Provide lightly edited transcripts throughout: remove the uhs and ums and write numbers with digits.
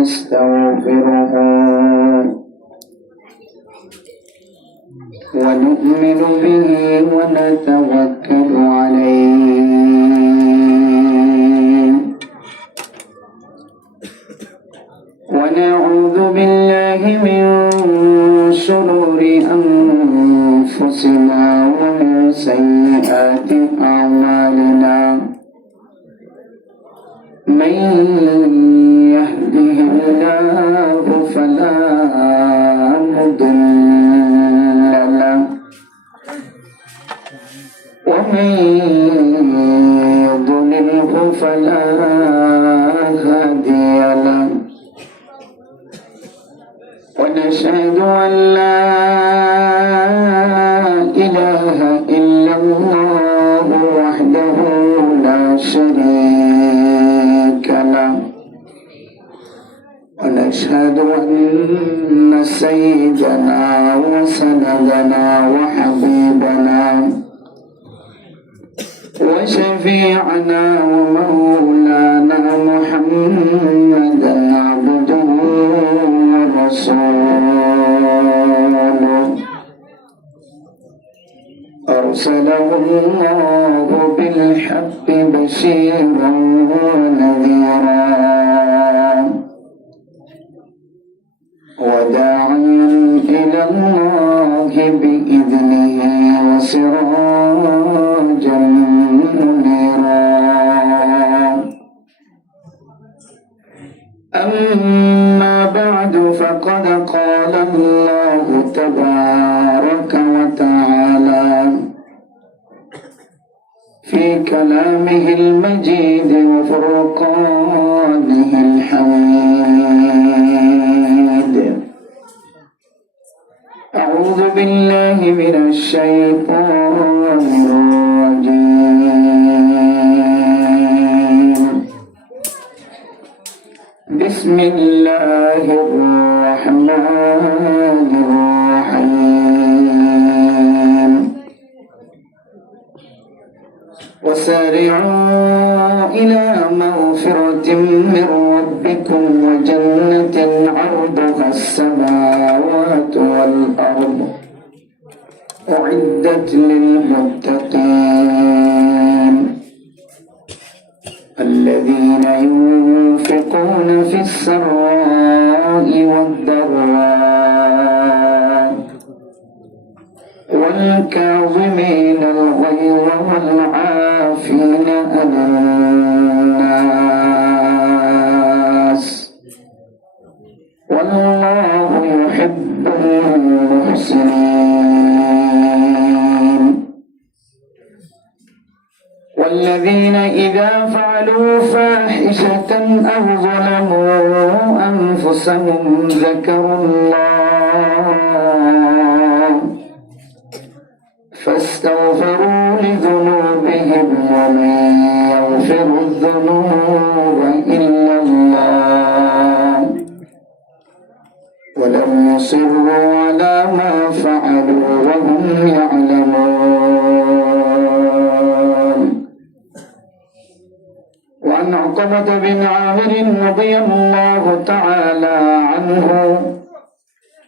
ونستغفره ونؤمن به ونتوكل عليه ونعوذ بالله من شرور أنفسنا ومن سيئات أعمالنا من يهده الله فلا مضل له ومن يضلله فلا هادي له ونشهد أن لا إله إلا الله وحده لا شريك له ونشهد أن سيدنا وسندنا وحبيبنا وشفيعنا ومولانا محمدا عبده ورسوله أرسله الله بالحق بشيرا ونذيرا وداعيا إلى الله بإذنه وسراجا منيرا أما بعد فقد قال الله تبارك وتعالى في كلامه المجيد وفرقانه الحميد أعوذ بالله من الشيطان الرجيم بسم الله الرحمن الرحيم وسارعوا إلى مغفرة من ربكم وجنة عرضها السماوات والأرض أعدت للمتقين الذين ينفقون في السراء والضراء والكاظمين الغيظ والعافين عن الناس والله يحب المحسنين والذين إذا فعلوا فاحشة أو ظلموا أنفسهم ذكروا الله فاستغفروا لذنوبهم ومن يغفر الذنوب إلا الله ولم يصروا على ما فعلوا وهم يعلمون وعن عقبة بن عامر رضي الله تعالى عنه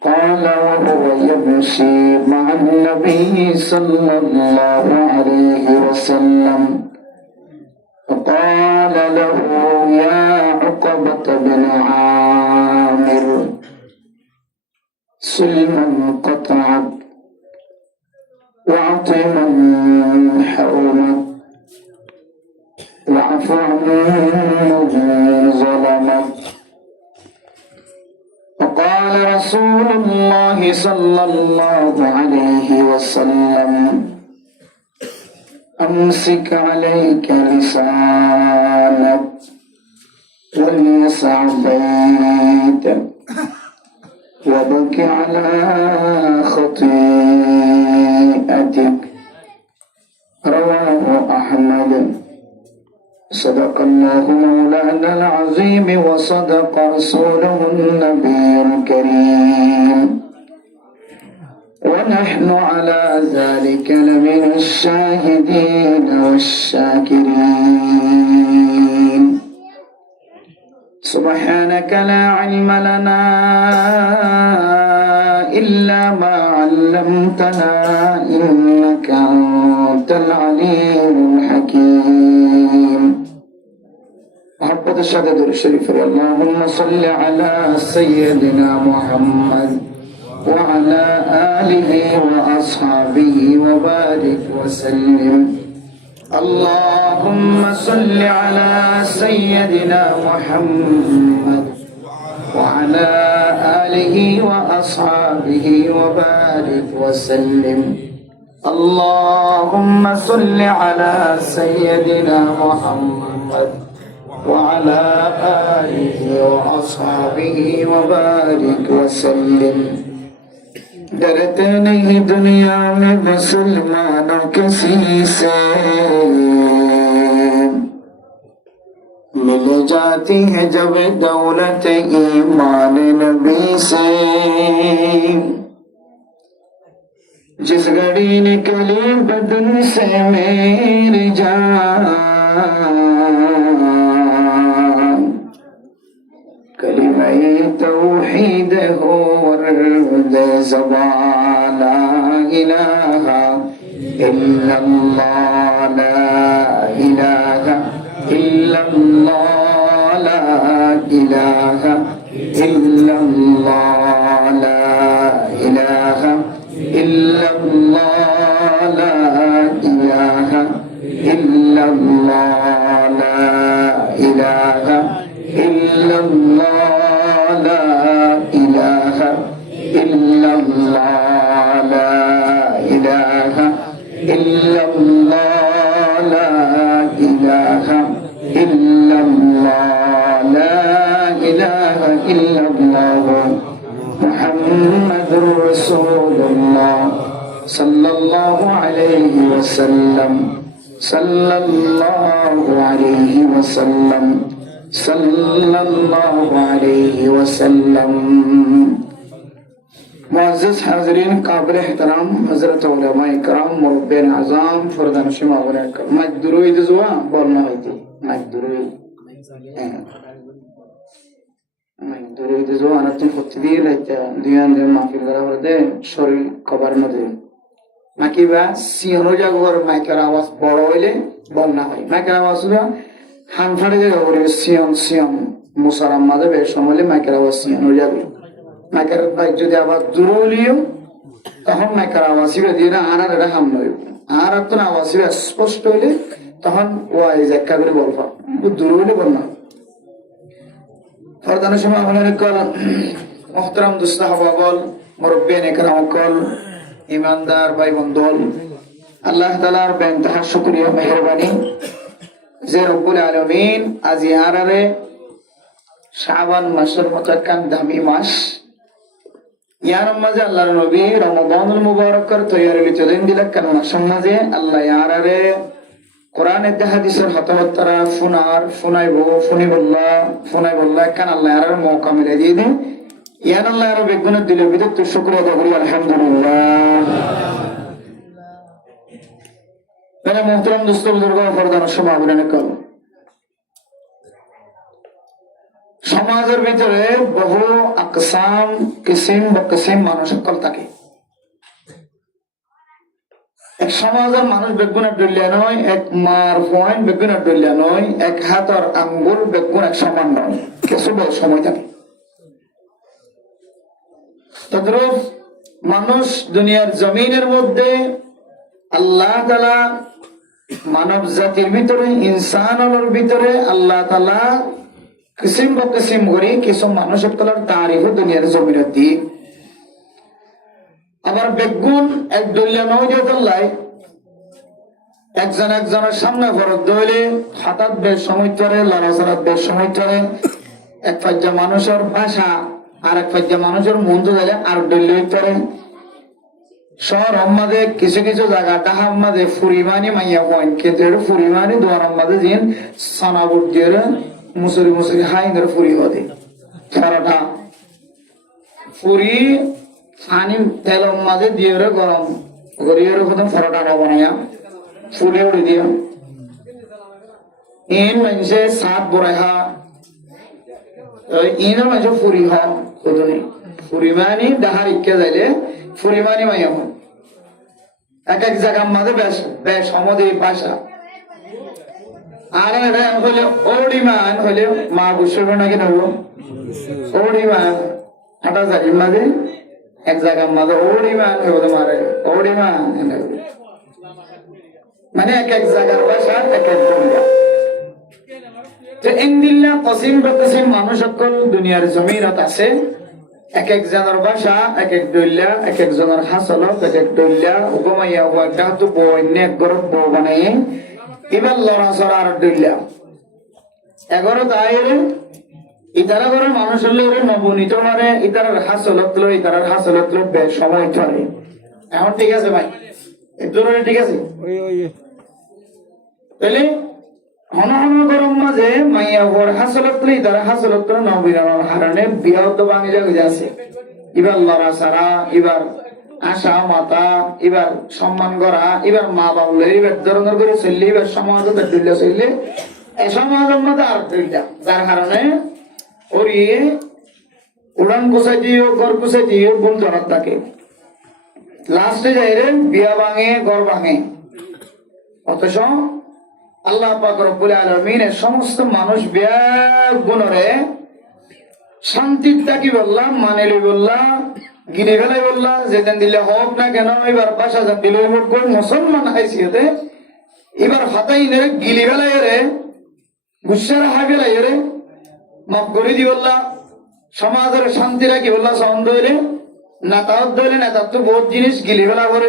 قال وهو يمشي مع النبي صلى الله عليه وسلم فقال له يا عقبة بن عامر سل من قطعك وأعط من حرمك واعف عمن ظلمك فقال رسول الله صلى الله عليه وسلم أمسك عليك لسانك وليسع بيتك وبك على خطيئتك رواه أحمد صدق الله مولانا العظيم وصدق رسوله النبي الكريم ونحن على ذلك لمن الشاهدين والشاكرين سبحانك لا علم لنا إلا ما علمتنا إنك أنت العليم الحكيم. محبة الشهادة الشريف. اللهم صل على سيدنا محمد وعلى آله وأصحابه وبارك وسلم. اللهم صل على سيدنا محمد وعلى آله وأصحابه وبارك وسلم. اللهم صل على سيدنا محمد وعلى آله وأصحابه وبارك وسلم. डरते नहीं दुनिया में मुसलमानों किसी से, मिल जाती है जब दौलत ईमान नबी से। जिस घड़ी निकली बदन से मेरी जान, कलिमे तौहीद हो वर्द ज़बान, ला इलाहा इल्लल्लाह, ला इलाहा इल्लल्लाह, ला इलाहा इल्लल्लाह, ला इलाहा इल्लल्लाह, ला इलाहा इल्लल्लाह, ला इलाहा इल्लल्लाह, ला इलाहा इल्लल्लाह, ला इलाहा इल्लल्लाह, ला इलाहा इल्लल्लाह, ला इलाहा इल्लल्लाह, मुहम्मदुर रसूलुल्लाह सल्लल्लाहु अलैहि वसल्लम, सल्लल्लाहु अलैहि वसल्लम, सल्लल्लाहु अलैहि वसल्लम। मुअज़्ज़ज़ हाज़रीन, काबिल एहतराम हज़रत उलमा इकराम, मुरब्बियान आज़ाम, फर्दान शुमा वरकर मजदुरुद जुआ बोलना होती मजदुरुद मजदुरुद जुआ अनतुम खुत्ती रहता दुनिया में माफिल करा वरदे शरीर कबर मदे माकिबा सियनो जागोर माइकर आवाज बड़ा होइले बोलना হয় माइकर आवाज हुआ হানফাড়ে জায়গা করে সিয়ন সিয়ন মুসারাম মাঝে বেশ সমলে মাইকের আওয়াজ সিয়ন হয়ে যাবে। মাইকের বাইক যদি আবার দূরলিও তখন মাইকের আওয়াজ হিবে দিয়ে না আনার এটা হামলা হইব। আর তো না আওয়াজ হিবে স্পষ্ট হইলে তখন ওয়াইজ একটা করে বলবা দূর হইলে বল না। ফরদানের সময় হলেন কল মোহতারাম দুস্তাহাবা বল মুরব্বিয়ান ইকরাম কল ইমানদার ভাই বন্ধুল, আল্লাহ তাআলার বেনতাহা শুকরিয়া মেহেরবানি যে রব্বুল আলামিন আজ ইয়ারারে শাবান মাসের মতো একখান দামি মাস, ইয়ার মাঝে আল্লাহর নবী রমাদানুল মুবারকের তৈয়ারি লিচদিন দিলা কান মাসের মাঝে আল্লাহ ইয়ারারে কোরআনের হাদিসের হতবত্তরা ফুনার ফুনাইবো ফুনাইবল্লাহ একখান আল্লাহ ইয়ারার মৌকা মিলে দিয়ে দিন। ইয়ান আল্লাহ ইয়ার বেগুনের দিলে বিদত্ত শুকরিয়া আদা করি আলহামদুলিল্লাহ। मेरे मोहतरम दोस्तों बुजुर्गों फरदान शुमा বলেন কল সমাজের ভিতরে বহু আকসাম কিসিম বা কিসিম মানুষ সকল থাকে। এক সমাজের মানুষ বেগুনের ডলিয়া নয়, এক মার পয়েন্ট বেগুনের ডলিয়া নয়, এক হাতের আঙ্গুল বেগুন এক সমান নয়, কিছু সময় থাকে। তদ্রূপ মানুষ দুনিয়ার জমিনের মধ্যে আল্লাহ তাআলা মানব জাতির ভিতরে ইনসানের ভিতরে আল্লাহ তাআলা কিসিম বা কিসিম করে কিছু মানুষের তলার তারিফ দুনিয়ার জমিনের দিক। আবার বেগুন এক দলিয়া নয় যে তল্লাই একজন একজনের সামনে ফরদ হইলে হঠাৎ বেশ সময় চলে লড়াচড়ার বেশ সময় চলে। এক পর্যা মানুষের ভাষা আর এক পর্যা মানুষের মন তো গেলে আর দলিয়া হইতে শহর আমাদে কিছু কিছু জায়গা ডাহা আমাদে ফুরিমানি মাইয়া পয়েন্ট কিন্তু ফুরিমানি দোয়ার আমাদে জিন সানাবুট দিয়ে মুসুরি মুসুরি হাই ধরে ফুরি হতে পরোটা ফুরি পানি তেল মাঝে দিয়ে গরম গরিয়ের প্রথম পরোটা বানাইয়া ফুলে উড়ে দিয়া ইন মানুষে সাত বড়াইহা ইনো মাঝে ফুরি হন কদনি ফুরিমানি ডাহার ইকে যাইলে ফুরিমানি মাইয়া হন এক এক জায়গার মাঝে বেশ বেশ সমাধি ভাষা আর এটা হলে ওড়িমান হলে মা বুঝবে নাকি নেব ওড়িমান হাঁটা যায় মাঝে এক জায়গার মাঝে ওড়িমান হয়ে মারে ওড়িমান মানে এক এক জায়গার ভাষা এক এক মানুষ সকল দুনিয়ার জমিনত আছে এক এক জনের ভাষা এক এক দৈল্যা এক এক জনের হাসলত এক এক দৈল্যা উপমাইয়া উপাধ্যায় বউ অন্য এক গরত বউ বানাই এবার লড়া চড়া আর দৈল্যা এগারো দায়ের ইতারা করে মানুষ হলে নবনীত মারে ইতারার হাসলত লো ইতারার হাসলত লো বেশ সময় ধরে এখন ঠিক আছে ভাই একটু ঠিক আছে তাহলে হন হন গরম মাঝে মাইয়া ভোর হাসলত লো ইতারা হাসলত লো নবীরানোর হারানে বিয়াও তো বাঙি জাগে আছে এবার লড়া ছাড়া এবার আশা মাতা এবার সম্মান করা এবার মা বাবুলে এবার ধরনের করে চললে এবার সমাজ দুইটা চললে এই সমাজের মধ্যে আর দুইটা যার কারণে ওরিয়ে উড়ান পোষাই দিও ঘর পোষাই দিও ভুল ধরার থাকে লাস্টে যাই রে বিয়া ভাঙে ঘর ভাঙে অথচ আল্লাহ পাক রব্বুল আলামিনের সমস্ত মানুষ বিয়া গুণরে শান্তির থাকি বললাম মানে বললাম গিরি ফেলাই বললাম যেদিন দিলে হোক না কেন এবার বাসা যান দিলে মুসলমান হাইসিয়তে এবার হাতাই নে গিলি ফেলাই রে গুসার হাই ফেলাই রে মাফ করে দি বললাম সমাজের শান্তি রাখি বললাম সন্দ হইলে নেতাও ধরলে নেতার তো বহুত জিনিস গিলি ফেলা করে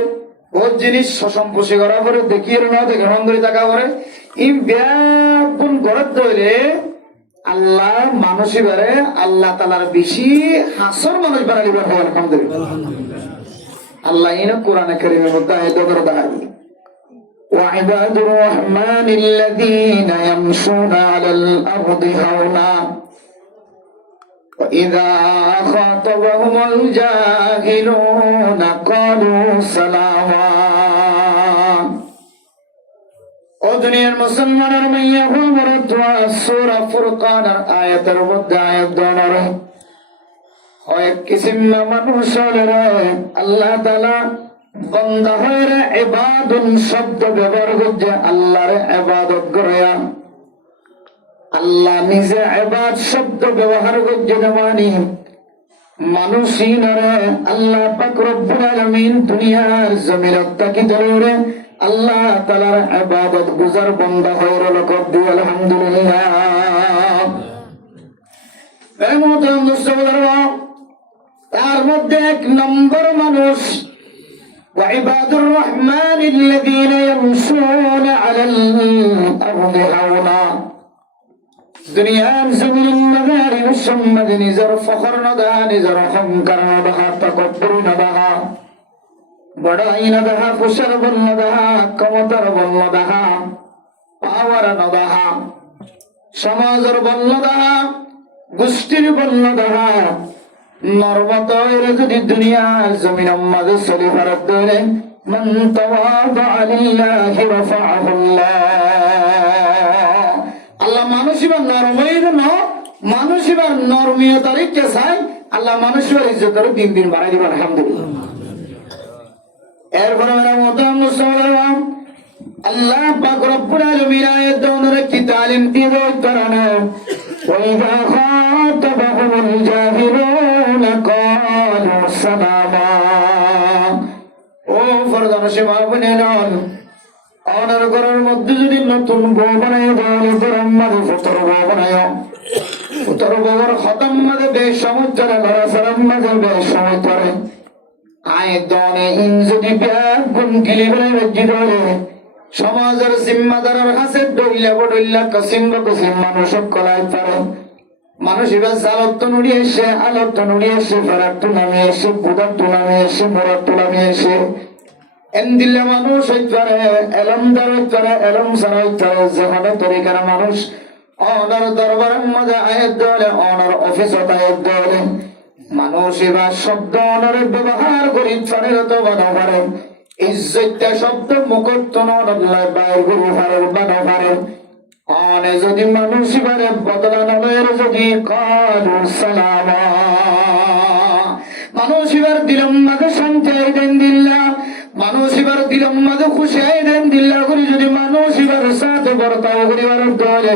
বহুত জিনিস সম্পোষী করা করে দেখিয়ে না দেখে মন্দিরে থাকা করে এই ব্যাগুন গড়ত ধরলে আল্লাহ মানুষই বারে আল্লাহ তালার বেশি হাসর মানুষ বানালিবার হয় আলহামদুলিল্লাহ আল্লাহ ইনো কোরআনে কারীমের মধ্যে আয়াত করে দেখাবি وعباد الرحمن الذين يمشون على الأرض هونا وإذا خاطبهم الجاهلون قالوا سلاما ও দুনিয়ার মুসলমানের মাইয়া হল মরুদ্রা সূরা ফুরকানের আয়াতের মধ্যে আয়াত দনর হয় কিসিম মানুষ রে আল্লাহ তাআলা বান্দা হয়ে ইবাদুন শব্দ ব্যবহার করছে আল্লাহর ইবাদত করে আল্লাহ নিজে ইবাদ শব্দ ব্যবহার করছে মানে মানুষই নরে আল্লাহ পাক রব্বুল আলামিন দুনিয়ার জমিনত তাকি ধরে আল্লাহ তাআলার ইবাদত গুজার বান্দা হয়ে লোকব দি আলহামদুলিল্লাহ এই মুহূর্তে তার মধ্যে এক নম্বর মানুষ وعباد الرحمن الذين يمشون على الأرض هونا দুনিয়ার জমিন নগারি মুসম্মদ নিজের ফখর নদা নিজের অহংকার নদা তকব্বুর নদা বড়াই নদা কুশল বল নদা ক্ষমতার বল নদা পাওয়ার নদা সমাজের বল নদা গোষ্ঠীর বল নদা নরমত যদি দুনিয়ার জমিন মাঝে চলে ভারত ধরে মান তাওয়াদা লিল্লাহি রাফাআহুল্লাহ আল্লাহ মানুষিবার নরমইর ন মানুষিবার নরমিয়তারে কে চাই আল্লাহ মানুষিবার ইজ্জতরে দিন দিন বাড়াই দিবেন আলহামদুলিল্লাহ এরপরে মেরা মোহতারাম মুসলমান আল্লাহ পাক রব্বুল আলামিন আয়াত দনরে কি তালিম দিয়ে করানো ওয়াইদা খাতাবাহুল জাহিলুন ক্বালু সালামা ও ফরদান সেবা বনেন অনার ঘরের মধ্যে যদি নতুন বউ বানায় তাহলে গরম মাঝে ফুতর বউ বানায় ফুতর বউর খতম মাঝে বেশ সময় ধরে লড়াছাড়ার মাঝে বেশ সময় ধরে আয় দনে ইন যদি ব্যাগুন গিলি বলে বেজি ধরে সমাজের জিম্মাদারের কাছে ডইলা বডইলা কসিম কসিম মানুষ কলাই পারে মানুষ এবার জালত নুড়ি এসে আলত নুড়ি এসে ফেরার তো নামে এসে বুধার তো নামে এসে মোরার তো নামে এসে এন্দিল্লা মানুষ হইতারে এলমদার হইতারে এলম সারা হইতারে যেখানে তরিকার মানুষ অনার দরবারের মধ্যে আয়াত দেওয়ালে অনার অফিসত আয়াত দেওয়ালে মানুষ এবার শব্দ অনারে ব্যবহার করি ফারের তো বানা পারে ইজ্জতটা শব্দ মুখত নল্লাহ বাইর গুরু ফারের বানা পারে অনে যদি মানুষ এবারে বদলা নলের যদি কালু সালামা মানুষ এবার দিলম মাঝে শান্তি আইদেন দিল্লা মানুষ এবার দিলম মাঝে খুশি আইদেন দিল্লা করে যদি মানুষ এবার সাথে বর্তাও করিবার দলে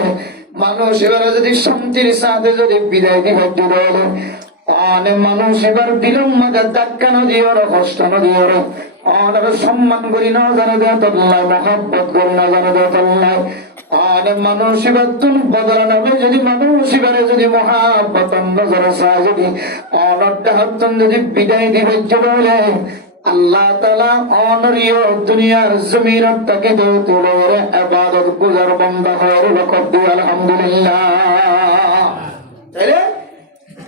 মানুষ এবার যদি শান্তির সাথে যদি বিদায় দিবার দলে অনে মানুষ এবার দিলম মাঝে ধাক্কা নদীয় কষ্ট নদীয় অনেক সম্মান করি না জানে দেয় মহাব্বত করি না জানে দেয় অনেক মানুষ এবার তুন বদলা নামে যদি মানুষ এবারে যদি মহাব্বত নজর চায় যদি অনটা হাতন যদি বিদায় দিবে বলে আল্লাহ তাআলা অনরিয় দুনিয়ার জমিনত তাকে তুলে ইবাদত গুজার বান্দা হয়ে লকব দিয়ে আলহামদুলিল্লাহ। তাইলে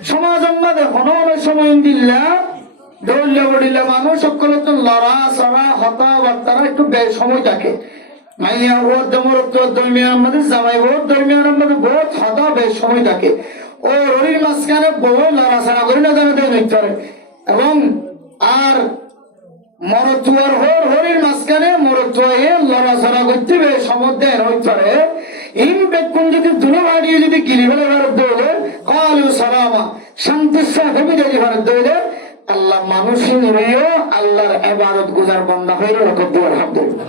সমাজ আমাদের হননের সময় দিল্লা দৌড়লে বড়িলে মানুষ সকল তো লড়া সরা হতাবার্তারা একটু সময় থাকে মাইয়া ভোট দমরত দরমিয়ান আমাদের জামাই ভোট দরমিয়ান আমাদের বহুত হতা বেশ সময় থাকে ও ররির মাঝখানে বহু লড়াছাড়া করি না জানে দেয় এবং আর মরতুয়ার হরির মাঝখানে মরতুয়ায় লড়াছাড়া করতে বেশ সময় দেয় হইতারে ইন বেকুন যদি দুনো বাড়িয়ে যদি গিরি ফেলে ভারত দৌড়ে কালু সালামা শান্তির সাথে বিদায় ভারত দৌড়ে আল্লাহ মানুষই নিরেও আল্লাহর ইবাদত গুজার বান্দা হয়ে লকব দিয়ে আলহামদুলিল্লাহ।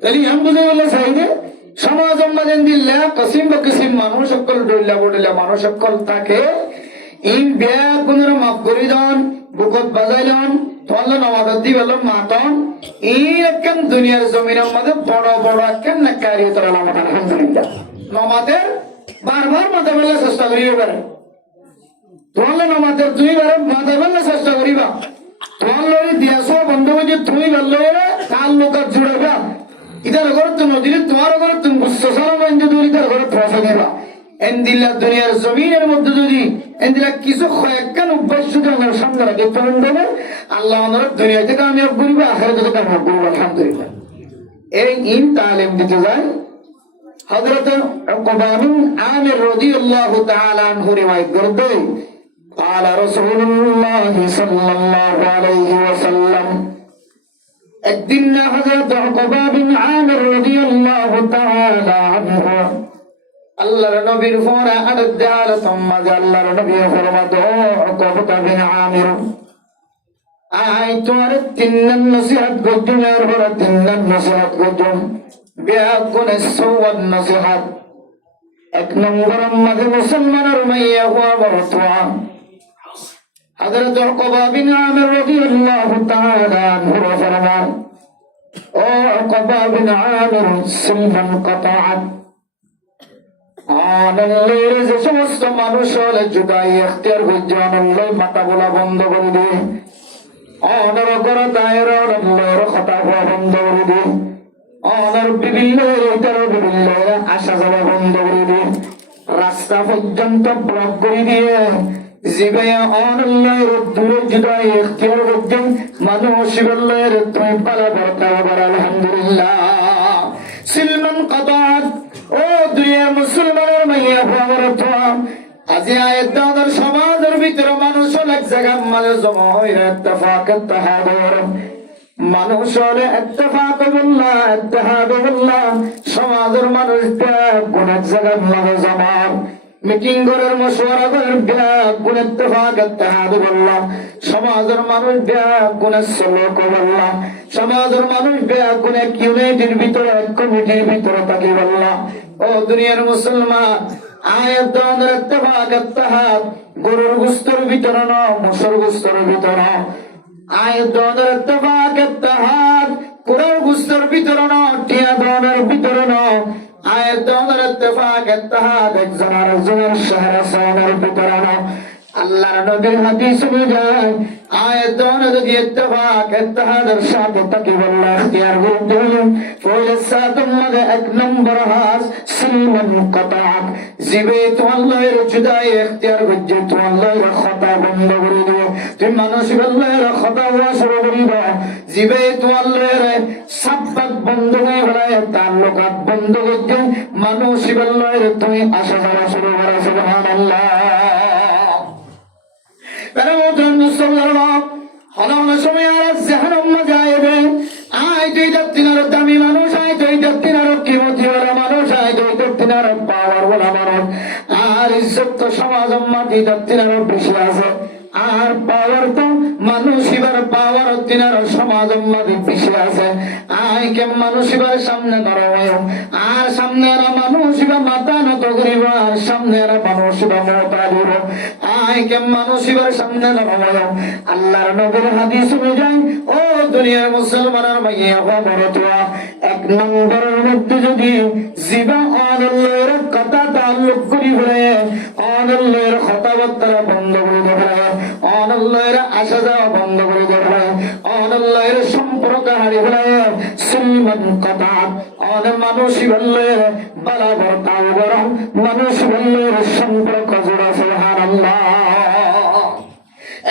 তাহলে আমি বুঝে বললে চাইলে সমাজ আমাদের দিল্লা কসিম বা কিসিম মানুষ সকল ডইলা বডিলা মানুষ সকল থাকে ইন বেয়া গুণের মাফ করি দন বুকত বাজাইলন তোয়াল্লা নমাদত দি বলল মাতন এই একখান দুনিয়ার জমিনের মধ্যে বড় বড় একখান নাকারি তোরা আলহামদুলিল্লাহ নমাদের বারবার মাথা ফেলে চেষ্টা করিবে পারে তোমার নমাদের তুমি বারে মাথা ফেলে চেষ্টা করিবা তোমার লড়ি দিয়াছ বন্ধু যে তুমি বললে কাল লোকার জুড়েবা ইতার ঘর তো নদীরে তোমার ঘর তুমি গুচ্ছ সালাম দূরি তার ঘরে ফসা দিবা এন্দিল্লা দুনিয়ার জমিনের মধ্যে যদি এন্দিল্লা কিছু কয়েকখান অভ্যাস যদি আমার সামনে রাখে তখন দেবে আল্লাহ আমরা দুনিয়া থেকে আমি করিবা আখের থেকে কামাব করিব আলহামদুলিল্লাহ। এই ইন তালিম দিতে যায় হযরত উকবা বিন আমির রাদিয়াল্লাহু তাআলা আনহু রিওয়ায়াত করতে قال رسول الله صلى الله عليه وسلم একদিন হযরত উকবা বিন আমির রাদিয়াল্লাহু তাআলা আনহু আল্লাহর নবীর ফরা আদদার তোমাজ আল্লাহর নবী ফরমাতো উকবা বিন আমির আই তোর তিনন নসিহত গজুনার হর তিনন নসিহত গজুন বিয়া কোন সওয়াদ নসিহত এক নম্বর মাঝে মুসলমানের মাইয়া হওয়া বর্তমান হযরত উকবা বিন আমির রাদিয়াল্লাহু তাআলা আনহু ফরমান ও উকবা বিন আমির সুলমান কাতাআত আনন্দের যে সমস্ত মানুষ হলে জুদাই এখতিয়ার করছে আনন্দের মাথা বলা বন্ধ করে দিয়ে অনর করা দায়ের অনন্দের কথা হওয়া বন্ধ করে দিয়ে অনর বিভিন্ন আসা যাওয়া বন্ধ করে দিয়ে রাস্তা পর্যন্ত ব্লক করে দিয়ে জীবে অনল্লাহর দূরে জুদাই এখতিয়ার করছেন মানুষ বললের তুমি পালা বর্তা আবার আলহামদুলিল্লাহ সিলমান কাতাত ও দুনিয়ার মুসলমানের মাইয়া ভাবরতা আজি আয়াত দাদার সমাজের ভিতরে মানুষ এক জায়গার মাঝে জমা হইরা ইত্তেফাক ইত্তেহাদর মানুষ হলে ইত্তেফাক বিল্লাহ ইত্তেহাদ বিল্লাহ সমাজের মানুষ কোন এক জায়গার মাঝে জমা মিটিং করার মশওয়ারা করার কোন ইত্তেফাক ইত্তেহাদ বিল্লাহ সমাজের মানুষ কোন সলক বিল্লাহ সমাজের মানুষ কোন এক ইউনাইটের ভিতরে এক কমিটির ভিতরে থাকি বললাম ও দুনিয়ার মুসলমান আয়াত দানের ইত্তেফাক ইত্তেহাদ গরুর গোশতের ভিতরে না মসুর গোশতের ভিতরে আয়াত দানের ইত্তেফাক ইত্তেহাদ গরুর গোশতের ভিতরে না টিয়া দানের ভিতরে না আয়াত দানের ইত্তেফাক ইত্তেহাদ একজন আরেকজনের শহরে সায়নের ভিতরে না আল্লাহর নবীর হাদিস অনুযায়ী আয়াত দানের যদি ইত্তেফাক ইত্তেহাদের সাথে তাকে বললা ইখতিয়ার করতে হলো ফলে সাতম মাঝে এক নম্বর হাস সিলমান কাতাআত জিবে তো আল্লাহর জুদাই ইখতিয়ার করছে তো আল্লাহর খাতা বন্ধ করে দিও তুমি মানুষ আল্লাহর খাতা হওয়া শুরু করে দাও জিবে তো আল্লাহর সাব্বাত বন্ধ হয়ে গেলে তাল্লুকাত বন্ধ করতে মানুষ আল্লাহর তুমি আসা যাওয়া শুরু করো সুবহানাল্লাহ। Pero মুসলমান হলার সময় আর জাহান্নাম মজাইবে আই দুই জাতির দামি মানুষ আই দুই জাতির কিমতি ওরা মানুষ আই সমাজ উম্মতি তিনারও বেশি আছে আর পাওয়ার তো মানুষ এবার পাওয়ার তিনার সমাজ উম্মতি বেশি আছে আই কে মানুষ এবার সামনে দাঁড়ায় আর সামনে এরা মানুষ এবার মাথা নত করিব আর সামনে এরা মানুষ এবার মতা দিব আই কে মানুষ এবার সামনে দাঁড়ায় আল্লাহর নবীর হাদিস অনুযায়ী ও দুনিয়ার মুসলমানের মাইয়া বড়তোয়া এক নম্বরের মধ্যে যদি জীবা অনল্লের কথা তাল্লুক করি ফেলে অনল্লের কথাবার্তা বন্ধ করে দেবে অনল্লের আসা যাওয়া বন্ধ করে দেবে অনল্লের সম্পর্ক হারিয়ে ফেলে সুলমান কথা অন মানুষ বললে বরাবর তাও গরম মানুষ বললে সম্পর্ক জোড়া সুবহানাল্লাহ।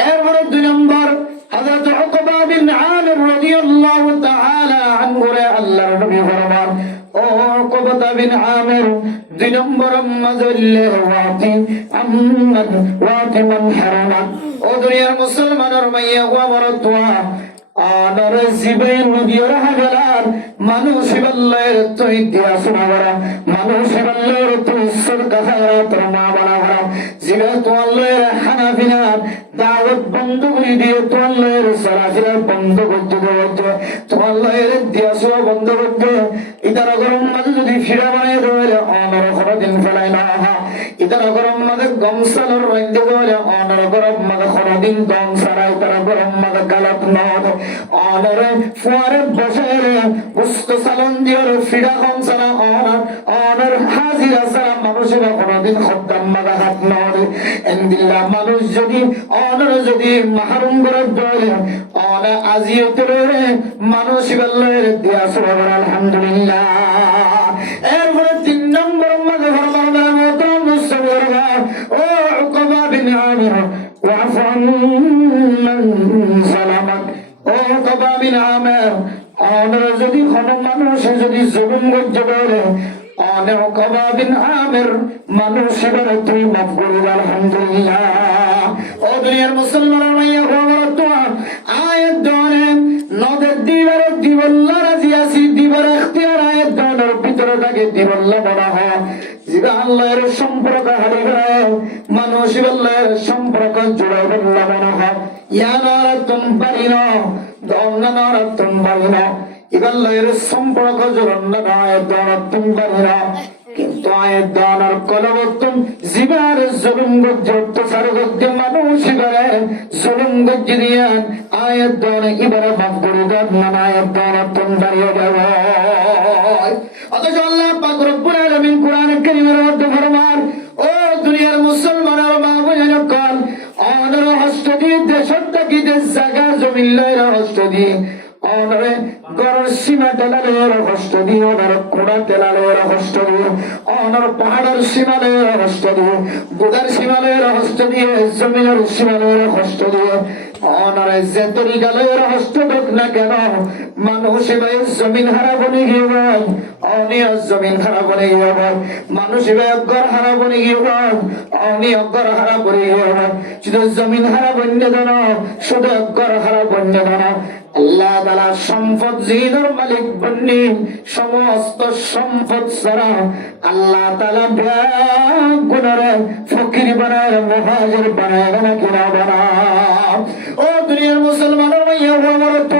এরপরে 2 নম্বর হযরত উকবা বিন আমির রাদিয়াল্লাহু তাআলা আনহু আল্লাহর নবী ফরমান ও উকবা বিন আমির 2 নম্বর মাজল্লে ওয়াতি আম্মান ওয়াতি মান হারামা ও দুনিয়ার মুসলমানের মাইয়া ওয়াবরতুয়া আনার জিবে নদীর হাজার মানুষ বললের তুই দিয়া শোনা মানুষ বললের তুই সরকা তোর মা বানা ভরা জিবে তোয়াল্লের হানাফিনার দাওয়াত বন্ধ করে দিয়ে তোয়াল্লের সরাফিরা বন্ধ করতে দেওয়া তোয়াল্লের দিয়া শোনা বন্ধ করতে ইতার গরম মাঝে যদি ফিরা বানিয়ে দেওয়া অনর খরদিন ফেলাই না ইতার গরম মাঝে গমসালর রইতে দেওয়া অনর গরম মাঝে খরদিন গমসারা ইতার গরম মাঝে গালাত নদ অনরে ফুয়ারে বসে উস্ত সালন দিওর ফিরা গমসারা অনর হাজিরা সারা মানুষের কোনদিন খদ্দাম মাঝে হাত নদ এন্দিল্লা মানুষ যদি অনর যদি মাহরুম করে দেয় অন আজিয়তে রে মানুষ বললের দিয়া সুবহান আলহামদুলিল্লাহ। এরপরে 3 নম্বর মাঝে ফরমানের মতো মুসলমানরা ও উকবা বিন আমির ওয়াফু আম্মান সালামাত ও উকবা বিন আমির আমরা যদি কোন মানুষ যদি জুলুম করতে পারে অনে উকবা বিন আমির মানুষের তুই মাফ করে আলহামদুলিল্লাহ। ও দুনিয়ার মুসলমানের মাইয়া বড় আয়াত ধরে নদের দিবারে দিবল্লা রাজি আসি দিবার এখতিয়ার আয়াত ধরার ভিতরে থাকে দিবল্লা বলা হয় যেটা আল্লাহর সম্পর্ক হারিয়ে মানুষ আল্লাহর সম্পর্ক জোড়া বল্লা বলা হয় ইয়ানারা তুম পারি না দন্নারা তুম পারি না ইবাল্লাহর সম্পর্ক জোড়া আয়াত ধরা তুম পারি না কিন্তু আয়াত দানার কলবতুম জিবার জুলুম অত্যাচার করতে মানুষ করে জুলুম গজিয়ান আয়াত দানা ইবারে মাফ করে দেন না আয়াত দানা তুম দাঁড়িয়ে যাবে অথচ আল্লাহ পাক রব্বুল আলামিন কোরআন কারীমের মধ্যে ফরমান ও দুনিয়ার মুসলমানের মা বোনেরা কাল অনর হস্ত দিয়ে দেশটাকে দেশ জায়গা জমিন লয়ের হস্ত দিয়ে অনরে গড়ের সীমা টেলালের হস্ত দিয়ে অনর কোড়া টেলালের হস্ত দিয়ে অনর পাহাড়ের সীমালের হস্ত দিয়ে বুদার সীমালের হস্ত দিয়ে জমিনের সীমালের হস্ত দিয়ে অনরে যে তরিকালের হস্ত দেখ না কেন মানুষ এবার জমিন হারাবনি গিয়ে অনিয় জমিন হারাবনি গিয়ে মানুষ এবার অজ্ঞর হারাবনি গিয়ে অনি অজ্ঞর হারাবনি গিয়ে শুধু জমিন হারাবন্য দেন শুধু অজ্ঞর হারাবন্য দেন আল্লাহ তাআলা সম্পদ জিনের মালিক বন্নি সমস্ত সম্পদ ছাড়া আল্লাহ তাআলা গুনারে ফকির বানায় মুহাজির বানায় না কিনা বানায় ও দুনিয়ার মুসলমানের মাইয়া বড় তো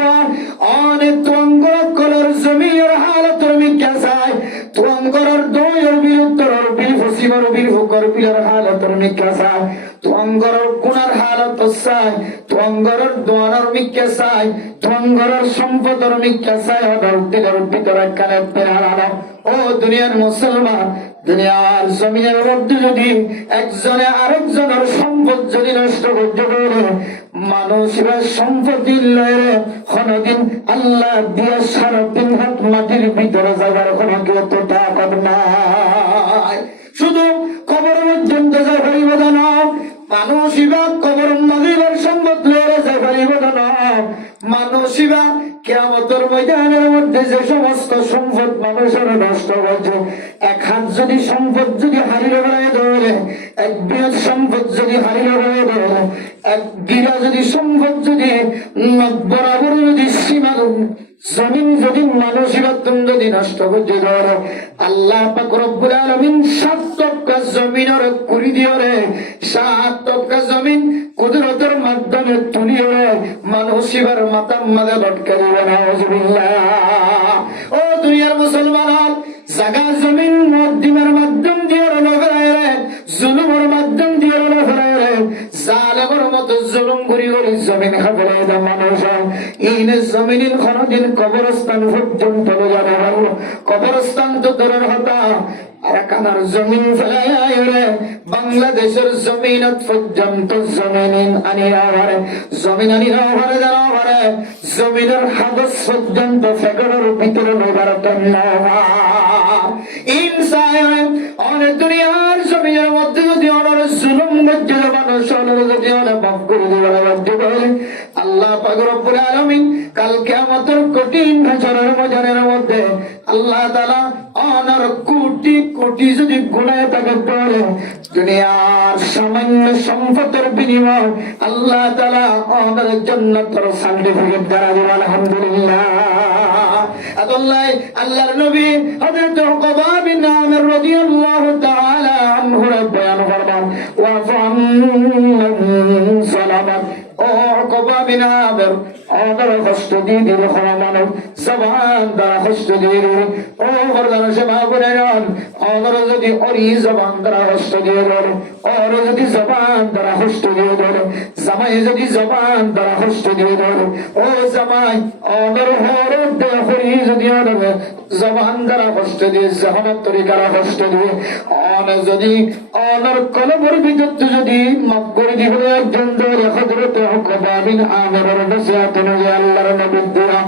অনেক তুঙ্গর কলর জমির হালত মিকা চাই তুঙ্গর দয়ের বিরুদ্ধর বিল ফসিমর বিল ফুকর বিলের হালত মিকা চাই তুঙ্গর গুনার হালত চাই তুঙ্গর দোয়ার মিকা চাই তুঙ্গর সম্পদর মিকা চাই ওর দিলের ভিতরে কানে পেরানো ও দুনিয়ার মুসলমান দুনিয়ার জমিনের মধ্যে যদি একজনে আরেকজনের সম্পদ যদি নষ্ট করতে পারে মানুষের সম্পত্তি লয়ে কোনদিন আল্লাহ দিয়া 3.5 হাত মাটির ভিতরে যাবার কোন কেউ তো তাকত নাই শুধু কবর পর্যন্ত যাই পারিব না মানুষিবা কবর মাঝিবার সম্পদ লয়ে যাই পারিব না মানুষিবা কিয়ামতের ময়দানের মধ্যে যে সমস্ত সম্পদ মানুষের নষ্ট করছে এক হাত যদি সম্পদ যদি হারিয়ে বেড়ায় ধরে এক বৃহৎ সম্পদ যদি হারিয়ে বেড়ায় ধরে এক বিরা যদি সম্পদ যদি বরাবর যদি সীমা জমিন যদি মানুষিরত্ব যদি নষ্ট করতে ধরে আল্লাহ পাক রব্বুল আলামিন 7 টুকরা জমিনের কুড়ি দিয়ে রে 7 টুকরা জমিন কুদরতের মাধ্যমে তুলিয়ে রে মানুষিবার মাথার মাঝে লটকে দিবে নাউজুবিল্লাহ। ও দুনিয়ার মুসলমান, জায়গা জমিন মধ্যমের মাধ্যম দিয়ে রলো ফেরায় রে, জুলুমের মাধ্যম দিয়ে রলো ফেরায় রে, জালেমের মতো জুলুম করি করি জমিন খাবলাই দা মানুষ ইন জমিনের কোনদিন কবরস্থান পর্যন্ত যাবে পারবো। কবরস্থান তো দূরের হতা আরাকানার জমিন ফেলায় রে বাংলাদেশের জমিনত পর্যন্ত জমিন আনিয়া পারে, জমিন আনিয়া পারে জানা পারে জমিনের হাদস পর্যন্ত ফেগরের ভিতরে লোবার ইনসান অনেক দুনিয়ার জমিনের মধ্যে যদি অনার জুলুম মধ্যে মানুষ যদি অনেক মাফ করে দেবে আল্লাহ পাক রব্বুল আলামিন কাল কিয়ামতের কঠিন হাসরের ময়দানের মধ্যে আল্লাহ তাআলা অনার কোটি কোটি যদি গুনাহ তাকে পড়ে দুনিয়ার সামান্য সম্পদের বিনিময় আল্লাহ তাআলা অনার জান্নাতের সার্টিফিকেট দ্বারা দিবেন আলহামদুলিল্লাহ। আল্লাহ আল্লাহর নবী হযরত উকবা বিন আমির রাদিয়াল্লাহু তাআলা আনহু বয়ান ফরমান ওয়া ফামান সালামা ও উকবা বিন আমির অনার কষ্ট দিয়ে দিল খমানো জবান দ্বারা কষ্ট দিয়ে দিল ও বরদানা সে মা বলেন অনার যদি ওরি জবান দ্বারা কষ্ট দিয়ে দিল ওর যদি জবান দ্বারা কষ্ট দিয়ে দিল জামাই যদি জবান দ্বারা কষ্ট দিয়ে দিল ও জামাই অনার হর দেহরি যদি অনার জবান দ্বারা কষ্ট দিয়ে জাহান্নাত তরিকার কষ্ট দিয়ে অনার যদি অনার কলমের ভিতর যদি মাফ করে দিব একজন ধরে হযরত উকবা বিন আমিরের নসিহত অনুযায়ী আল্লাহর নবী দোয়া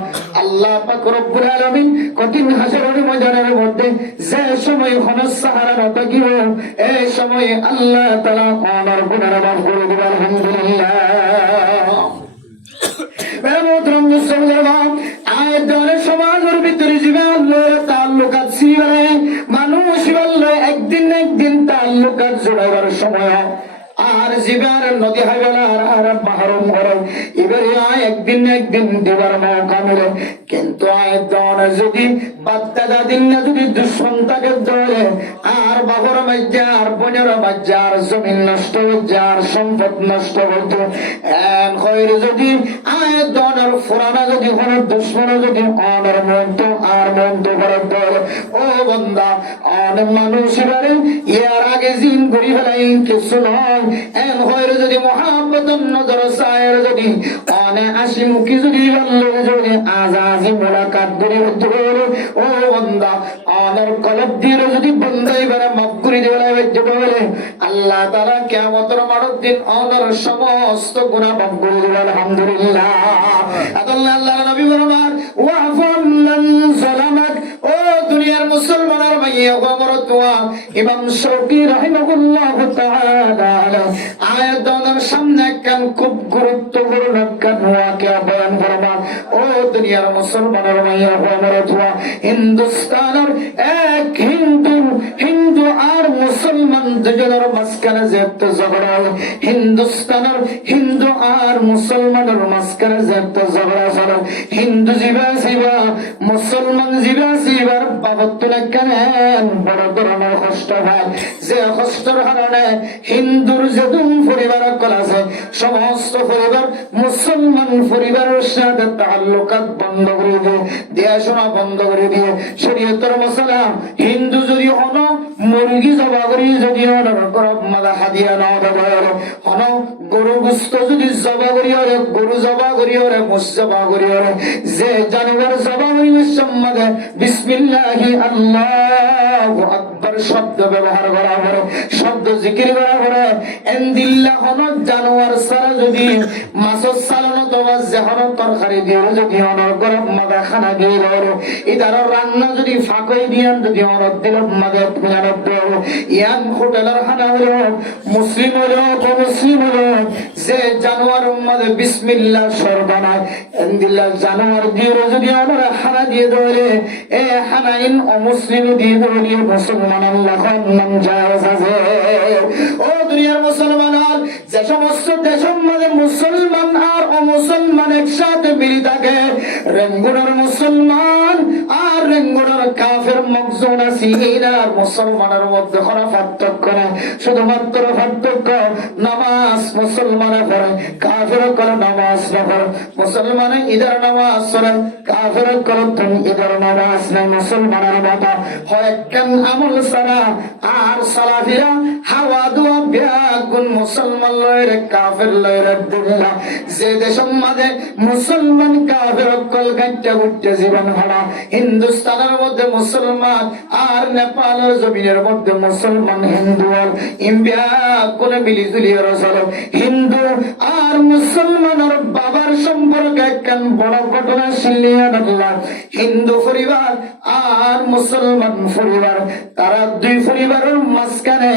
আল্লাহ পাক রব্বুল আলামিন কঠিন হাসরের ময়দানের মধ্যে যে সময় খনস সাহারা না থাকিব এই সময় আল্লাহ তাআলা ওনার গুনাহ মাফ করে দিবেন আলহামদুলিল্লাহ। বেমতরম মুসলমান আয়দার সমাজের ভিতরে জীবে আল্লাহর তাআল্লুকাত ছিবে মানুষ বললে একদিন না একদিন তাআল্লুকাত জোড়াবার সময় আর জীবের নদী হাইবেলার আর মাহরুম করে এবারে একদিন না একদিন দিবার মৌকা মিলে কিন্তু আয়দান যদি বাচ্চা দিন না যদি দুশ্মন তাকে ধরে আর বাবর মাজ্জা আর বোনের মাজ্জা আর জমিন নষ্ট হচ্ছে আর সম্পদ নষ্ট হচ্ছে এন খৈর যদি আয়দানের ফুরানা যদি কোনো দুশ্মন যদি অনের মন্ত আর মন্ত করে ধরে ও বন্দা অনেক মানুষ এবারে ইয়ার আগে জিন করি ফেলাই কিছু নয় এন খৈর যদি মোহাম্মদুন নজর সায়ের যদি অনে হাসি মুখী যদি বললে যদি আজাজি মোলাকাত করি হতে বলে ও বন্দা অনের কলব দিয়ে যদি বন্দাই বেড়া মাফ করে দিবে বলে আল্লাহ তাআলা কিয়ামতের মাঠের দিন অনের সমস্ত গুনাহ মাফ করে দিবে আলহামদুলিল্লাহ। আল্লাহ আল্লাহর নবী বলেন ওয়াফান মান সালামাক ও দুনিয়ার মুসলমানের ভাইয়া আমার দোয়া ইমাম শৌকী রাহিমাহুল্লাহু তাআলা আয়াতের সামনে কান খুব গুরুত্বপূর্ণ কান ওয়াকিয়া বয়ান ফরমান ও দুনিয়ার মুসলমানের ভাইয়া আমার দোয়া হিন্দুস্তানের এক হিন্দু আর মুসলমান দুজনের মাঝখানে যে একটা ঝগড়া হিন্দুস্তানের হিন্দু আর মুসলমানের মাঝখানে যে একটা ঝগড়া চলে হিন্দু জিবা মুসলমান জিবার বাবদ কেন বড় ধরনের কষ্ট হয় যে কষ্টের কারণে হিন্দুর যে পরিবার কল আছে সমস্ত পরিবার মুসলমান পরিবারের সাথে তাআল্লুকাত বন্ধ করে দিয়ে দেয়াশোনা বন্ধ করে দিয়ে শরীয়তের মশলা হিন্দু যদি হন মুরগি জবা করি যদি মাদা হাদিয়া নাও দেবে হন গরু গুস্ত যদি জবা করি গরু জবা করি মুস জবা করি যে জানুয়ার জবা করি সম্মাদে বিসমিল্লাহি আল্লাহু আকবার শব্দ ব্যবহার করা করে শব্দ জিকির করা করে এন্দিল্লাহ হন জানুয়ার সারা যদি মাছের সালানো তোমার যেহন তরকারি দিয়ে যদি অনর গরম মাদা খানা দিয়ে ইদার রান্না যদি ফাঁকই দিয়ান যদি অনর দিল মাদে পিয়ানো দেও ইয়ান হোটেলের খানা হলো মুসলিম হলো মুসলিম হলো যে জানুয়ার মাদে বিসমিল্লাহ সরবানায় এন্দিল্লাহ জানুয়ার দিয়ে যদি অনর খানা দিয়ে ধরে এ হানাইন অমুসলিম দিয়ে ধরে মুসলমান আল্লাহ নাম জায়েজ আছে ও দুনিয়ার মুসলমান যে সমস্ত দেশের মধ্যে মুসলমান আর অমুসলমান একসাথে মিলি থাকে, রেঙ্গুনার মুসলমান আর রেঙ্গুনার কাফের মকজুন আসিন আর মুসলমানের মধ্যে কোনো পার্থক্য নেই। শুধুমাত্র পার্থক্য নামাজ মুসলমানে পড়ে, কাফের করে নামাজ না পড়ে। মুসলমানে ঈদের নামাজ পড়ে, কাফের করে তুমি ঈদের নামাজ নেই। মুসলমানের মতো হয় কেন আমল সারা আর সালাফিরা হাওয়া দুয়া ব্যাগুন মুসলমান লয়ের কাফের লয়ের দুল্লা। যে দেশের মাঝে মুসলমান কাফের কল গাইটা উঠতে জীবন হলা, হিন্দুস্তানের মধ্যে মুসলমান আর নেপালের জমিনের মধ্যে মুসলমান হিন্দু ইন্ডিয়া কোন মিলি জুলিয়ে রসল। হিন্দু আর মুসলমানের বাবার সম্পর্কে একখান বড় ঘটনা শুনলিয়ে রাখলাম। হিন্দু পরিবার আর মুসলমান পরিবার, তারা দুই পরিবারের মাঝখানে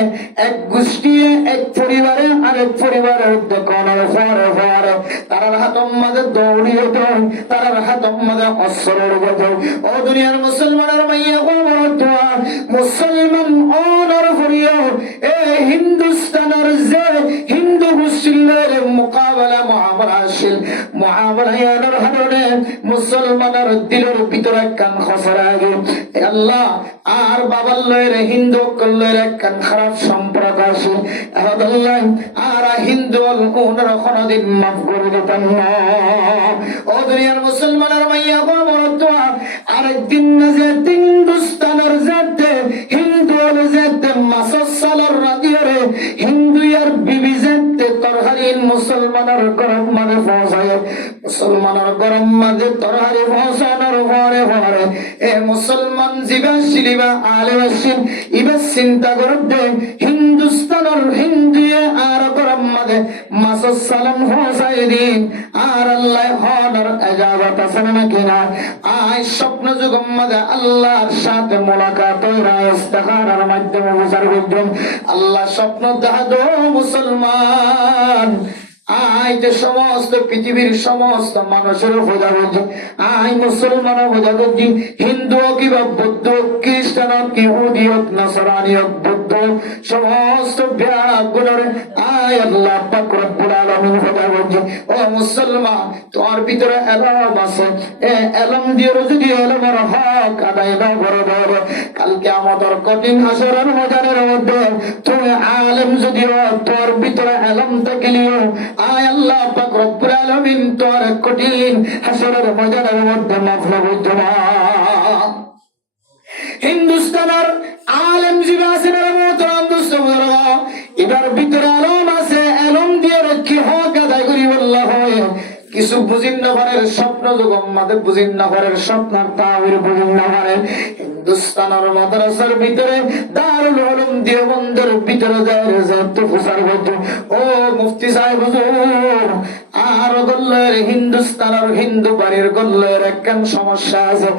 এক গোষ্ঠী এক পরিবারে আরেক পরিবারের দোকানের ফরে ফরে তারার হাতের মাঝে দৌড়িয়ে দেয়, তারার হাতের মাঝে অস্ত্র রেখে। ও দুনিয়ার মুসলমানের মাইয়া মুসলমান অনর করিও এ হিন্দুস্তানের যে হিন্দু গোষ্ঠীর মোকাবেলা মহাবরা আসিল। মহাবরায়নের হারণে মুসলমানের দিলের ভিতরে একখান খসরা আগে আল্লাহ আর বাবার লয়ের হিন্দু কল্লের একখান খারাপ সম্পর্ক আসে। আর হিন্দু ওনার কোনদিন মাফ করে দিতেন না। ও দুনিয়ার মুসলমানের মাইয়া আরেকদিন যে হিন্দুস্তানের যেতে হিন্দু যেতে মাসর সালার রাজিয়ারে হিন্দু আর বিবি যেতে তরহারিন মুসলমানের গরম মাঝে পৌঁছায়। মুসলমানের গরম মাঝে তরহারি পৌঁছানোর পরে পরে এ মুসলমান জিবা শিলিবা আলেবাসীন ইবা চিন্তা করে দে হিন্দুস্তানের হিন্দুয়ে আর গরম মাঝে মাসর সালাম পৌঁছায় দিন। আর আল্লাহ হনার এজাবত আছে নাকি না? আয় স্বপ্ন যুগম মাঝে আল্লাহর সাথে মোলাকাত ইস্তেখারার মাধ্যমে বুঝার বুঝলাম আল্লাহ স্বপ্ন দেখা দো মুসলমান। আয় যে সমস্ত পৃথিবীর সমস্ত মানুষের বোঝা করছি, আয় মুসলমান বোঝা করছি, হিন্দু হোক কিংবা বৌদ্ধ খ্রিস্টান হোক ইহুদি হোক নসরানি হোক বৌদ্ধ সমস্ত ব্যাগুলোর আয় আল্লাহ পাক রব্বুল আলামিন বোঝা করছি। ও মুসলমান তোমার ভিতরে এলম আছে, এ এলম দিয়ে যদি এলমের হক আদায় না করে দেবে, কালকে আমাদের কঠিন হাসরের ময়দানের মধ্যে তুমি আলেম যদি তোর ভিতরে এলম থাকলেও আয় আল্লাহ পাক রব্বুল আলামিন তোর কঠিন হাসরের ময়দানের মধ্যে মাফ করবে না। হিন্দুস্তানের আলেম জীবা আছেন এটার ভিতরে এলম আছে, এলম দিয়ে কি হক আদায় করি বললা হয় কিছু বুঝিন না পারে স্বপ্ন যুগম মাদের বুঝিন না পারে স্বপ্নার তাবির বুঝিন না পারে। হিন্দুস্তানের মাদ্রাসার ভিতরে দারুল উলুম দেওবন্দের ভিতরে যায় তো ফুসার করতো ও মুফতি সাহেব হুজুর আর গল্লের হিন্দুস্তানের হিন্দু বাড়ির গল্লের একখান সমস্যা আছে।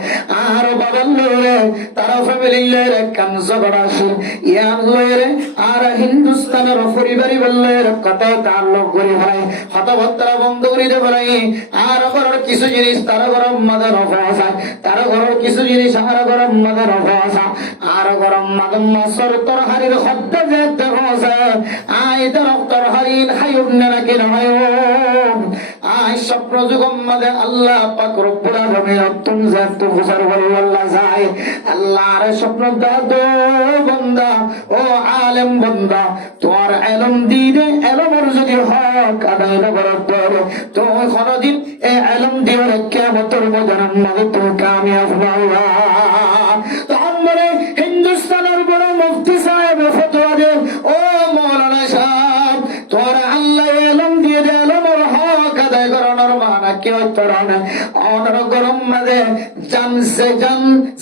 আর বাবার লয়ে তারা ফ্যামিলির একখান ঝগড়া আছে ইয়ার লয়ে আর হিন্দুস্তানের পরিবারই বললের কথা তার লোক করি ভাই হতভত্রা বন্ধ করিতে পারে। আর ঘরের কিছু জিনিস তারা গরম মাদের অফাসা, তারা ঘরের কিছু জিনিস আর গরম মাদের অফাসা, আর গরম মাদম মাসর তরহারির হদ্দা যেতে হসে আই তরহারির হায়ুব নাকি নয়। আই স্বপ্ন যুগম মাদে আল্লাহ পাক রব্বুল আলামিন তুম জাত ফুসার আল্লাহ যায় আল্লাহর স্বপ্ন দাদো বান্দা ও আলেম বান্দা তোমার এলম দিনে এলমের যদি হক আদায় না করতে তো কোনদিন এই এলম দিয়ে কিয়ামতের ময়দানের মধ্যে তুমি কামিয়াব হবা। তো আমরা হিন্দুস্তানের বড় মুফতি সাহেব ফতোয়া দেন ও মাওলানা সাহেব তোর আল্লাহ এলম দিয়ে দে এলমের হক আদায় করানোর মানা কি হতো না অনর গরম মাঝে জান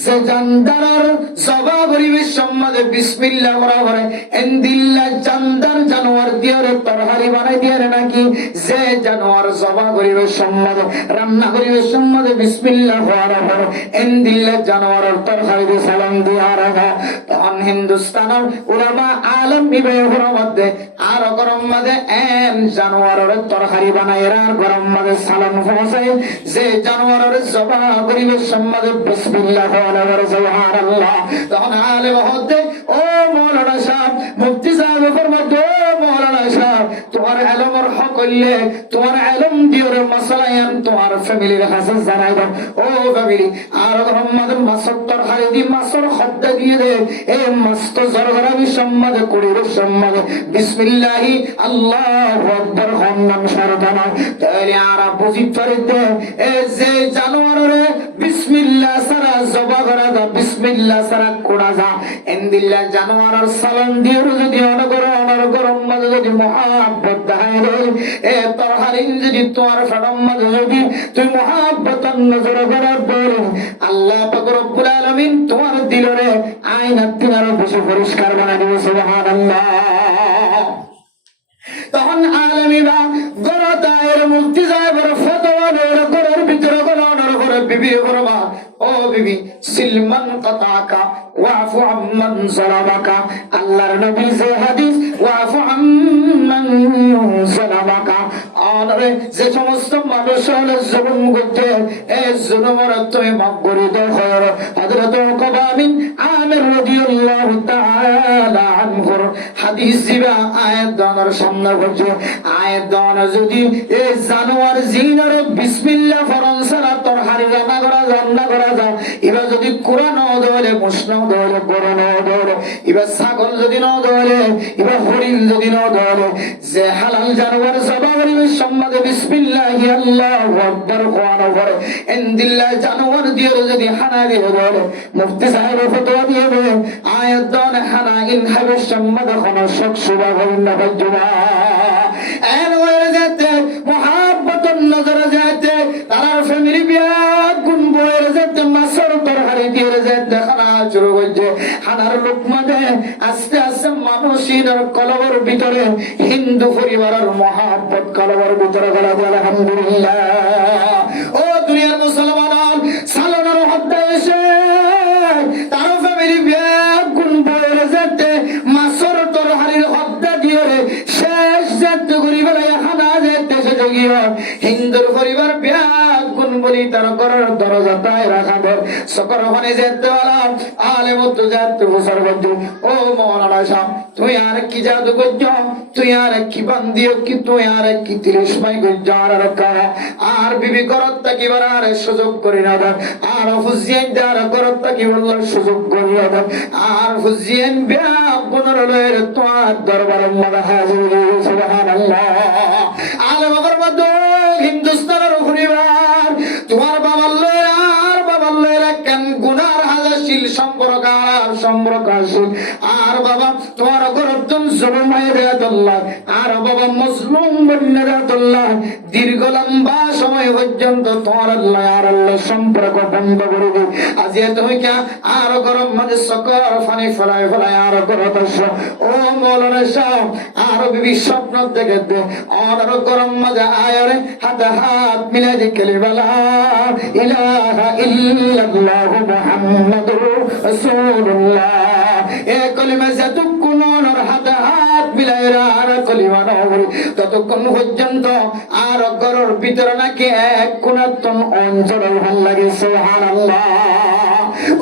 সে জানদার সবা পরিবেশ সম্মাদে বিসমিল্লাহ করা করে এন্দিল্লা জানদার জানোয়ার দিয়ে তরহারি বানাই দিয়ে নাকি যে জানোয়ার সবা পরিবেশ সম্মাদে রান্না পরিবেশ সম্মাদে বিসমিল্লাহ করা করে এন্দিল্লা জানোয়ারের তরহারি দিয়ে সালাম দিয়ে রাখা। তখন হিন্দুস্তানের উলামা আলেম বিবেকের মধ্যে আর গরম মাঝে এন জানোয়ারের তরহারি বানাই আর গরম মাঝে সালাম পৌঁছায় যে জানোয়ারের সবা পরিবেশ সম্মাদে বিসমিল্লাহ করা করে সুবহানাল্লাহ। তখন আলেম হতে ও মাওলানা সাহেব মুফতি সাহেব ফরমাতে ও মাওলানা সাহেব তোমার আলমের হক হইলে তোমার আলম দিওর মাসালায়ান তোমার ফ্যামিলির কাছে জানাই দাও। ও ফ্যামিলি, আর আমাদের মাসত্তর হারিদি মাসর খদ্দা দিয়ে দে এই মস্ত জরগরাবি সম্মাদ করির সম্মাদ বিসমিল্লাহি আল্লাহু আকবার হন্নাম শরদানা তাহলে আর বুঝি পারিতে এ যে জানোয়ারে বিসমিল্লাহ সারা জবা করা দা বিসমিল্লাহ সারা কোড়া যা ইনদিল্লাহ জানোয়ারের সালাম দিয়ে যদি অনর গরম মাঝে যদি মহাব্বত দেখায় এ তোর হারিন যদি তোমার ফেরম মাঝে যদি তুই মহাব্বত নজর করার পরে আল্লাহ পাক রব্বুল আলামিন তোমার দিলরে আয়না তিনার বেশি পরিষ্কার বানাই দিবে সুবহানাল্লাহ। তখন আলমীরা গরতায়ের মুক্তি যায় বড় ফতোয়া দেয় ঘরের ভিতরে গলানোর ঘরে বিবি করবা ও বিবি সিলমান কাতাকা ওয়াফু আম্মান যালামাকা আল্লাহর নবী যে হাদিস ওয়াফু আম্মান যালামাকা আনরে যে সমস্ত মানুষ হলো জুলুম করতে এই জুলুমের তুমি মাফ করে দাও খয়র হযরত উকবা বিন আমির রাদিয়াল্লাহু তাআলা আনহু হাদিস দিবা আয়াত দানার সামনে বলছে আয়াত দানা যদি এই জানোয়ার জিনার বিসমিল্লাহ ফরন সারা তোর হারি রান্না করা যায় এবার যদি কোরআন দলে মুসনা দলে কোরআন দলে এবার ছাগল যদি ন দলে এবার হরিণ যদি ন দলে যে হালাল জানোয়ার জবাবরি সম্মাদে বিসমিল্লাহি আল্লাহু আকবার কোরআন পড়ে ইনদিল্লাহ জানোয়ার দিয়ে যদি হানা দিয়ে দলে মুফতি সাহেব ফতোয়া দিয়ে দেয় আয়াত দানা হানা ইন হাবে সম্মাদ কোন শক সুবা হইন না বজবা এন ওরে যেতে মুহাব্বতুন নজর যেতে তার ফ্যামিলি বিয়া গুন বয়ের যেতে মাসর তরহারি দিয়ে যেতে খানা শুরু হইছে হানার লোকমা দে আস্তে আস্তে মানুষের কলবর ভিতরে হিন্দু পরিবারের মুহাব্বত কলবর ভিতরে গলা দিয়ে আলহামদুলিল্লাহ। ও দুনিয়ার মুসলমান সালানোর হদ্দা এসে তার ফ্যামিলি বিয়া গুন বয়ের যেতে মাসর তরহারির হদ্দা দিয়ে শেষ যেতে গরিবের খানা যেতে সেটা গিয়ে হিন্দুর পরিবার বিয়া গুন বলি তার ঘরের দরজা তাই রাখা ধর সকর ওখানে যেতে বলাম আলে মতো যেতে বসার করছ ও মৌলানা শাহ তুই আর কি জাদু করছ তুই আর কি বান্দিও কি তুই আর কি 30 মাই করছ আর বিবি করত তাকিবার আর সুযোগ করি না আর হুজিয়ান যার করত তাকি বলল সুযোগ করি না আর হুজিয়ান বিয়া গুনর লয়ের তোমার দরবার মধ্যে হাজির সুবহানাল্লাহ। আলে মগর মধ্যে হিন্দুস্তানের পরিবার তোমার বাবার লয়ের আর বাবার লয়ের কেন গুনার হাজাশীল সম্পর্কাশীল আর বাবা তোমার গরবজন জুলুম হয়ে দেয়াতুল্লাহ আর বাবা মজলুম বন্যে দেয়াতুল্লাহ দীর্ঘ লম্বা সময় পর্যন্ত তোমার আল্লাহ আর আল্লাহ সম্পর্ক বন্ধ করে দিই আজ তুমি কে আর গরম মাঝে সকর ফানি ফেলায় আর গরত ও মৌলানা সাহেব আর বিবি স্বপ্ন দেখে দে আর গরম মাঝে আয়রে হাতে হাত মিলে দি কালিমালা ইলাহা ইল্লাল্লাহু মুহাম্মাদুর রাসূলুল্লাহ এ কলিমা যতক্ষণ ওর হাতে হাত মিলাইরা আর কলিমা নবরি ততক্ষণ পর্যন্ত আর ঘরের ভিতরে নাকি এক কোনাতন অঞ্চল ভাল লাগে সুবহানাল্লাহ।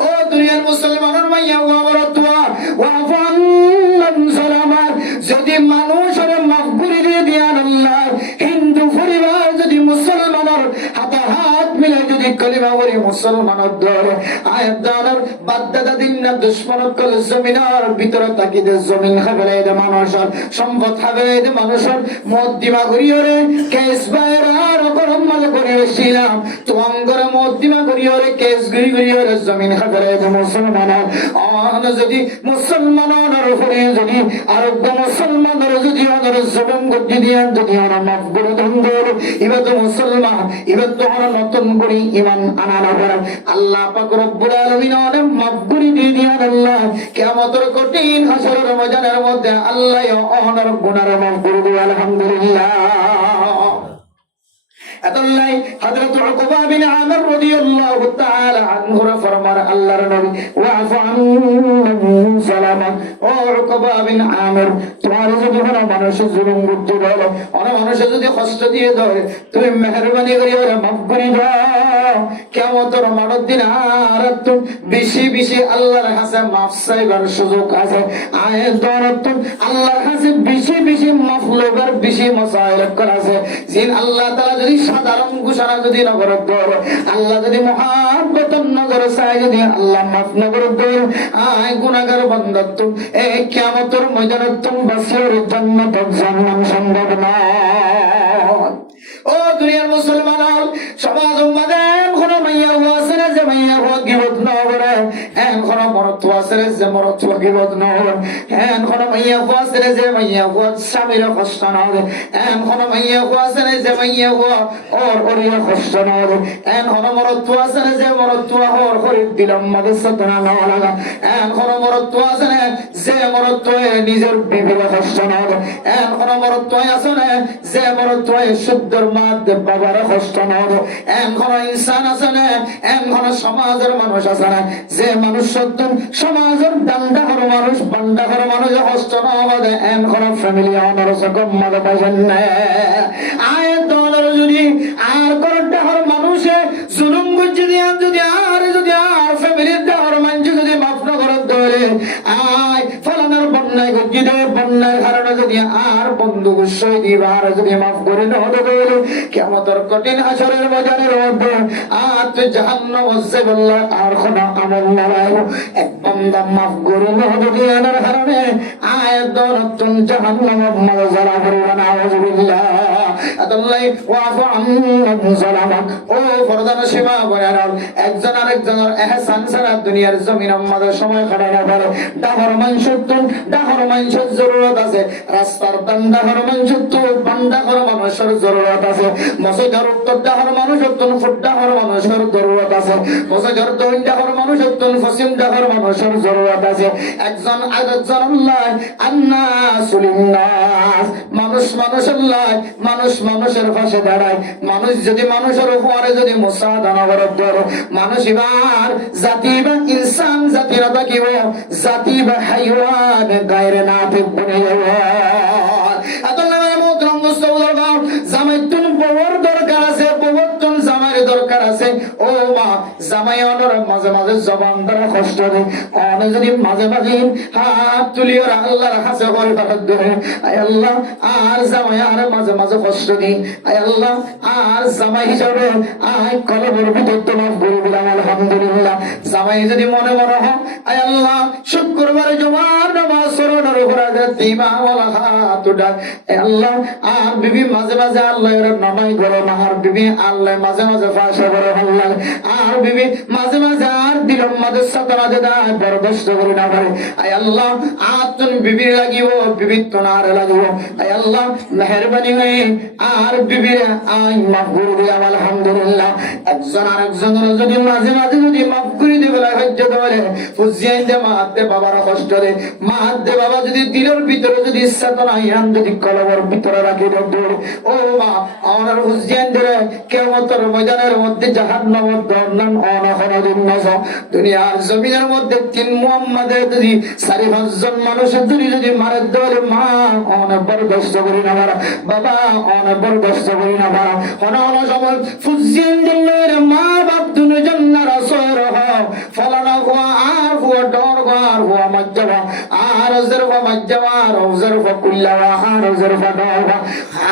ও দুনিয়ার মুসলমানের মাইয়া ও আমার তোয়া ওয়াফু আম্মান যালামা যদি মানুষের মাফ করে দিয়ে দিয়ান আল্লাহ হিন্দু পরিবার যদি মুসলমানের হাতে হাত মিলে যদি কলিমা বলি মুসলমানের ধরে আয়াত দানার বাদদাদা দিন না দুশ্মন কল জমিনার ভিতরে তাকিদে জমিন খাবে দে মানুষের সম্পদ খাবে দে মানুষের মদ দিমা করিয়রে কেস বাইরার গরম মাঝে করিয়েছিলাম তোমার মদ দিমা করিয়রে কেস করিয়রে জমিন খাবে দে মুসলমানের অন যদি মুসলমানের উপরে যদি আরোগ্য মুসলমানের যদি ওদের জুলুম গদি দিয়ে যদি ওরা মাফ করে ধন্দর এবার তো মুসলমান এবার তো ওরা নতুন করে ঈমান আনানো করে আল্লাহ পাক রব্বুল আলামিন ওরে মাফ করে দিয়ে দিয়ান আল্লাহ কিয়ামতের কঠিন হাসরের ময়দানের মধ্যে আল্লাহ ওনার গুনাহ মাফ করে দিবে আলহামদুলিল্লাহ। এতলাই হযরত উকবা বিন আমির রাদিয়াল্লাহু তাআলা আনহু ফরমান আল্লাহর নবী ওয়াফু আন সালামা ও উকবা বিন আমির তোমার যদি কোনো মানুষ জুলুম করতে বলে অন্য মানুষ যদি কষ্ট দিয়ে ধরে তুমি মেহেরবানি করে ওরে মাফ করে দাও কিয়ামতের মাঠের দিন আর তুমি বেশি বেশি আল্লাহর কাছে মাফ চাইবার সুযোগ আছে আয়াতন আল্লাহর কাছে বেশি বেশি মাফ লবার বেশি মাসাইল আছে জিন আল্লাহ তাআলা যদি সাধারণ ঘোষণা যদি নগর ধরে আল্লাহ যদি মহাব্বতন নগর চাই যদি আল্লাহ মাফ নগর ধরে আয় গুনাহগার বান্দা তুমি এই কিয়ামতের ময়দানে তুমি বাসির জান্নাত জান্নাম সম্ভব না ও দুনিয়ার মুসলমান সমাজ উম্মাদের কোন মাইয়া আছে না যে মাইয়া গিবত না করে কোন মরত্ব আছে যে মরত্ব গিবত না করে কোন মাইয়া আছে যে মাইয়া স্বামীর কষ্ট না হবে কোন মাইয়া আছে যে মাইয়া ওর ওরিয়া কষ্ট না হবে কোন মরত্ব আছে যে মরত্ব ওর খরিদ দিলাম মাদ্রাসা না লাগা কোন মরত্ব আছে যে মরত্ব নিজের বিবির কষ্ট না হবে কোন মরত্ব আছে যে মরত্ব শুদ্ধর মাধ্যমে বাবার কষ্ট না হবে কোন ইনসান আছে না কোন সমাজের মানুষ আছে না যে মানুষ সত্য সমাজের ডান্ডাহর মানুষ বান্ডাহর মানুষ কষ্ট না হবে কোন ফ্যামিলি অনার সকম মাঝে পাইছেন না আয় দলের যদি আর কোন ডাহর মানুষে জুলুম করছে যদি আর ফ্যামিলির ডাহর মানুষ যদি মাফ না করে ধরে আয় ফলানোর বন্যায় গজ্জি দেয় বন্যার কারণে যদি আর বন্ধু গুসই দিবার যদি মাফ করে না হতে গেলে কিয়ামতের কঠিন হাসরের বাজারের মধ্যে আর তুই জাহান্নাম হচ্ছে বললা আর কোন আমল না রাখো এক বান্দা মাফ করে না হতে দিয়ার কারণে আয় দরতুন জাহান্নাম মাল যারা করবে না আউযুবিল্লাহ আদাল্লাহ ওয়াফু আন যালামাক ও ফরদান সীমা করে নাও একজন আরেকজনের ইহসান ছাড়া দুনিয়ার জমিন আমাদের সময় কাটায় না পারে ডাহর মানুষের জরুরত আছে রাস্তার ডাহর মানুষের তো বান্দাহর মানুষের জরুরত আছে মসজিদের উত্তর ডাহর মানুষের তো ফুট ডাহর মানুষের জরুরত আছে মসজিদের দক্ষিণ ডাহর মানুষের তো পশ্চিম ডাহর মানুষের জরুরত আছে একজন আরেকজন আল্লাহ আন্নাসুল নাস মানুষ মানুষের পাশে দাঁড়ায় মানুষ যদি মানুষের উপরে যদি মুসাদানা করে ধরে মানুষ এবার জাতি বা ইনসান জাতির থাকিব জাতি বা হাইওয়ান গায়রে নাতিক বনে যাব আল্লাহ মুহতারাম মুস্তাফা জামাইতুন বড় দরকার আছে প্রবর্তন জামাইয়ের দরকার আছে ও মা জামাই অনর মাঝে মাঝে জবান দ্বারা কষ্ট দেয় অনে যদি মাঝে মাঝে হাত তুলি ওর আল্লাহর কাছে করে বারদ ধরে আয় আল্লাহ আর জামাই আর মাঝে মাঝে কষ্ট দিই আয় আল্লাহ আর জামাই হিসাবে আয় কলমের ভিতর তো মাফ করে দিলাম আলহামদুলিল্লাহ জামাই যদি মনে মনে হয় আয় আল্লাহ শুক্রবারে জুমার নামাজ সরণের উপর দিমা ওয়ালা হাত উঠায় আয় আল্লাহ আর বিবি মাঝে মাঝে আল্লাহর নামাই করে আর বিবি আল্লাহ মাঝে মাঝে ফাঁসা করে আল্লাহ আর বিবি মাঝে মাঝে আর দিলম মাঝে সাতরা দেদা বরদাস্ত করে না পারে আয় আল্লাহ আতুন বিবির লাগিব বিবির তো না লাগিব আয় আল্লাহ মেহেরবানি হয়ে আর বিবির আই মাফ করে দিলাম আলহামদুলিল্লাহ একজন আরেকজনের যদি মাঝে মাঝে যদি মাফ করে দিবে হজ্জ ধরে ফুজিয়াই দে মাতে বাবার কষ্ট দে মাতে বাবা যদি দিলের ভিতরে যদি ইচ্ছা তো না ইয়ান যদি কলমের ভিতরে রাখি দৌড় ও মা আমার ফুজিয়াই ধরে কিয়ামতের ময়দানের মধ্যে জাহান্নামের দরনান অনহন দিন নজা দুনিয়ার জমিনের মধ্যে তিন মুহাম্মাদের যদি 4-5 জন মানুষের যদি মারে ধরে মা অনেক বরদাস্ত করি না পারা বাবা অনেক বরদাস্ত করি না পারা অন সময় ফুজিয়াই দিলের মা বাপ দুজন না রাসূল ফলানা হুয়া আর হুয়া ডর আর হুয়া মজ্জাবা আর জরফা মজ্জাবা আর জরফা কুল্লাওয়া আর জরফা ডর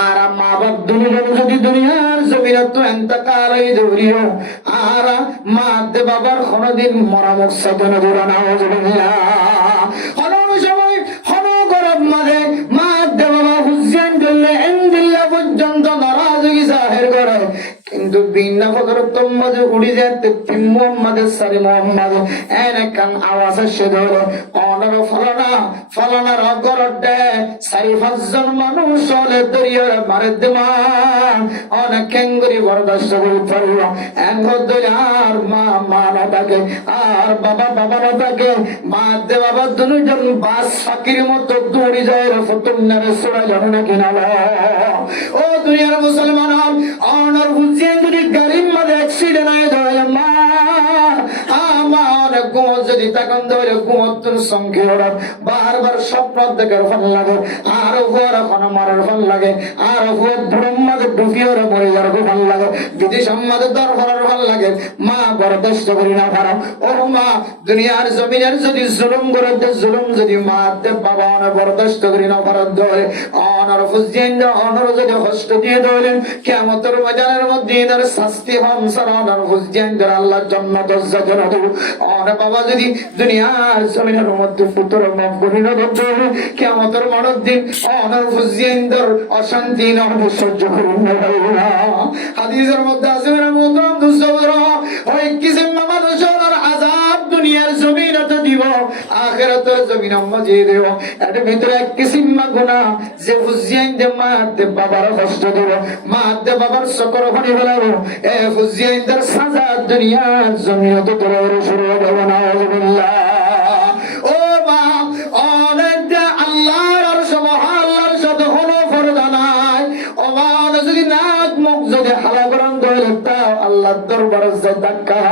আর মা বাপ দুজন যদি দুনিয়ার জমিনে তো ইন্তেকাল হই দৌড়িও আর মা দে বাবার কোনদিন মরামত সাধন দূর না হজবিল্লাহ হলো সময় হলো গরব মাঝে মা দে বাবা হুসেন দিল্লে ইন্দিল্লা পর্যন্ত নারাজগি জাহির করে কিন্তু বিনা ফজরতম মাঝে উড়ি যেতে তিন মুহাম্মাদের সারি মুহাম্মাদ এনে কান আওয়াজ আসে ধরে অনর ফলনার অগরডে সারি পাঁচজন মানুষ হলে দরিয়ার মারে দেমা অনেক কেঙ্গুরি বরদাস্ত করে পারিব এঙ্গর দরি আর মা না থাকে আর বাবা না থাকে মা দে বাবা দুজন বাস ফাকির মতো দৌড়ি যায় ফতুন্নারে সোড়া জানো না কিনা ও দুনিয়ার মুসলমান অনর বুঝিয়ে যদি গাড়ির মাঝে অ্যাক্সিডেন্ট হয়ে যায় মা আমার ঘুম যদি তখন ধরে ঘুমত্তর সঙ্গে ওরা বারবার স্বপ্ন দেখার ভাল লাগে আর ওর এখন মারার ভাল লাগে আর ও ব্রহ্মাকে ডুবিয়ে ওরা মরে যাওয়ার ভাল লাগে বিদেশ আমাদের দরবারের ভাল লাগে মা বরদাস্ত করি না পারো ও মা দুনিয়ার জমিনের যদি জুলুম করে জুলুম যদি মা দে বাবা অনেক বরদাস্ত করি না পারো ধরে অনর ফুজিয়েন অনর যদি কষ্ট দিয়ে ধরেন কিয়ামতের ময়দানের মধ্যে এর শাস্তি হনসার অনর ফুজিয়েন আল্লাহর জন্য দরজা করে দেব অনে বাবা যদি দুনিয়ার জমিনের মধ্যে পুত্র মাফ করি না ধরে কিয়ামতের মানব দিন অনর ফুজিয়েন অশান্তি না সহ্য করুন না হাদিসের মধ্যে আছে মেরা মুহতারাম দুসবর ওই কিসম মানুষের আযাব দুনিয়ার জমিনতে দিব আখিরাতের জমিন মাঝে দেব এর ভিতরে এক কিসম গুনাহ যে ফুজিয়েন দে মা দে বাবার কষ্ট দেব মা দে বাবার সকর হনি ফেলাবো এ ফুজিয়েন দের সাজা দুনিয়ার জমিনতে তোর শুরু হবে না আল্লাহ ও মা অনেক আল্লাহর আরশ মহাল্লার সাথে হলো ফরদানায় ও মা যদি নাক মুখ যদি হালা গরম ধরে তাও আল্লাহর দরবারে যাকা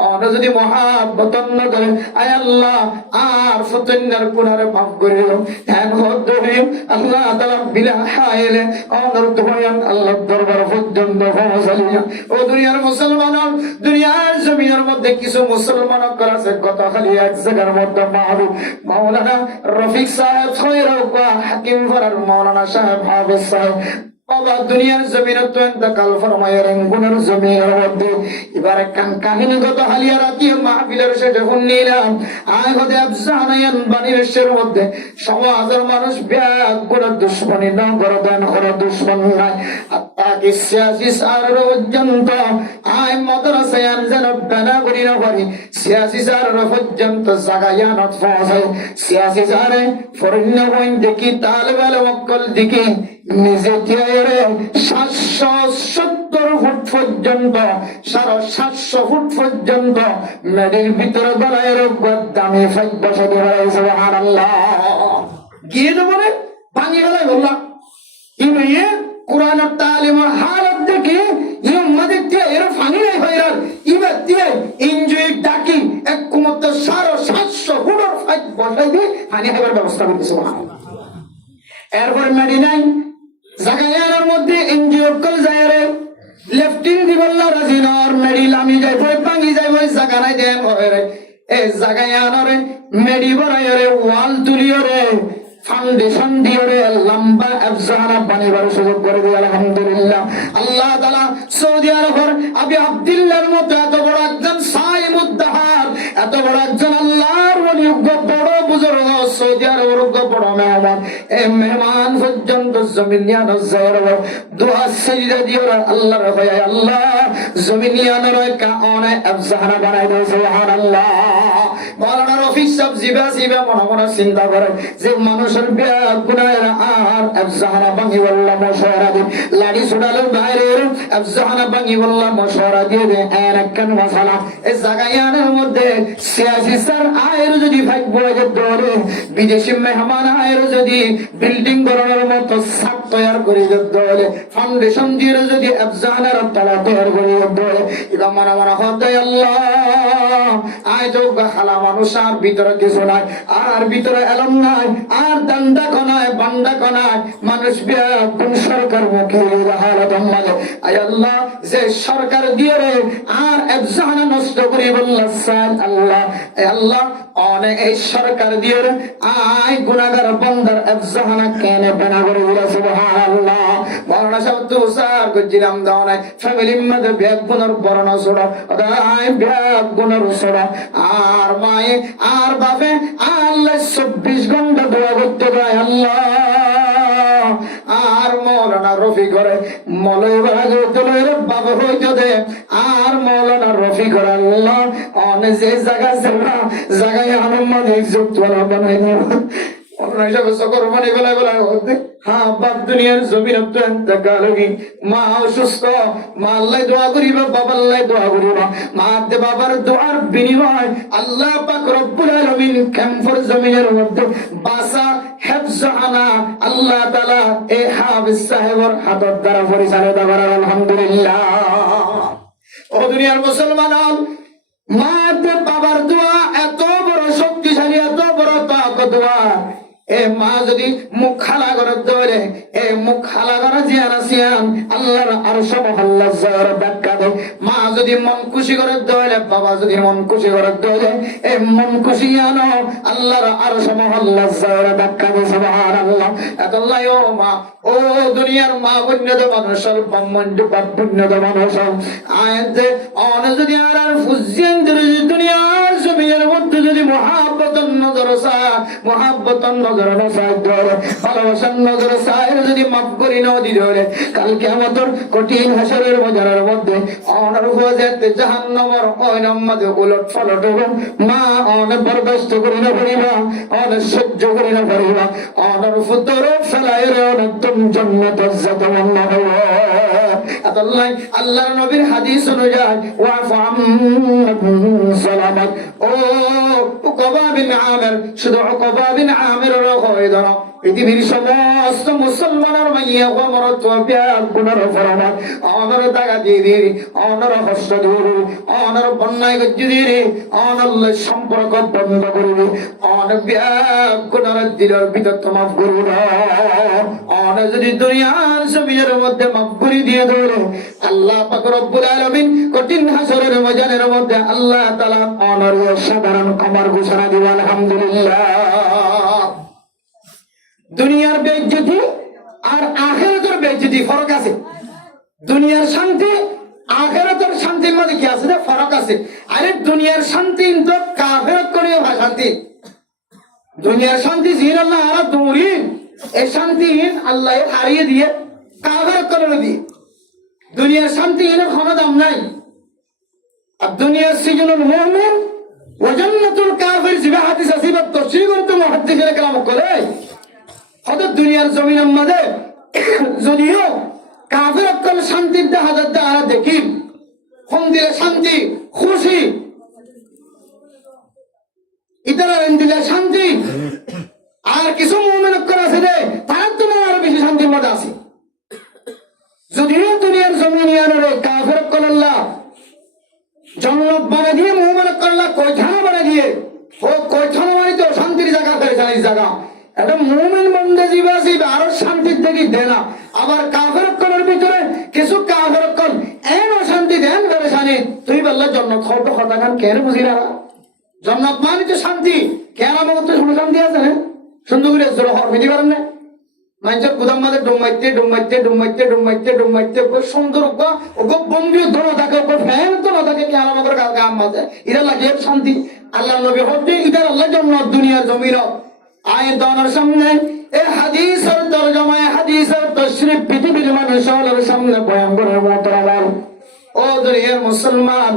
অন যদি মহাব্বতন না করে আয় আল্লাহ আর ফতন্নার গুনাহ মাফ করে দাও এন হদরে আল্লাহ তাআলা বিলা হাইলে অনর তোয়ান আল্লাহ দরবার পর্যন্ত পৌঁছালিয়া ও দুনিয়ার মুসলমান দুনিয়ার জমিনের মধ্যে কিছু মুসলমান করাছে কথা খালি এক জায়গার মধ্যে মাহবুব মাওলানা রফিক সাহেব খয়রুকা হাকিম ফরার মাওলানা সাহেব হাফেজ সাহেব বাবা দুনিয়ার জমিনে তো ইন্তেকাল ফরমায়ের গুনার জমিনের মধ্যে এবার কান কাহিনীগত হালিয়া রাতি মাহফিলের শেষে শুনলাম আয় হদে আফজানায়ান বানিরেশের মধ্যে সমাজের মানুষ ব্যাগ করে দুশ্মনী না গরদান করে দুশ্মন নাই আত্মাকে সিয়াসি সার পর্যন্ত আয় মাদ্রাসায়ান যেন বেনা করি না পারি সিয়াসি সার পর্যন্ত জাগায়ানত পৌঁছায় সিয়াসি সারে ফরিন্য বইন দেখি তালবেল মক্কল দেখি নিজে 770 ফুট পর্যন্ত 750 ফুট পর্যন্ত মেডির ভিতরে গলায় দামি ফাইট বসে দিয়ে সুবহানাল্লাহ গিয়ে তো বলে ভাঙি গেলে বললাম কিন্তু কোরআনের তালিমের হালত দেখে আমাদের দিয়ে এর ফানি নাই হইরাল ইবার দিয়ে এনজয় ডাকি এক কুমত 750 ফুটের ফাইট বসাই দিয়ে ফানি হবার ব্যবস্থা করতে সুবহানাল্লাহ এরপর মেডি নাই জাগায়ানের মধ্যে এনজিও কল যায় রে লেফটিং দিবল্লা রাজিনর মেডিল আমি যাই ভয় পাঙ্গি যাই ভয় জাগা নাই দেন রে এ জাগায়ানরে মেডি বরাই রে ওয়াল তুলিও রে ফাউন্ডেশন দিও রে লম্বা আফজানা বানিবার সুযোগ করে দিয়ে আলহামদুলিল্লাহ আল্লাহ তাআলা সৌদি আরবের আবি আব্দুল্লাহর মতো এত বড় একজন সাইমুদ্দাহার এত বড় একজন আল্লাহর ওলি বড় বুজুর্গ সৌদি আরবের বড় মেহমান এই মেহমান পর্যন্ত জমিনিয়া নজর দোয়া সাজদা দিও আল্লাহর হয় আল্লাহ জমিনিয়া নয় কানে আফজানা বানাই দাও সুবহানাল্লাহ মাওলানা রফিক সাহেব জিবা মনে মনে চিন্তা করে যে মানুষের ব্যাগ গুনাহের আর আফজানা ভাঙি বললাম মশওয়ারা দিন লাড়ি ছুড়ালের বাইরে আফজানা ভাঙি বললাম মশওয়ারা দিয়ে দে এরকম মশলা এই জায়গার মধ্যে সিয়াসি স্যার আয়ের যদি ভাগ বয়ে ধরে বিদেশি মেহমান আয়ের যদি বিল্ডিং করার মতো সাত তৈরি করে ধরে ফাউন্ডেশন দিয়ে যদি আফজানার তলা তৈরি করে ধরে এটা মনে মনে হতে আল্লাহ আয় যোগ খালা মানুষ আর ভিতরে কিছু নাই আর ভিতরে এলম নাই আর দান্দা কোনায় বান্দা কোনায় মানুষ কোন সরকার মুখে হালত মাঝে আয় আল্লাহ যে সরকার দিয়ে রে আর আফজানা নষ্ট করে বললেন আল্লাহ এ আল্লাহ অনেক এই সরকার দিয়ে রে আয় গুনাহগার বান্দার আফজানা কেন বানা করে বলে সুবহানাল্লাহ মাওলানা সাহেব তো স্যার গজিলাম দাও নাই ফ্যামিলির মধ্যে ব্যাগ গুনার বর্ণনা ছড়া আয় ব্যাগ গুনার ছড়া আর মায়ে আর বাপে আল্লাহ 24 ঘন্টা দোয়া করতে যায় আল্লাহ আর মৌলানা রফি করে মৌলবাগের বাবা হইতে দে আর মৌলানা রফি করে আল্লাহ অনেক যে জায়গা ছিল জায়গায় আনন্দ যুক্ত বানাই মা অসুস্থ মা আল্লাহ দোয়া করিবা বাবা আল্লাহ দোয়া করিবা মা বাবার দোয়ার বিনিময় আল্লাহ পাক রব্বুল আলামিন ক্যাম্পর জমিনের মধ্যে বাসা হেফজানা আল্লাহ তাআলা এই হাফেজ সাহেবের হাতের দ্বারা পরিচালিত করা আলহামদুলিল্লাহ। ও দুনিয়ার মুসলমান মা বাবার দোয়া এত বড় শক্তিশালী এত বড় তাকতওয়ার এ মা যদি মুখ খালা করে ধরে এ মুখ খালা করে জিয়ান আল্লাহর আরশ মহল্লার জয়ের ব্যাখ্যা দেয়। মা যদি মন খুশি করে ধরে বাবা যদি মন খুশি করে ধরে এ মন খুশি আনো আল্লাহর আরশ মহল্লার জয়ের ব্যাখ্যা দেয়। সুবহানাল্লাহ। এতলাই ও মা ও দুনিয়ার মা পুণ্যদ মানুষ ব্রহ্মাণ্ড পুণ্যদ মানুষ আয়াতে অন যদি আর ফুজিয়ান দুনিয়ার জমিনের মধ্যে যদি মহাব্বতন নজর মহাব্বতন নজর ভালোবাসার নজর সাহের যদি মাফ করি নদী ধরে কালকে আমাদের কঠিন হাসরের বাজারের মধ্যে অনার যেতে জাহান্নামের অয়নাম্মাদে উলট ফলট এবং মা অনেক বরদাস্ত করি না পারিবা অনেক সহ্য করি না পারিবা অনার ফুতর ফেলাই রে অনেক জন্নত যতমন্ন হব। আল্লাহ আল্লাহর নবীর হাদিস অনুযায়ী ওয়াফু সালামাত ও উকবা বিন আমির শুধু উকবা বিন আমির পৃথিবীর সমস্ত মুসলমানের মাইয়া মরত গুণের ফরমান অনর টাকা দিয়ে দিয়ে অনর হস্ত ধরে অনর বন্যায় গজ্জু দিয়ে অনল্য সম্পর্ক বন্ধ করবে অন গুণের দিলের ভিতর মাফ করব অন যদি দুনিয়ার জমিনের মধ্যে মাফ করে দিয়ে ধরে আল্লাহ পাক রব্বুল আলামিন কঠিন হাসরের ময়দানের মধ্যে আল্লাহ তাআলা অনর সাধারণ ক্ষমার ঘোষণা দিবেন আলহামদুলিল্লাহ। দুনিয়ার বেইজ্জতি আর আখিরাতের বেইজ্জতি ফরক আছে। দুনিয়ার শান্তি আখিরাতের শান্তির মধ্যে কি আছে ফরক আছে। আরে দুনিয়ার শান্তি তো কাফিরত করে শান্তি দুনিয়ার শান্তি জিন আল্লাহ আর দূরি এই শান্তি আল্লাহ হারিয়ে দিয়ে কাফিরত করে দিয়ে দুনিয়ার শান্তি এর কোনো দাম নাই। আর দুনিয়ার সিজনুল মুমিন ওয়া জান্নাতুল কাফির জিবা হাদিস আছে বা তাফসীর করতে মুহাদ্দিসের কালাম করে হয়তো দুনিয়ার জমিনের মধ্যে যদিও কাফের অকল শান্তির হাজার দ্বারা দেখি কম দিলে শান্তি খুশি ইতারা দিলে শান্তি আর কিছু মুমিন অকল আছে রে তারা তো আরো বেশি শান্তির মধ্যে আছে। যদিও দুনিয়ার জমিনে আনরে কাফের অকল আল্লাহ জন্নত বানা দিয়ে মুমিন অকল আল্লাহ কয়খানা বানা দিয়ে ও কয়খানা মানে তো শান্তির জায়গা করে যায় জায়গা এটা মুমিন বান্দা জীবা জীবা আরো শান্তির দেখি দেয় না। আবার কাফের কলের ভিতরে কিছু কাফের কল এন অশান্তি দেন পেরেশানি তুই বললে জন্নত হতো হতাকান কেন বুঝি না জন্নত মানে তো শান্তি কেন আমাকে তো শুনে শান্তি আছে না সুন্দর করে জোর হর মিলি পারেন না মানুষের গুদাম মাঝে ডুমাইতে ডুমাইতে ডুমাইতে ডুমাইতে ডুমাইতে সুন্দর ওগো বম্বিও ধরো থাকে ওগো ফ্যান তো না থাকে কেন আমাদের গাম মাঝে এটা লাগে শান্তি আল্লাহ নবী হতে ইদার আল্লাহ জন্নত দুনিয়ার জমিন আয়াতের সামনে এই হাদিসের তরজমায় হাদিসের তাশরীফ পৃথিবীর মানুষের সামনে বয়ান করে মুহতারাম ও দুনিয়ার মুসলমান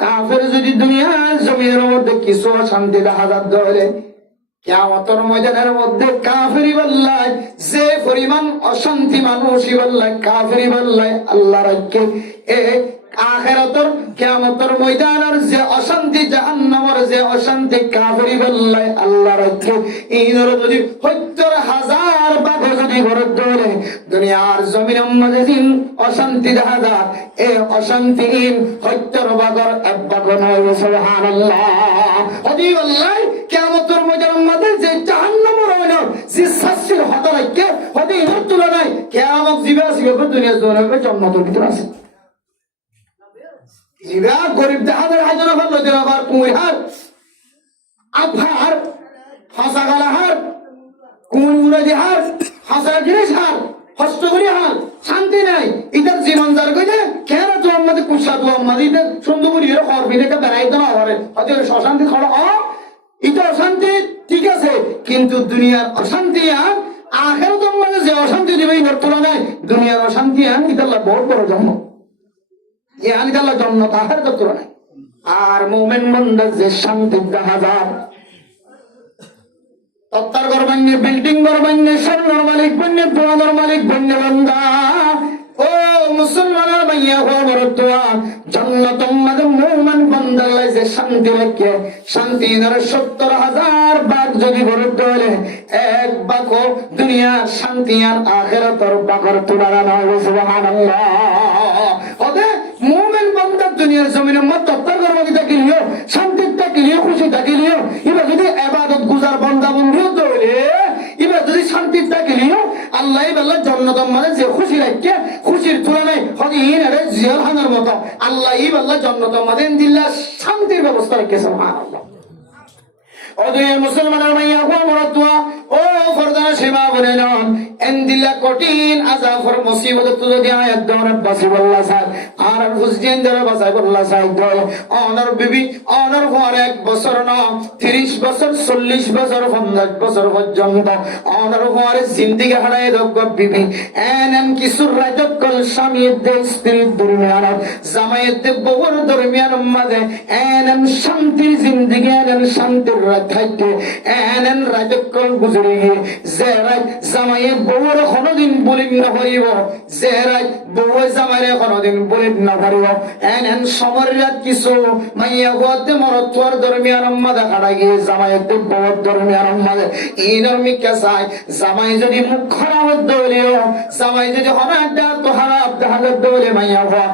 কাফের যদি দুনিয়ার জমিনের মধ্যে কিছু শান্তি দেখা ধরে কিয়ামতের ময়দানের মধ্যে কাফিরি বল্লায় যে পরিমাণ অশান্তি মানুষই বল্লায় কাফিরি বল্লায় আল্লাহ রাখে এ আখিরাতের কিয়ামতের ময়দানের যে অশান্তি জাহান্নামের যে অশান্তি কাফিরি বল্লায় আল্লাহ রাখে এইর যদি ৭০,০০০ ভাগ যদি ঘর ধরে দুনিয়ার জমিনের মধ্যে দিন অশান্তি দেখা যায় এই অশান্তি ৭০ ভাগের এক ভাগ নয় সুবহানাল্লাহ হদি বল্লায় কিয়ামতের ময়দানের মধ্যে যে জাহান্নামের হইল যে শাস্তির হতে রাখে হদি এর তুলনায় কিয়ামত জিবা জিবা দুনিয়ার জমিনের জান্নাতের ভিতর আছে জিবা গরিব দেহাদের হাজার ভাগ লইতে আবার কুইহার আফার হাসাগালা হার কুইউরাজি হার হাসা জিনিস হার হস্তগরি হার শান্তি নাই ইদার জীবন যার কইলে কেন তো আমাদের কুশা তো আমাদের সুন্দর করে এর হরবি দেখে বেড়াইতে না হরে হয়তো অশান্তি খড় ইটা অশান্তি ঠিক আছে কিন্তু দুনিয়ার অশান্তি আর আখিরাতের মধ্যে যে অশান্তি দিবে এর তুলনায় দুনিয়ার অশান্তি আল্লাহ বহুত বড় জন্ম আল্লাহ জন্ম আখিরাতের তুলনায়। আর মুমিন বান্দা যে শান্তি দেখা যায় তত্তার ঘর বান্নে বিল্ডিং ঘর বান্নে স্বর্ণর মালিক বান্নে দোয়ানোর মালিক বান্নে বান্দা ও মুসলমানের ভাইয়া হো মরতুয়া জান্নাতুল মাদে মুমিন বান্দার যে শান্তি রাখে শান্তি ধর ৭০,০০০ ভাগ যদি গরত দলে এক ভাগ দুনিয়ার শান্তি আর আখিরাতের ভাগের তুলনা নয়। সুবহানাল্লাহ। ওদে মুমিন বান্দা দুনিয়ার জমিনের মধ্যে তত্তার ঘর বান্নে থাকিলিও শান্তি থাকিলিও খুশি থাকিলিও এবার যদি ইবাদত গুজার বান্দা বন্ধু দলে এবার যদি শান্তি থাকিলিও আল্লাহ আল্লাহ জান্নাতের মাঝে যে খুশি রাখে খুশির তুলনায় হদিন আরে জিয়ারহানের মতো আল্লাহ আল্লাহ জান্নাতের মাঝে দিল্লা শান্তির ব্যবস্থা রেখেছে। সুবহানাল্লাহ। ও দুই মুসলমানের মাইয়া হো মরতুয়া ও ফরদানা সেবা বলে নন এন্দিলা কঠিন আযাফর মুসিবত তো যদি আয়াত দরে বাসিবুল্লাহ সাহেব আর হুজদিন দরে বাসাইবুল্লাহ সাহেব দরে অনর বিবি অনর হওয়ার 1 বছর ন 30 বছর 40 বছর 50 বছর পর্যন্ত অনর হওয়ার জিন্দেগি হারায় দগ বিবি এনন কিসুর রাজকল স্বামীর দেশ স্ত্রীর দরমিয়ান জামাইয়ের বউর দরমিয়ান মাঝে এনন শান্তির জিন্দেগি এনন শান্তির থাকতে এনন রাজকল গুজরে গিয়ে যে রাজ জামাইয়ের বউর কোনদিন বলিন না হইব যে রাজ বউ জামাইরে কোনদিন বলিন না পারিব এনন সমর রাত কিছু মাইয়া গোতে মরতোর দরমিয়ান মাঝে হারা গিয়ে জামাইয়ের বউর দরমিয়ান মাঝে এই নরমি কেসাই জামাই যদি মুখ খারাপ দলিও জামাই যদি হরাটা তো হারাপ দেখালে দলে মাইয়া গো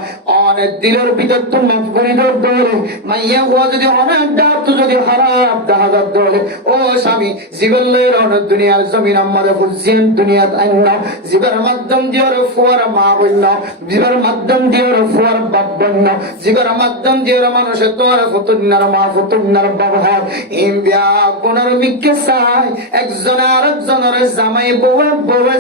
অনেক দিলের ভিতর তো মাফ করে দলে মাইয়া গো যদি হরাটা তো যদি হারাপ দেখা দলে ও স্বামী জীবন লইর দুনিয়ার জমিন আমারে ফুজিন দুনিয়াত আইন জীবের মাধ্যম দিওর ফুয়ার মা বন্য জীবের মাধ্যম দিওর ফুয়ার বাপ বন্য জীবের মাধ্যম দিওর মানুষে তোর ফুতুন্নার মা ফুতুন্নার বাবা ইন্ডিয়া কোনার মিকে চাই একজন আরেকজনের জামাই বউ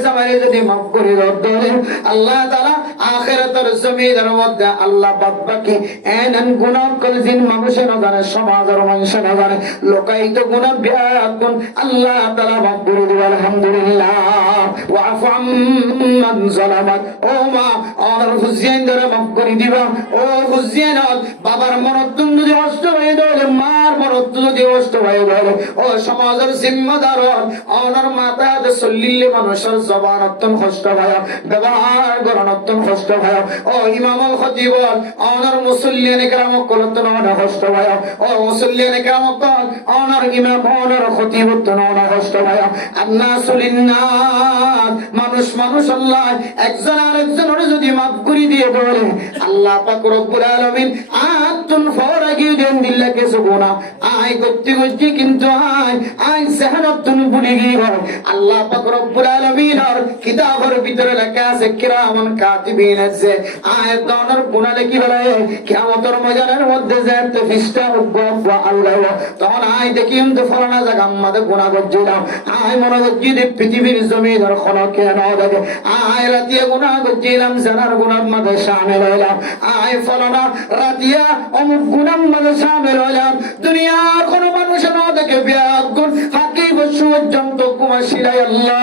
জামাই যদি মাফ করে দলে আল্লাহ তাআলা আখিরাতের জমিনের মধ্যে আল্লাহ বাবাকে এনন গুনাহ কলজিন মানুষের জানে সমাজের মানুষের জানে লোকাইত গুনাহ বিয়াগুন আল্লাহ তাআলা মাফ করে দিবেন। আলহামদুলিল্লাহ। ওয়াফু আম্মান যালামাত ও মা আর হুজেন ধরে মাফ করে দিবা ও হুজেন বাবার মরদ যদি কষ্ট হয়ে দলে মার মরদ যদি কষ্ট হয়ে দলে ও সমাজের জিম্মাদার অনর মাতা চলিলে মানুষের জবান অত্যন্ত কষ্ট হয় ব্যবহার করার অত্যন্ত কষ্ট হয় ও ইমামুল খতিব অনর মুসল্লিয়ানে কেরাম কলত না কষ্ট হয় ও মুসল্লিয়ানে কেরাম অনর ইমাম অনর খতিব তো না কষ্ট হয় আন্নাসুলিন্নাস মানুষ আল্লাহ একজন আরেকজনের যদি মাফ করে দিয়ে বলে আল্লাহ পাক রব্বুল আলামিন আতুন ফরাগি দেন দিল্লা কিছু গুনাহ আয় করতে কিন্তু আয় সেহানতুন ভুলে গিয়ে আল্লাহ পাক রব্বুল আলামিন আর কিতাবের ভিতরে লেখা আছে কিরামান কাতিবিন আছে আয়াত দনের গুনাহ লিখি বলে কিয়ামতের ময়দানের মধ্যে যেতে ফিস্টা উগ্র আল্লাহ তখন আয় দেখি তো ফলানা জায়গা আমাদের গুনাহ করছিলাম আয় মনে করছি যে পৃথিবীর জমিনের কোনো কেন দেখে আয় রাতিয়া গুনাহ করছিলাম জানার গুনার মধ্যে শামিল হইলাম আয় ফলানা রাতিয়া অমুক গুনার মধ্যে শামিল হইলাম দুনিয়ার কোনো মানুষ না দেখে বিয়াগুন হাকি বসু পর্যন্ত কুমাশিলাই আল্লাহ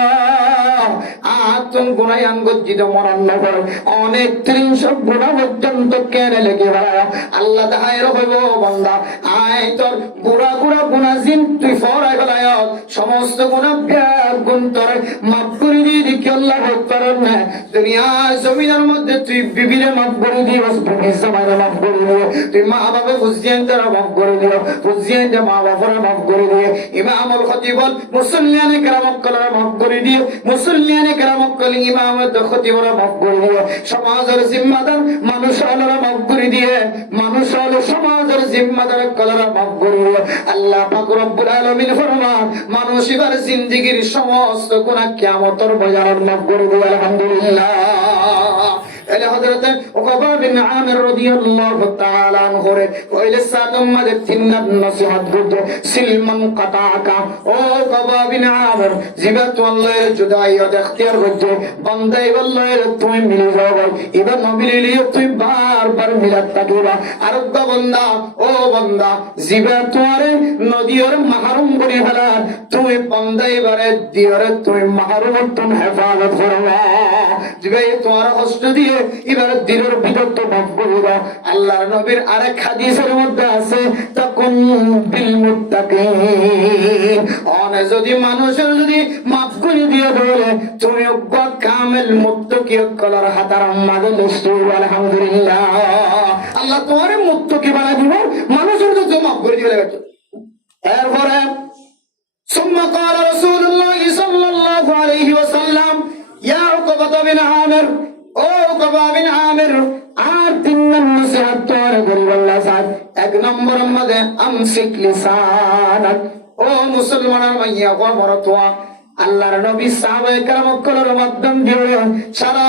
আতুন গুনায়ান গজ্জিত মরণ নগর অনেক ৩০ গুনাহ পর্যন্ত কেন লেগে বেড়ায় আল্লাহ দাহায়ের হইব বান্দা আয় তোর গুড়া গুনাহ জিন তুই ফরাই বেলায় সমস্ত গুনাহ বিয়াগুন তোর মাফ করে দিয়ে দেখি আল্লাহ করেন না দুনিয়ার জমিনের মধ্যে তুই বিবিরে মাফ করে দিস বিবি জামাইরে মাফ করে দিও তুই মা বাবা হুজেন তারা মাফ করে দিও হুজেন যে মা বাবারা মাফ করে দিও ইমামুল খতিব মুসল্লিয়ানে কেরাম কলরা মাফ করে দিও মুসল্লিয়ানে কেরাম কল ইমাম খতিবরা মাফ করে দিও সমাজের জিম্মাদার মানুষ আল্লাহরা মাফ করে দিয়ে মানুষ হলো সমাজের জিম্মাদার কলরা মাফ করে দিও আল্লাহ পাক রব্বুল আলামিন ফরমান মানুষ এবার জিন্দেগীর সমস্ত গুনাহ কিয়ামতের ময়দানে মাফ করে দিও। আলহামদুলিল্লাহ। তাহলে হযরত উকবা বিন আমির রাদিয়াল্লাহু তাআলা আনহু কইলে সাদম মাদে তিননার নসিহত করতে সিলমান কাতাকা ও উকবা বিন আমির জিবাত আল্লাহর জুদাইয়ত ইখতিয়ার করতে বান্দাই আল্লাহর তুমি মিলে যাও এবার নবিলি তুই বারবার মিলাত থাকিবা আর বান্দা ও বান্দা জিবাত তোমারে নদীর মাহরুম করে ফেলার তুমি বান্দাই বারে দিয়রে তুমি মাহরুম তুমি হেফাজত করবা জিবাই তোমার কষ্ট দিয়ে এবার দিলের ভিতর তো মাফ করবা আল্লাহর নবীর আরেক হাদিসের মধ্যে আছে তাকুন বিল মুত্তাকিন অনে যদি মানুষের যদি মাফ করে দিয়ে ধরে তুমি কামেল মুত্তাকি কলার হাতার মাঝে লস্তুর আলহামদুলিল্লাহ আল্লাহ তোমারে মুত্তাকি বানাই দিব মানুষের যদি মাফ করে দিবে এরপরে ثم قال رسول الله صلى الله عليه وسلم يا عقبة بن عامر ও উকবা বিন আমির আর তিন নম্বর নসিহত তোর গরিবাল্লাহ সাহেব এক নম্বর মধ্যে আমসিক লিসানাক ও মুসলমানের মাইয়া গো বড়তোয়া আল্লাহর নবী সাহাবায়ে কেরাম কলর মাধ্যম দিয়ে সারা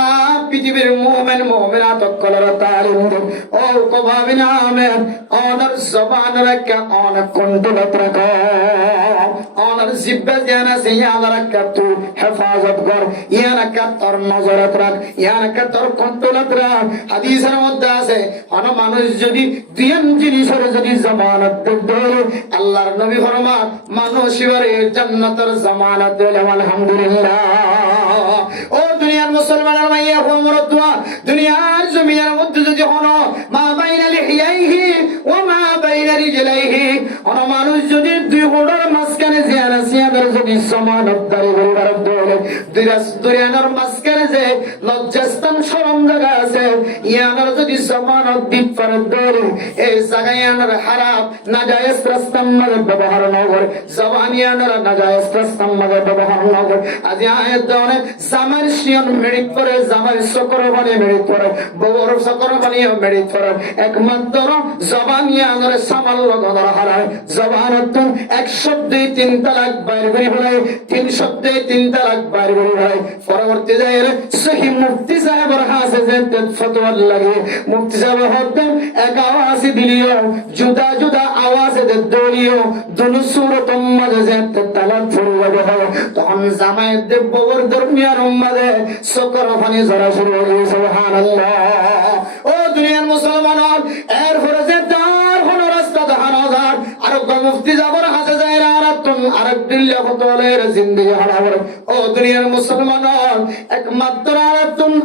পৃথিবীর মুমিন মুমিনাত কলর তালিম দেন ও উকবা বিন আমির অনার জবান রাখা অন কন্ট্রোলত রাখা অনার জিব্বা জানা সে ইয়াদ রাখা তু হেফাজত কর ইয়ানাকা তোর নজরত রাখ ইয়ানাকা তোর কন্ট্রোলত রাখ হাদিসের মধ্যে আছে অন মানুষ যদি দুইজন জিনিসের যদি জামানত দেয় আল্লাহর নবী ফরমান মানুষ এবারে জান্নাতের জামানত দেয় আলহামদুলিল্লাহ ও দুনিয়ার মুসলমানের মাইয়া ওমরতুয়া দুনিয়ার জমিনের মধ্যে যদি হনো মা বাইনা লিহিয়াইহি ওয়া মা বাইনা রিজলাইহি কোন মানুষ যদি দুই গোড়ার মাঝখানে জিয়ানা সিয়াদের যদি সমানত দাঁড়ি করিবার দলে দুনিয়ার মাঝখানে যে লজ্জাস্থান শরম জায়গা আছে ইয়ানার যদি সমানত দ্বীপ পার দলে এই জায়গায় ইয়ানার হারাম নাজায়েজ রাস্তার মাঝে ব্যবহার না করে জবান ইয়ানার নাজায়েজ রাস্তার মাঝে ব্যবহার না করে আজ আয়াত দাওনে জামার শিয়ন মেরিট করে জামার সকর বানিয়ে মেরিট করে বড় সকর বানিয়ে মেরিট করে একমাত্র জবান ইয়ানার সামাল্য গদর হারায় জবানত এক শব্দে তিন তালাক বাইর করে ফেলে তিন শব্দে তিন তালাক বাইর করে ফেলে পরবর্তী যায় সহি মুফতি সাহেবের হাসে যে ফতোয়া লাগে মুফতি সাহেব হতেন এক আওয়াজ দিলিও জুদা জুদা আওয়াজ দে দলিও দুনু সূরত মাঝে যে তালাক ফুরবে হয় তখন জামায়েত দে ববর দরমিয়ার মাঝে সকর পানি জরা শুরু হলো সুবহানাল্লাহ ও দুনিয়ার মুসলমান এর পরে যে তার হলো রাস্তা দেখানো যায় আর মুফতি যাবার হাসে যায় আর আরেক দিল্লা ফতোয়ালের জিন্দেগি হারাবার ও দুনিয়ার মুসলমান একমাত্র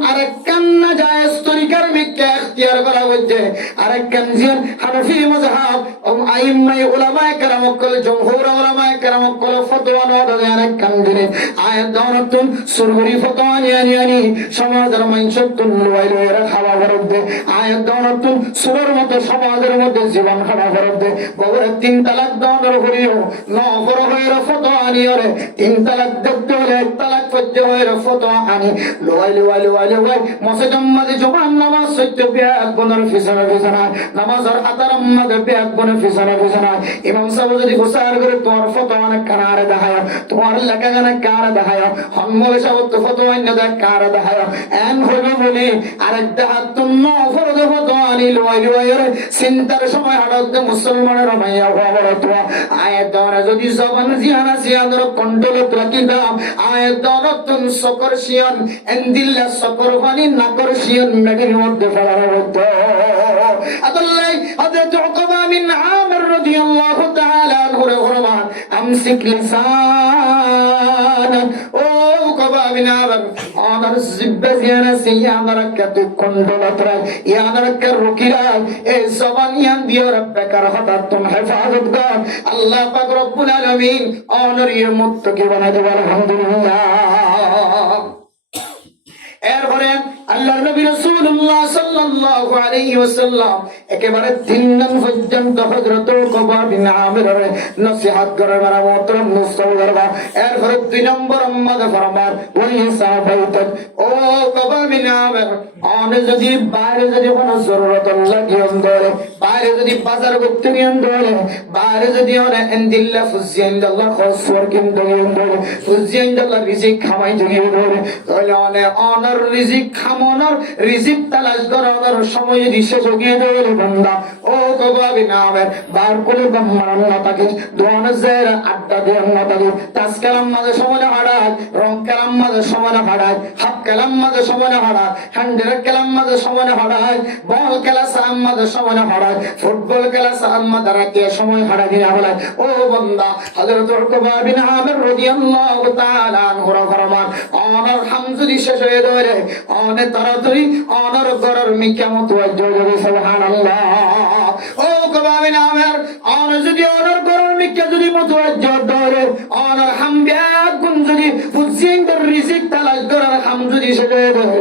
আরেক কান্না যায় তরিকার ভিক্ষা ইখতিয়ার করা হচ্ছে আরেক কানজিয়ান হানাফি মাযহাব ও আইম্মায়ে উলামায়ে কেরাম কল জমহুর উলামায়ে কেরাম কল ফতোয়া নদ আরেক কানদিনে আয়াত দাওরাতুন সুরগুরি ফতোয়া নিয়ানি সমাজের মাইনসতুন লয় লয়ের খাওয়া করতে আয়াত দাওরাতুন সুরের মতো সমাজের মধ্যে জীবন খাওয়া করতে বগরে তিন তালাক দাওয়ার করিও নফর হয়ে ফতোয়া আনিওরে তিন তালাক দেখতে হলে এক তালাক পর্যন্ত হয়ে ফতোয়া আনি লয় লয় লয় লয় মসজিদের মধ্যে জবান নামাজ সত্য বিয়াক বনের ফিসানা ফিসানা নামাজের হাতার মধ্যে বিয়াক বনের ফিসানা ফিসানা ইমাম সাহেব যদি গোসার করে তোমার ফতোয়া অনেক কানারে দেখায় তোমার লেখা গানে কারে দেখায় হনমলে সাহেব তো ফতোয়া অন্য দেখ কারে দেখায় এন হইবে বলি আরেক দেখাত তো নফর দে ফতোয়া আনি লয় লয় চিন্তার সময় হাড়ত মুসলমানের মাইয়া হওয়ার তো আয়াত দ্বারা যদি জবান জিয়ানা জিয়াদর কন্ট্রোলত রাখি দাও আয়াত দ্বারা তুন সকর শিয়ান এন্দিল্লা সকর পানি নাকর শিয়ান মেডির মধ্যে ফেলার হতো আদাল্লাই হযরত উকবা বিন আমির রাদিয়াল্লাহু তাআলা আনহু ফরমান আমসিক লিসান ও উকবা বিন আমির অনার জিব্বা জিয়ানা সিয়ানার কাতু কন্ট্রোলত রাখ ইয়ানার কা রুকিরা এই জবান ইয়ান দিয়ে রব্বাকার হঠাৎ তুম হেফাজত কর আল্লাহ পাক রব্বুল আলামিন অনরিয় মুত্তাকি বানায় দেব আলহামদুলিল্লাহ এরপরে আল্লাহর নবী রাসূলুল্লাহ সাল্লাল্লাহু আলাইহি ওয়াসাল্লাম একেবারে 3 দিন পর্যন্ত হযরত উকবা বিন আমিরের নসিহত করার মতলব মুস্তাওয়ার এরপরে 2 নম্বর মধ্যে ফরমান ওই সাহাবাইত ও উকবা বিন আমির অনে যদি বাইরে যদি কোনো জরুরত লাগে ধরে বাইরে যদি বাজার করতে গিয়ে ধরে বাইরে যদি অনে ইনদিল্লাহ ফুজিয়ান্দাল্লাহ খসওয়ার কিন্তু ধরে ফুজিয়ান্দাল্লাহ রিজিক খামাই যদি ধরে তাহলে অনে অনার রিজিক খামো অনর রিজিক তালাশ করার সময় যদি শেষ হয়ে যায় বান্দা ও কবাবি নামের বার করে ব্রহ্মার না থাকে দোয়ানের আড্ডা দিয়ে না থাকে তাস কালাম মাঝে সময় হারায় রং কালাম মাঝে সময় হারায় হাফ কালাম মাঝে সময় হারায় হান্ড্রেড কালাম মাঝে সময় হারায় বল খেলা সাম মাঝে সময় হারায় ফুটবল খেলা সাম মাঝে রাখিয়ে সময় হারায় দিয়া বলে ও বান্দা হযরত উকবা বিন আমির রাদিয়াল্লাহু তাআলা আনহু ফরমান অনর হামজুদি শেষ হয়ে ধরে অনে তাড়াতাড়ি অনর গরর মিকিয়ামত ওয়াজ্জহ যাবে সুবহানাল্লাহ ও উকবা বিন আমির অন যদি অনর গরর মিকিয়া যদি মতওয়াজ্জহ ধরে অনর হামবিয়া গুন যদি ফুজিনদের রিজিক তালাশ করার হামজুদি শেষ হয়ে ধরে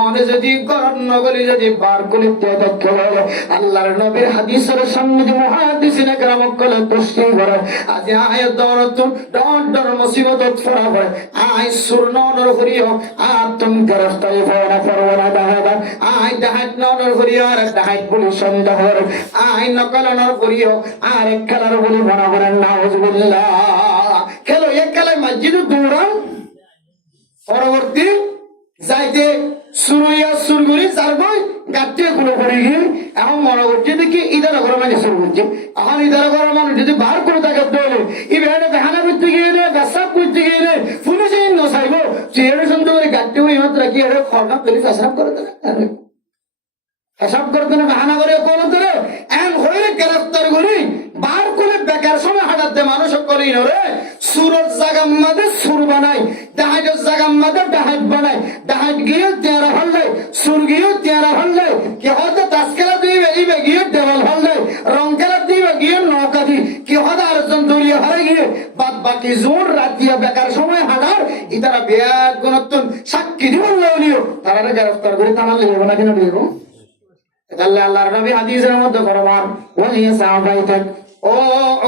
অনে যদি গরর নগরী যদি বার কলিতে দেখে বলে আল্লাহর নবীর হাদিসের সামনে যে মুহাদ্দিসিনে কেরাম কলে তশরিহ করে আজ আয়াত দরতুন ডর মুসিবত ফরা হয় আই সুরনর হরিও আর তুম গরফতাই ফরা ফরওয়ানা দাহাদা আই দাহাত নর হরিও আর দাহাত বলি সন্দেহ আই নকলনর হরিও আর এক খেলার বলি বনা করেন নাউজুবিল্লাহ খেলো এক খেলায় মসজিদে দৌড়ান পরবর্তী যাইতে সুরইয়া সুরগুরি চারবই গাট্টে গুলো করে গিয়ে এখন মনে করছে দেখি ইদার ঘর মানে শুরু করছে এখন ইদার ঘর মানুষ যদি বার করে থাকে দলে ইভেন্টে বেহানা করতে গিয়ে রে বেসাব করতে গিয়ে রে পুলিশে নসাইব চেয়ারে সুন্দর করে গাট্টে হয়ে মাত্র রাখি আরে খরনা পুলিশ হিসাব করে দেয় হিসাব করতে না বাহানা করে কোন ধরে এন হয়ে গ্রেফতার করি বার করে বেকার সময় হাঁটাতে মানুষ করি রে সুরত জাগাম মাঝে সুর বানাই ডাহাইটের জাগাম মাঝে ডাহাইট বানাই ডাহাইট গিয়ে তেরা ভাল্লাই সুর গিয়ে তেরা ভাল্লাই কি হয়তো তাসকেলা দিবে ইবে গিয়ে দেওয়াল ভাল্লাই রং খেলা দিবে গিয়ে নৌকা দি কি হয়তো আরেকজন দলীয় হারে গিয়ে বাদ বাকি জোর রাত দিয়ে বেকার সময় হাঁটার ইতারা বেয়ার গুণত্তন সাক্ষী দিব তারা গ্রেফতার করে তারা লেগে না কিনা দিব আল্লাহর নবী হাদিসের মধ্যে ফরমান ওয়ালিয়া সাহাবাইতেন ও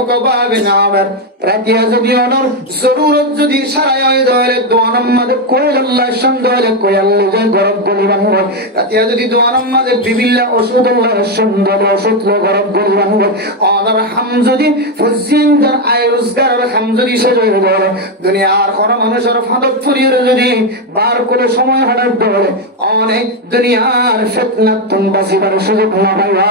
উকবা বিন আমির রাতিয়া যদি অনর জরুরত যদি সারায় হয়ে যায় দোয়ানাম মাদে কোয়েল আল্লাহ সুন্দর কোয়েল যে গরব বলিবান হয় রাতিয়া যদি দোয়ানাম মাদে বিবিল্লা ওষুধ আল্লাহ সুন্দর ওষুধ গরব বলিবান হয় অনর হাম যদি ফুজিনদার আয় রোজগারের হাম যদি শেষ হয়ে যায় দুনিয়ার কোন মানুষের ফাদত ফুরিয়ে যদি বার করে সময় হাঁটার দৌড়ে অনেক দুনিয়ার ফিতনা তুম বাসিবার সুযোগ না পাইবা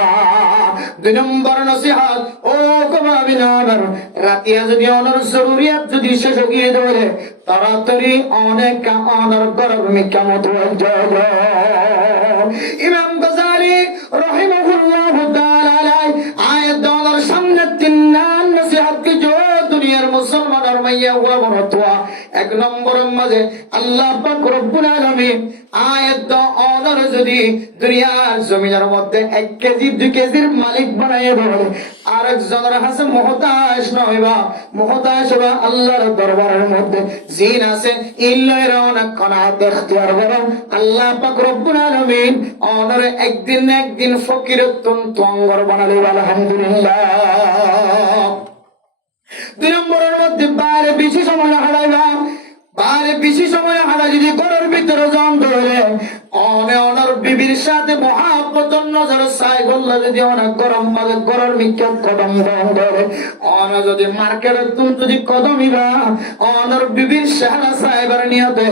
দুই নম্বর নসিহত ও উকবা বিন আমির রাতিয়া যদি অনর জরুরিয়াত যদি শেষ হয়ে ধরে তাড়াতাড়ি অনেক অনর গরব মিকিয়ামত ওয়াজ্জহ ইমাম গাযালি রাহিমাহুল্লাহ তাআলা আয়াত দলার সামনে তিন নসিহত কি जो দুনিয়ার মুসলমানের মাইয়া ওয়া বরতওয়া এক নম্বরের মাঝে আল্লাহ পাক রব্বুল আলামিন আয়াত অনর যদি দুনিয়ার জমিনের মধ্যে 1 কেজি 2 কেজির মালিক বানায় ধরে আরেকজনের কাছে মুহতাজ নয়বা মুহতাজ হবা আল্লাহর দরবারের মধ্যে জিন আছে ইল্লার অনেক কনাত ইখতিয়ার করো আল্লাহ পাক রব্বুল আলামিন অনরে একদিন ফকিরতুন তোঙ্গর বানালে আলহামদুলিল্লাহ দুই নম্বরের মধ্যে বাইরে বেশি সময় হারাইবা বাইরে বেশি সময় হারা যদি ঘরের ভিতরে জন ধরে অনর বিবির সাথে মহাব্বত নজর চাই বললে যদি অনেক গরম মাঝে ঘরের মিক্কা কদম ধরে অন যদি মার্কেটের তুম যদি কদমিবা অনর বিবির সাহারা চাইবার নিয়তে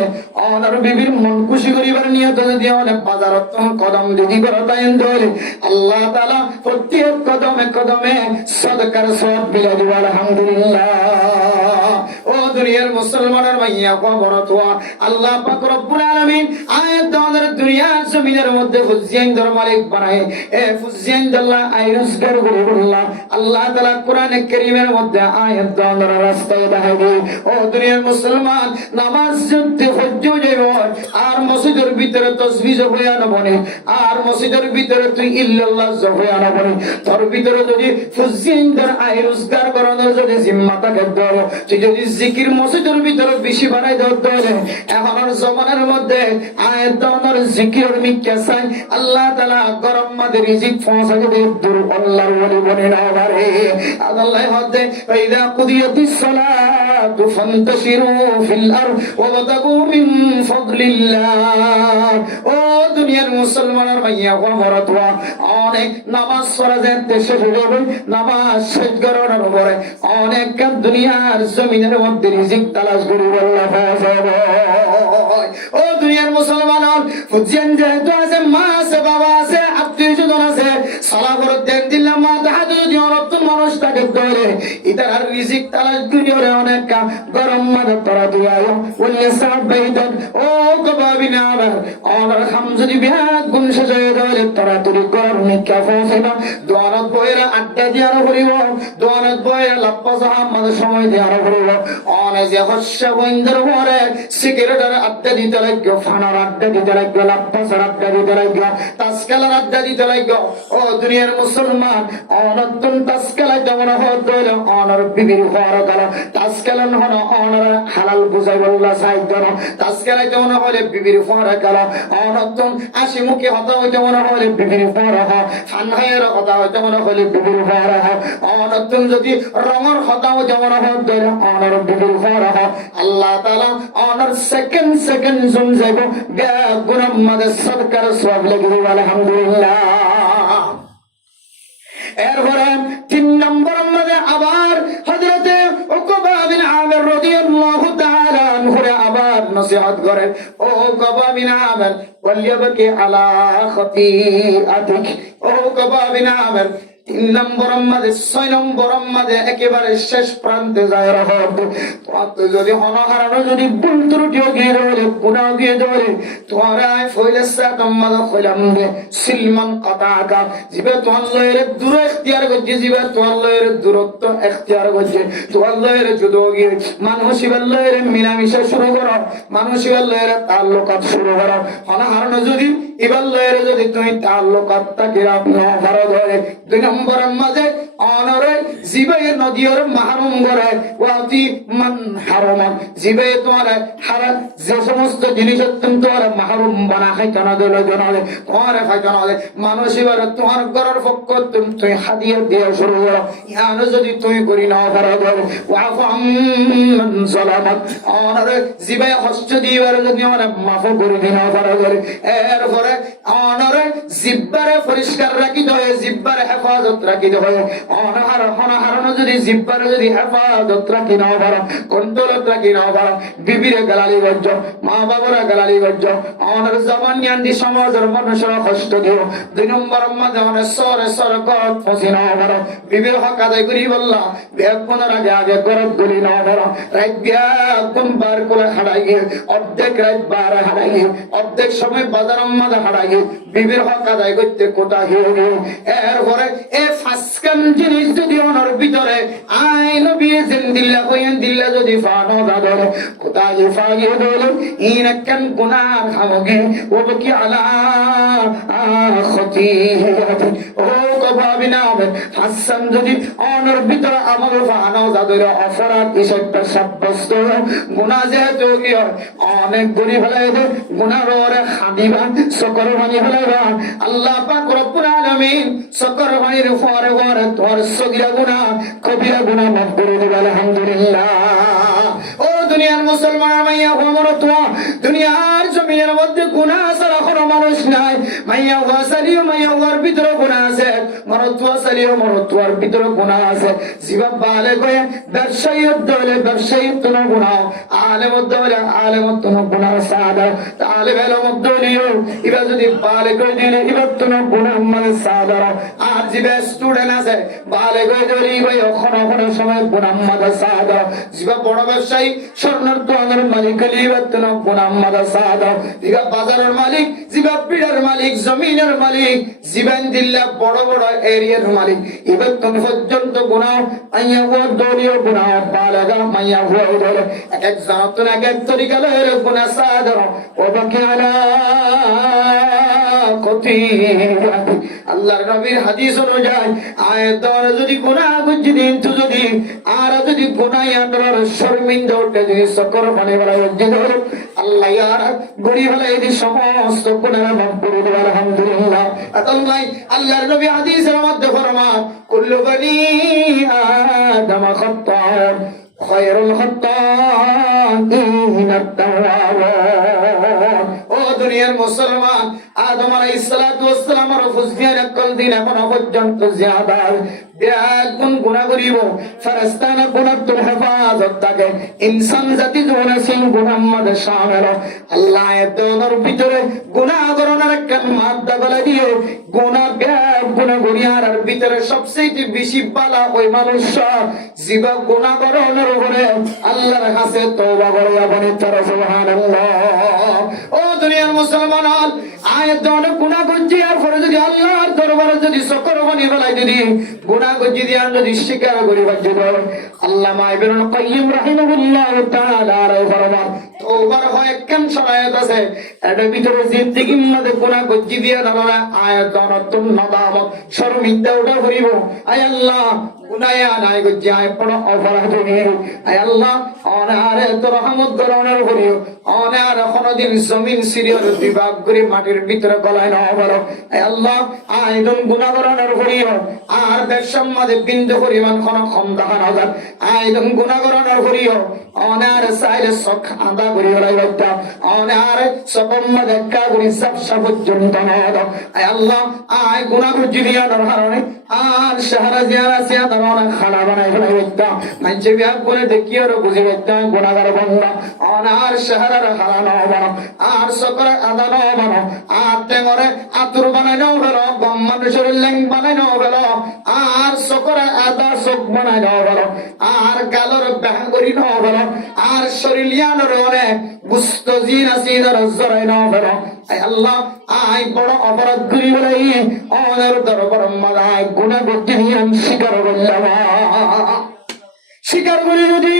অনর বিবির মন খুশি করিবার নিয়তে যদি অনেক বাজারত কদম যদি করে তাই ধরে আল্লাহ তাআলা প্রত্যেক কদমে কদমে সদকার সওয়াব বিলা দিব আলহামদুলিল্লাহ ও দুনিয়ার মুসলমানের মাইয়া বরতওয়া আল্লাহ পাক রব্বুল আলামিন আয়াত দানের দুনিয়ার জমিনের মধ্যে ফুজিয়ানদের মালিক বানায় এ ফুজিয়ানদাল্লাহ আইরুজগার গুরুল্লাহ আল্লাহ তাআলা কোরআনে কারীমের মধ্যে আয়াত দানের রাস্তায় দেখাবে ও দুনিয়ার মুসলমান নামাজ পড়তে হজ্জ যাইব আর মসজিদের ভিতরে তাসবিহ হইয়া না বনে আর মসজিদের ভিতরে তুই ইল্লাল্লাহ হইয়া না বনে তোর ভিতরে যদি ফুজিয়ানদের আইরুজগার করানোর যদি জিম্মা থাকে ধরো তুই যদি জিকির মসজিদের ভিতরে বেশি বানাই দাও তাহলে এখন জমানের মধ্যে আয়াত দানের জিকিরের মিক্কা চাই আল্লাহ তাআলা গরম মাঝে রিজিক পৌঁছাতে দে দূর আল্লাহর ওলি বনে না বারে আল্লাহ হতে ইদা কুদিয়াতিস সালাত আয়াতু ফান্তাশিরু ফিল আরদ ওয়াবতাগু মিন ফাদলিল্লাহ। ও দুনিয়ার মুসলমানের ভাইয়া ও বড়রা, অনেক নামাজ পড়া যেতে শেষ হয়ে যাবে, নামাজ শেষ করার পরে অনেক দুনিয়ার জমিনের মধ্যে রিজিক তালাশ করি বললা যাবে। ও দুনিয়ার মুসলমান, ফুজিয়ান যেহেতু আছে, মা আছে, বাবা আছে, আত্মীয় স্বজন আছে, সালা করে দেন দিলাম মা তাহাতে যদি অরত্ন মানুষ তাকে ধরে ইতার আর রিজিক তালাশ করি ওরে অনেক গরম মাঝে তোরা দিয়ে বললে সাহেব বেহিতন। ও কবাবি না আমার অনার খাম যদি বিহাত গুণ শেষ হয়ে যাবে তোরা তুরি গরম নিকা ফসিবা দোয়ানত বইরা আড্ডা দিয়ে আরো করিব, দোয়ানত বইরা লাপ্পা সাহাব মাঝে সময় দিয়ে আরো করিব। অনে যে হস্য বইন্দের পরে সিগারেটের আড্ডা দিতে লাগবে, ফানার আড্ডা দিতে লাগবে, লাপ্পাসের আড্ডা দিতে লাগবে, তাসকালার আড্ডা দিতে লাগবে। ও দুনিয়ার মুসলমান, অনতুন তাসকালাই যেমন হতো অনর বিবির হওয়ার গেল, তাসকালান হন অনর হালাল বুঝাই বললা সাহিত্য, তাসকালাই যেমন হলে বিবির হওয়ার গেল, অনতুন হাসি মুখে হতা হইতে মনে হলে বিবির হওয়ার হ, ফানহায়ের হতা হইতে মনে হলে বিবির হওয়ার হ, অনতুন যদি রঙর হতা হইতে মনে হতো অনর বিবির হওয়ার হ। আল্লাহ তাআলা অনর সেকেন্ড সেকেন্ড শুন যাব গুনাহ মাদে সরকার সওয়াব লাগবে আলহামদুলিল্লাহ। এরপরে 3 নম্বর মধ্যে আবার হযরতে উকবা বিন আমির রাদিয়াল্লাহু তাআলা আনহু আবার নসিহত করেন, ও উকবা বিন আমির ওয়ালিয়াবকি আলা খতিআতিক। ও উকবা বিন আমির 3 নম্বর মধ্যে 6 নম্বর মধ্যে একেবারে শেষ প্রান্তে যায় রহত। তো যদি অনহারানো যদি ভুল ত্রুটিও গিয়ে ধরে গুনাহ গিয়ে ধরে তোরা ফয়লাসা তোমার কইলাম দে সিলমান কাতাকা জিবে তোর লয়ের দূর ইখতিয়ার করছে, জিবে তোর লয়ের দূরত্ব ইখতিয়ার করছে, তোর লয়ের যুদো গিয়ে মানুষ লয়ের মিলামিশা শুরু করো, মানুষ লয়ের তাল্লুকাত শুরু করো। অনহারানো যদি ইবাল লয়ের যদি তুমি তাল্লুকাতটাকে আপনি ধরে ধরে 2 নম্বরের মাঝে অনরে জিবে নদীর মাহরুম করে ওয়াতি মান হারাম, জিবে তোমার হারাম যে সমস্ত জিনিস তোমার মাহরুম বানা খাই কেন দিল জানালে তোমার খাই কেন দে মানুষ এবার তোমার ঘরের পক্ষ তুমি হাদিয়া দিয়ে শুরু করো। ইয়ানো যদি তুমি করি না ধরে ধরে ওয়াফু আম্মান যালামাত অনরে জিবে হস্ত দিবার যদি আমরা মাফ করে দিন ধরে ধরে। এরপরে অনরে জিব্বারে পরিষ্কার রাখিতে হয়, জিব্বারে হেফাজত রাখিতে হয়। অনহারানো যদি জিব্বারে যদি হেফাজত রাখি না পারো, কন্ট্রোলত রাখি না পারো, বিবিরে গালালি গজ্জ, মা বাবারা গালালি গজ্জ, অনার জবান ইয়ান্দি সমাজের মানুষের কষ্ট দিও। 2 নম্বর মাঝে অনেক সরে সরে গরত ফসি না পারো, বিবির হক আদায় করি বললা বেগুনের আগে আগে গরত গুলি না পারো, রাত একদম বার করে হারাই গিয়ে অর্ধেক রাত বার হারাই গিয়ে অর্ধেক সময় বাজারের মাঝে হারাই গিয়ে বিবির হক আদায় করতে কোথা হয়ে গিয়ে। এরপরে এ ফাসকান জিনিস যদি ওনার ভিতরে আইন বিয়ে দিল্লা কইন দিল্লা যদি ফানো দাদরে কোথায় ফাগিয়ে দলে ইনকান গুনাহ খামগে ও কি আলা খতিহাত। ও কবাবিনা হাসান যদি ওনার ভিতরে আমল ফানো দাদরে অপরাধ হিসেবে সাব্যস্ত গুনাহ যেহেতু কি অনেক গুণী ফেলাই দে গুনাহ রে খাদিবা সকর মানি ফেলাইবা। আল্লাহ পাক রব্বুল আলামিন সকর মানির পরে পরে তোর সগীরা গুনাহ কবিরা গুনাহ মাফ করে দিবে আলহামদুলিল্লাহ। ও দুনিয়ার মুসলমান মাইয়া ভমরত দুনিয়ার জমিনের মধ্যে গুনাহ ছাড়া কোনো মানুষ নাই। মাইয়া ওয়াসালিও মাইয়া ওয়ার ভিতরে গুনাহ আছে, মরত ওয়াসালিও মরত ওয়ার ভিতরে গুনাহ আছে। জিবা বালে কয়ে ব্যবসায়ী দলে ব্যবসায়ী তোর গুনাহ, আলেম দলে আলেম তোর গুনাহ সাদা, তালে বেলো মদলিও ইবা যদি বালে কই দিলে ইবা তোর গুনাহ মানে সাদা। আর জিবা স্টুডেন্ট আছে বালে কই দিলে ইবা এখন সময় গুনাহ মানে সাদা। জিবা বড় ব্যবসায়ী স্বর্ণের দোকানের মালিক ইবা তোর গুনাহ মানে সাদা। জিবা বাজারের মালিক, জিবা পিড়ার মালিক, জমিনের মালিক, জীবন দিল্লা বড় বড় এরিয়ার মালিক ইবা তোর পর্যন্ত গুনাহ আইয়া ও দলিও গুনাহ বালাগা মাইয়া হয়ে গেলে এক জাতন এক তরিকা লয়ের গুনাহ সাদা। ও বাকি আলা আল্লাহর নবীর হাদিস অনুযায়ী আয়াত যদি গুনাহ গুজি দিন তো যদি আর যদি গুনাহ আন্ডার শর্মিন্দা উঠে যদি সকর মানে বলা হচ্ছে আল্লাহ ইয়ার গরি বলা এই সমস্ত গুনাহ মাফ করে দেবে আলহামদুলিল্লাহ। আল্লাহ আল্লাহর নবী হাদিসের মধ্যে ফরমান কুল্লু বনি আদম খাত্তা, খায়রুল খাত্তাইন আত-তাওয়াবুন। ও দুনিয়ার মুসলমান, আদম আলাইহিস সালাতু ওয়াস সালামের ফুজদিয়ার কল দিন এখনো পর্যন্ত জিয়াদা বেগুন গুনাহ করিব, ফেরেশতারা গুনাহর হেফাজত থাকে, ইনসান জাতি জোনা সিং গুনাহর মধ্যে শামিল। আল্লাহ এতর ভিতরে গুনাহ করার একটা মাদ্দা বলে দিয়ে গুনাহ গুনাহ করিয়ার ভিতরে সবচেয়ে বেশি বালা ওই মানুষ জীবা গুনাহ করার উপরে আল্লাহর কাছে তওবা করে আপনি তারা সুবহানাল্লাহ। ও দুনিয়ার মুসলমান, আয়াত অনেক গুনাহ করছি, আর পরে যদি আল্লাহর দরবারে যদি সকর বানি বেলায় যদি গুনাহ করছি দিয়ে যদি স্বীকার করি বাজ্য আল্লামা ইবনুল কাইয়িম রাহিমাহুল্লাহ তাআলা ফরমান তওবার হয় কেন শরীয়ত আছে এর ভিতরে জিন্দেগির মধ্যে গুনাহ করছি দিয়ে ধরা আয়াত অনন্ত নদামত শর্মিন্দা ওটা করিব। আয় আল্লাহ গুনায়া নাই করছি, আয় পড়ো অপরাধ নিয়ে, আয় আল্লাহ অনারে তোর রহমত গরণের করিও, অনার কোনদিন জমিন সিরিয়র বিভাগ করে মাটির ভিতরে গলায় না বলো। আয় আল্লাহ আয়দন গুনাহ গরণের করিও, আর ব্যবসার মাঝে বিন্দু পরিমাণ কোন কম দেখা না যায়, আয়দন গুনাহ গরণের করিও, অনার সাইলে সখ আদা করিও রাইতা, অনার সকম মাঝে কা করি সবসা পর্যন্ত না দাও। আয় আল্লাহ আয় গুনাহ করছি দিয়া কারণে আর শহরে জিয়ারা সিয়া দারোনা খানা বানাই ফেলাই রাইতা, মাঝে বিয়া করে দেখিও রে বুঝি রাইতা গুনাহগার বন্ধা, অনার শহরের হারানো বানো, আর সকরে আদা না বানো, আর টেঙরে আতুর বানাই নাও ফেলো, গম মানুষের ল্যাং বানাই নাও ফেলো, আর সকরে আদা চোখ বানাই নাও ফেলো, আর গালর বেহা করি নাও ফেলো, আর শরীলিয়ানোর অনেক গুস্ত জিন আসি জরাই নাও ফেলো। আয় আল্লাহ আয় বড় অপরাধ করি বলাই অনের দরবার মাদায় গুনাহ করতে নিয়ে আমি স্বীকার করলাম, স্বীকার করি যদি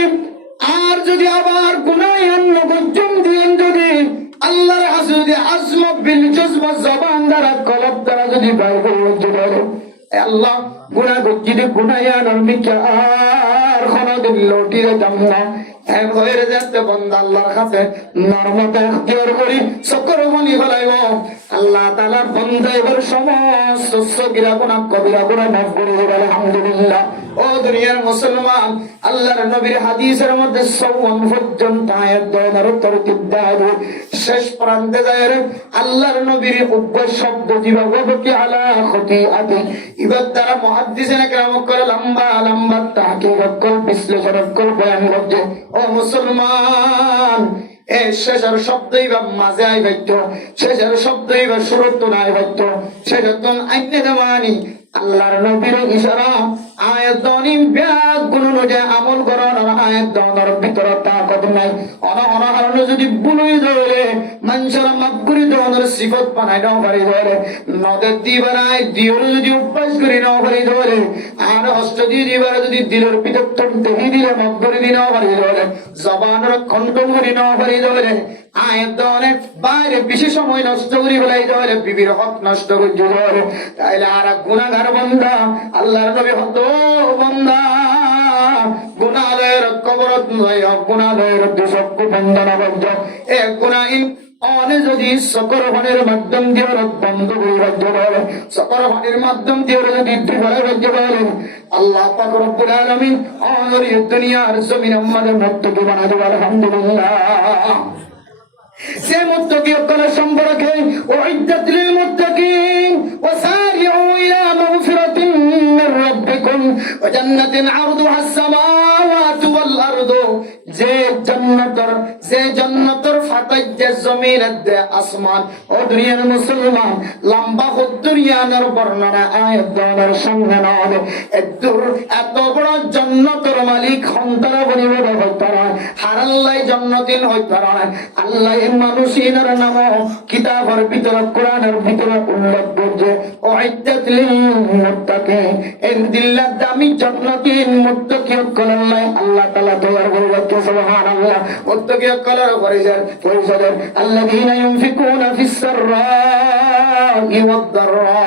আর যদি আবার গুনাহ অন্য গর্জন দিয়ে যদি আল্লাহর কাছে যদি আজমত বিল জজবা জবান দ্বারা কলব দ্বারা যদি বাইর করে আল্লাহ গুনাহ করছি গুনাহ আর মিকা আর কোনদিন লটিয়ে যাব না। হয়ে যাচ্ছে বন্ধা আল্লাহর কাছে নরমতা এখতিয়ার করি সকর মনি ফেলাইব। আল্লাহ তাআলার বন্ধা এবার সমস্ত সগীরা গুনাহ কবিরা গুনাহ মাফ করে দেবে আলহামদুলিল্লাহ। ও দুনিয়ার মুসলমান, আল্লাহর নবীর হাদিসের মধ্যে সওয়ান পর্যন্ত আয়াত দেওয়ার তরতিব দেওয়া শেষ প্রান্তে যায় আল্লাহর নবীর উভয় শব্দ যেভাবে কি আলা খতিআতি ইবাদ দ্বারা মুহাদ্দিসিনে কেরাম করে লম্বা লম্বা তাহকিক কল বিশ্লেষণ কল বয়ান করছে। ও মুসলমান, এ শেষের শব্দই বা মাঝে আই বাইতো, শেষের শব্দই বা সুরত নাই বাইতো, শেষতন আইনে দেওয়ানি আল্লাহর নবীর ইশারা আয়াত দনি ব্যাগ গুণ অনুযায়ী আমল করার আয়াত দনের ভিতরে তাকত নাই। অনাহরণ যদি বুলই ধরে মানুষের মাগুরি দনের সিফত বানাই নাও পারি ধরে নদের দিবারায় দিওর যদি অভ্যাস করি নাও পারি ধরে আর হস্ত দিয়ে দিবার যদি দিলের ভিতর টেহি দিলে মগ্গরি দি নাও পারি ধরে জবানের কন্ট্রোল করি নাও পারি ধরে আয়াত দনের বাইরে বেশি সময় নষ্ট করি বলাই ধরে বিবির হক নষ্ট করি ধরে তাইলে আর গুনাহগার বান্দা আল্লাহর নবী হতো বান্দা গুনাহের কবরত নয় গুনাহের দুশক বন্দনা বন্ধ এ গুনাহিন অনে যদি সকর হনের মাধ্যম দিয়ে বন্ধ করে রাজ্য বলে সকর হনের মাধ্যম দিয়ে যদি দুবারে রাজ্য বলে আল্লাহ পাক রব্বুল আলামিন অনর দুনিয়ার জমিন আমাদের মুত্তাকি বানায় দেবে আলহামদুলিল্লাহ। সে মুত্তাকি কল সম্পর্কে উইদ্দাত লিল মুত্তাকিন ওয়াসারিউ ইলা মাগফিরাতিন মির রাব্বিকুম ওয়া জান্নাতিন আরদুহা আস-সামাওয়াতু ওয়াল আরদু যে জান্নাতের ফাতাই যে জমিনের দে আসমান। ও দুনিয়ার মুসলমান, লম্বা দুনিয়ার বর্ণনা আয়াত দনের সঙ্গে না হবে এত বড় জান্নাতের মালিক হন্তরা বনিব হইতে হয় হারাল্লাই জান্নাতিন হইতে হয় আল্লাহ মানুষের নাম কিতাবের ভিতরে কোরআনের ভিতরে উল্লেখ করছে উইদ্দাত লিল মুত্তাকিন এর দিল্লাহ দামি জান্নাতিন মুত্তাকিন কল্লাই আল্লাহ তাআলা তৈরি করবে সুবহানাল্লাহ। মুত্তাকিন কলার পরিচয় আল্লাযীনা ইউনফিকুনা ফিস সাররাই ওয়াদ দাররা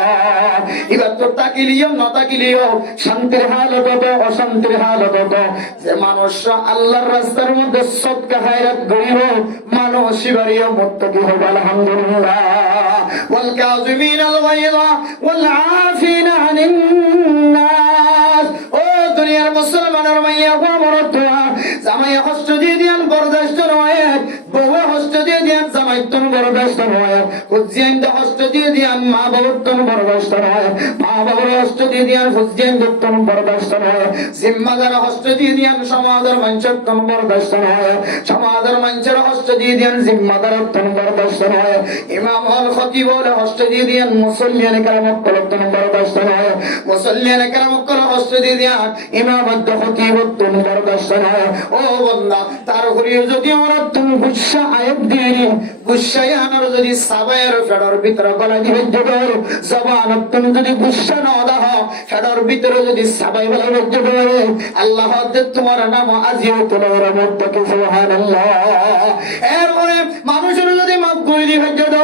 এবার তো তাকিলিও না তাকিলিও শান্তির হালত হতো অশান্তির হালত হতো যে মানুষ আল্লাহর রাস্তার মধ্যে সদকা খায়রাত করিব মানুষ বাড়িও মুত্তাকি হবে আলহামদুলিল্লাহ। ওয়াল কাযিমিনাল গায়যা ওয়াল আফিনা আনিন নাস। ও দুনিয়া দুনিয়ার মুসলমানের মাইয়া গো মরদ দোয়া জামাই কষ্ট দিয়ে দিয়ান বরদাস্ত নয় বউ কষ্ট দিয়ে দিয়ান জামাই তুমি বরদাস্ত নয় হুজিয়ান কষ্ট দিয়ে দিয়ান মা বাবার তুমি বরদাস্ত নয় মা বাবার কষ্ট দিয়ে দিয়ান হুজিয়ান তুমি বরদাস্ত নয় জিম্মাদার কষ্ট দিয়ে দিয়ান সমাজের মানুষের তুমি বরদাস্ত নয় সমাজের মানুষের কষ্ট দিয়ে দিয়ান জিম্মাদার তুমি বরদাস্ত নয় ইমাম হল খতিব হল কষ্ট দিয়ে দিয়ান মুসল্লিয়ান কেরামত তুমি বরদাস্ত নয় মুসল্লিয়ান কেরামত কষ্ট দিয়ে দিয়ান ইমামত খতিব তুমি বরদাস্ত নয় ও বান্দা তার ঘুরিয়ে যদি ওরা তুমি গুচ্ছা আয়াত দিয়ে গুচ্ছায় আনার যদি সাবায়ের ফেডর ভিতরে গলা দিবে জোর জবানত তুমি যদি গুচ্ছা না দাও ফেডর ভিতরে যদি সাবাই বলা জোর আল্লাহ তোমার নাম আজিও তোমার মধ্যে সুবহানাল্লাহ এরপরে মানুষের যদি মাফ করে দিবে জোর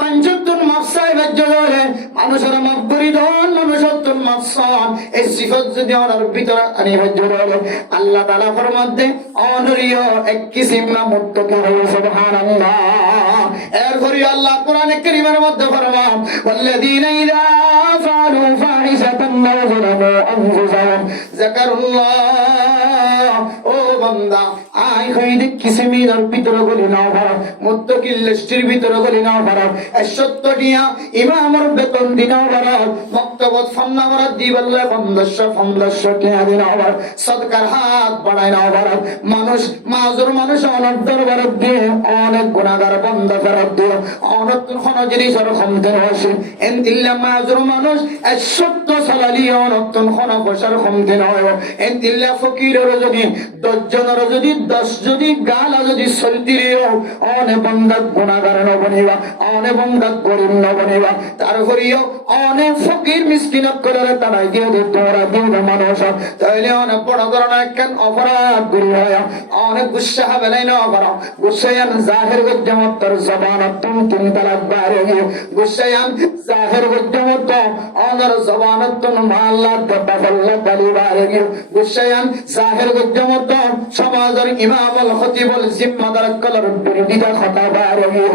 মানুষের তুমি মাফসাই জোর মানুষের মাফ করে দন মানুষের তুমি মাফসান এই সিফত যদি ওনার ভিতরে আনিবে জোর আল্লাহ তাআলা ফরমাতে অনরিয় এক কিসিম মুত্তাকি হয়ে সুবহানাল্লাহ এরপরে আল্লাহ কোরআনে কারীমের মধ্যে ফরমান ওয়াল্লাযীনা ইযা ফাআলু ফাহিশাতান আও যালামু আনফুসাহুম যাকারুল্লাহ ও বান্দা আই হইদে কিসিমের ভিতরে বলি না ভাড়া মুত্তাকি লিস্টের ভিতরে বলি না ভাড়া 71 টিয়া ইমামের বেতন দিনা ভাড়া মক্তবত ফান্না ভাড়া দিবাল্লা 1500 টিয়া দিনা ভাড়া সদকার হাত বাড়ায় না ভাড়া মানুষ মাজুর মানুষ অনেক দরবার দিয়ে অনেক গুনাহগার বান্দা ফেরত দিয়ে অনেক কোন জিনিসের ক্ষমতা হয়েছে এন্দিল্লা মাজুর মানুষ 71 সালালি অনেক কোন পয়সার ক্ষমতা নয় এন্দিল্লা ফকিরের যদি 10 জনের যদি 10 যদি গালা যদি চলতিরেও অনেক বান্দা গুনাহগার ন বনিবা অনেক বান্দা গরিব ন বনিবা তারপরেও অনেক ফকির মিসকিনত করে তারাই দিয়ে তোরা দিয়ে মানুষ তাইলে অনেক বড় ধরনের একখান অপরাধ করি হয় অনেক গুসা বেলাই না করো গুসায়ান জাহির গজ্জামত তোর জবানত তুমি তিন তালাক বাইরে গিয়ে গুসায়ান জাহির গজ্জামত অনর জবানত তুমি মাল্লা দেবাল্লা গালি বাইরে গিয়ে গুসায়ান জাহির গজ্জামত সমাজের ইমামুল খতিবুল জিম্মাদার কলর বিরোধিতা কথা বাইরে গিয়ে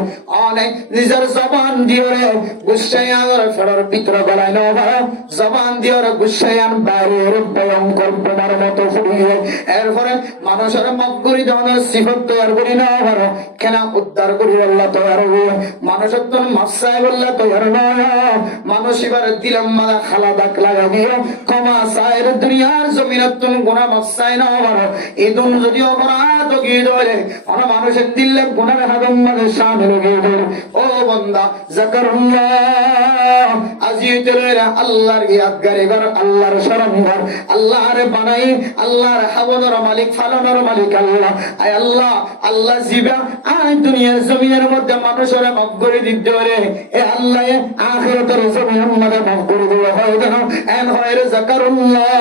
অনেক নিজের জবান দিয়ে রে গুসায়ান ফেরর ভিতর গলায় না ভাড়া জবান দিয়ে রে গুসায়ান বাইরে ভয়ঙ্কর বোমার মতো ফুরিয়ে এরপরে মানুষের মাফ করি দেওয়ার সিফত তৈরি করি না ভালো কেন উদ্ধার করি আল্লাহ তৈরি হবে মানুষের তো মাফসাই আল্লাহ তৈরি নয় মানুষ এবার দিলাম মালা খালা দাগ লাগা দিও ক্ষমা সাইর দুনিয়ার জমিনের তুমি গুনাহ মাফসাই না ভালো ইদুন যদি অপরাধ গিয়ে ধরে অনেক মানুষের দিলে গুনাহ হাদম মানে শামিল গিয়ে ধরে ও বান্দা যাকারুল্লাহ আজিতেরা আল্লাহর ইয়াদগারে ঘর আল্লাহর শরণ ঘর আল্লাহর বানাই আল্লাহর হাওয়ার মালিক ফালানোর মালিক আল্লাহ আয় আল্লাহ আল্লাহ জিবা আয় দুনিয়ার জমিনের মধ্যে মানুষের মাফ করে দিতে পারে এ আল্লাহ আখিরাতের জমিনের মধ্যে মাফ করে দেওয়া হয় যেন এন হয় যাকারুল্লাহ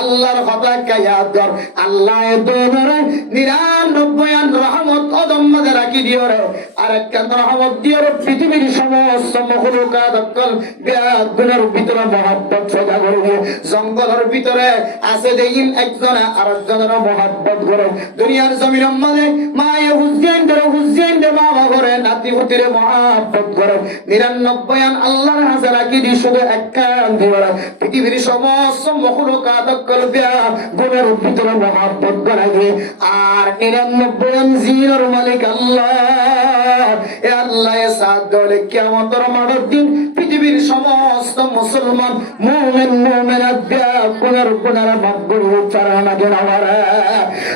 আল্লাহর কথা ইয়াদ কর আল্লাহ দোরে 99 রহমত কদম মধ্যে রাখি দিও রে আর একটা রহমত দিও রে পৃথিবীর সমস্ত মখলুকাত কল বেগুনের ভিতরে মহব্বত সজা করে দিয়ে জঙ্গলের ভিতরে আছে দেখিন একজন আরেকজনের মহব্বত করে দুনিয়ার জমিনের মধ্যে মায়ে হুসেন দে বাবা করে নাতি পুতিরে মহব্বত করে 99 আল্লাহর হাতে রাখি দি শুধু একখান দিও রে পৃথিবীর সমস্ত মখলুকাত কল বেগুনের ভিতরে মহব্বত করে দিয়ে আর 99 জিনের মালিক আল্লাহ এ আল্লাহ এ সাথ দলে কিয়ামতের মাঠের দিন পৃথিবীর সমস্ত মুসলমান মুমিন মুমিনাত গুনার মাফ করে চারানা দেন আমারে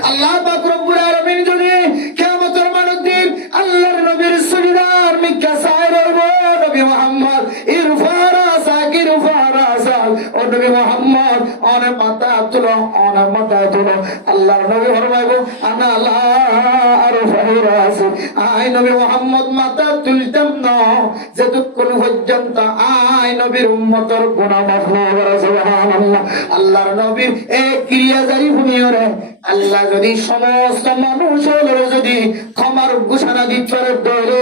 আল্লাহ পাক রব্বুল আলামিন যদি কিয়ামতের মাঠের দিন আল্লাহর নবীর সুন্নার মিকা সাইর নবী মুহাম্মদ ইরফারা সাকির ফারাসা ও নবী মুহাম্মদ অনে মাথা তুলো আল্লাহর নবী ফরমাইবো আনা লা আরফাহু রাসি আই নবী মুহাম্মদ মাথা তুলতাম না যতক্ষণ পর্যন্ত আই নবীর উম্মতের গুনাহ মাফ না করে সুবহানাল্লাহ আল্লাহর নবীর এই ক্রিয়া জারি ভূমিরে আল্লাহ যদি সমস্ত মানুষের যদি ক্ষমার ঘোষণা দিতে পারে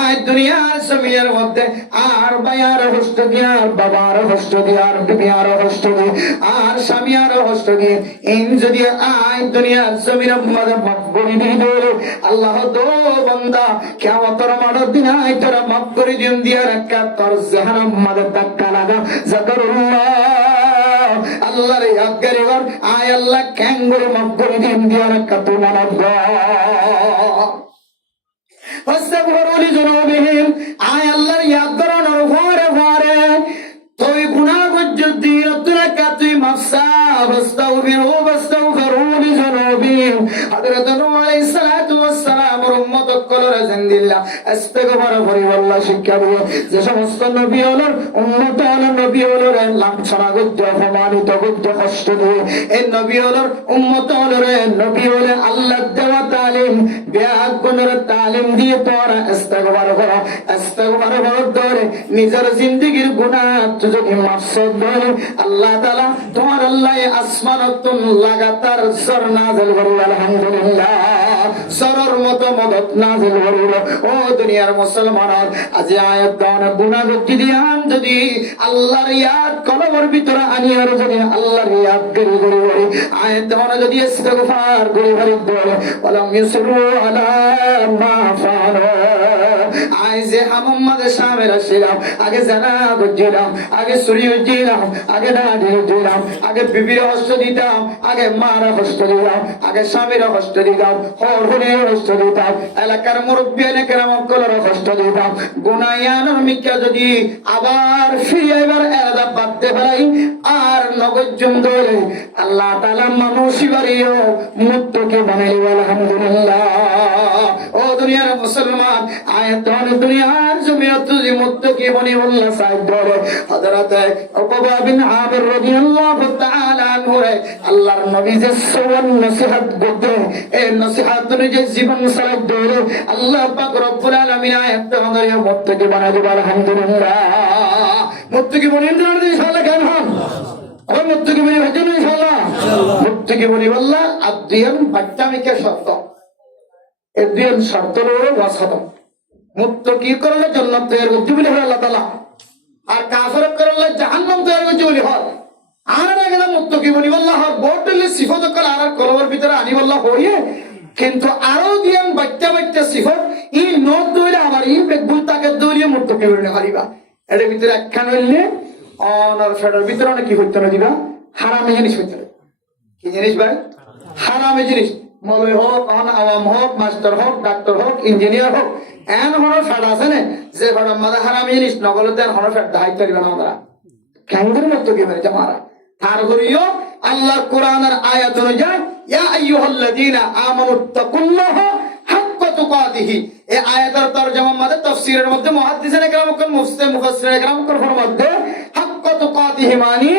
আই দুনিয়ার জমিনের মধ্যে আর ভাইয়ার হস্ত দিয়ে আর বাবার হস্ত দিয়ে আর বিবিয়ার হস্ত দিয়ে আর স্বামীর হস্ত দিয়ে ইন যদি আই দুনিয়ার জমিনের মধ্যে মাফ করে দিবে আল্লাহ দো বান্দা কিয়ামতের মাঠের দিন আই তোরা মাফ করে দিন দিয়া রাখা তোর জাহান্নাম মধ্যে ধাক্কা লাগা যাকারুল্লাহ আল্লাহর ইয়াদগারি ঘর আয় আল্লাহ ক্যাঙ্গুরে মকবরে দিন দিয়া রাখা তোমার ফাস্তাগফিরু লিযুনুবিহিম আয় আল্লাহর ইয়াদগারনের ঘরে ঘরে তুই গুনাহ গজ্জতি রতুরাকা তুই মাফসা ফাস্তাগফিরু লিযুনুবিহিম হযরত নূহ আলাইহিস সালাতু ওয়াস সালাম উম্মত কলরা জিন্দিল্লাহ ইস্তিগফার করি আল্লাহ শিক্ষা দিয়ে যে সমস্ত নবী হলোর উম্মত হলো নবী হলোর লাঞ্ছনা গজ্জ অপমানিত গজ্জ কষ্ট দিয়ে এই নবী হলোর উম্মত হলো রে নবী হলে আল্লাহ দেওয়া তালিম বিয়াক গুণের তালিম দিয়ে তোরা ইস্তিগফার করো ধরে নিজের জিন্দেগীর গুনাহ যদি মাফসদ ধরে আল্লাহ তাআলা তোমার আল্লাহ আসমানতুন লাগাতার সর নাযিল করিল আলহামদুলিল্লাহ সরর মতো মদত নাযিল করিল ও দুনিয়ার মুসলমান আজ আয়াত দান গুনাহ গতি দিয়ান যদি আল্লাহর ইয়াদ কলবের ভিতরে আনিয়ার যদি আল্লাহর ইয়াদ করি করি আয়াত দান যদি ইস্তিগফার করি করি বলে ওয়ালাম ইউসরু আলা মা ফাআলু আয় যে হামুম্মাদ শামের ছিলাম আগে জানা বুঝিলাম আগে সূর্য দিলাম আগে দাঁড়িয়ে দিলাম আগে বিবির হস্ত দিতাম আগে মার হস্ত দিলাম আগে স্বামীর হস্ত দিতাম হরহরের হস্ত দিতাম এলাকার মুরব্বী কেরাম কলর হস্ত দিতাম গুনায়ানোর মিক্কা যদি আবার ফিরে এবার এলাদা বাদতে পারি আর নগজ্জুম ধরে আল্লাহ তাআলা মানুষিবারিও মুত্তকে বানাইল আলহামদুলিল্লাহ ও দুনিয়ার মুসলমান আয়াত দুনিয়ার জমিয়ত যদি মুত্তকি বনি আল্লাহ সাহেব ধরে হযরত উকবা বিন আমির রাদিয়াল্লাহু তাআলা আনহু আল্লাহর নবী যে সওয়াল নসিহত করতে এই নসিহত অনুযায়ী জীবন সালাত ধরে আল্লাহ পাক রব্বুল আলামিন আয়াত ধরে মুত্তকি বানাই দিবেন আলহামদুলিল্লাহ মুত্তকি বনি ইনশাআল্লাহ কেন হন ও মুত্তকি বনি হজেন ইনশাআল্লাহ মুত্তকি বনি আল্লাহ আদিয়ান বাচ্চামিকে শর্ত এদিন শর্ত হলো ওয়াসাত মুত্তকি করলে জান্নাত তৈরি করতে বলে আল্লাহ তাআলা আর কাফির করলে জাহান্নাম তৈরি করতে বলে হয় আর না মুত্তকি বলি আল্লাহ বটলে সিফত কল আর কলবের ভিতরে আনি আল্লাহ হইয়ে কিন্তু আরো দিয়ান বাচ্চা বাচ্চা সিফত ই নোট দইলে আবার ই বেগুল তাকে দইলে মুত্তকি বলে হারিবা এর ভিতরে একখান হইলে অনার ফেডার ভিতরে কি হইতে না দিবা হারামে জিনিস হইতে কি জিনিস ভাই হারামে জিনিস মৌলবী হোক আওয়াম হোক মাস্টার হোক ডাক্তার হোক ইঞ্জিনিয়ার হোক এন হওয়ার ফেড আছে না যে ফেডার মাঝে হারামে জিনিস নগলতে হওয়ার ফেড দায়িত্ব দিবেন আমরা কেমন মতো কি মানে জামারা তার করিও আল্লাহর কোরআনের আয়াত অনুযায়ী ইয়া আইয়ুহাল্লাযীনা আমানুত্তাকুল্লাহ হাক্কা তুকাতিহি এই আয়াতের তরজমা মধ্যে তাফসীরের মধ্যে মুহাদ্দিসিনে কেরাম কোন মুফাসসিরিনে কেরাম কোন মধ্যে হাক্কা তুকাতিহি মানে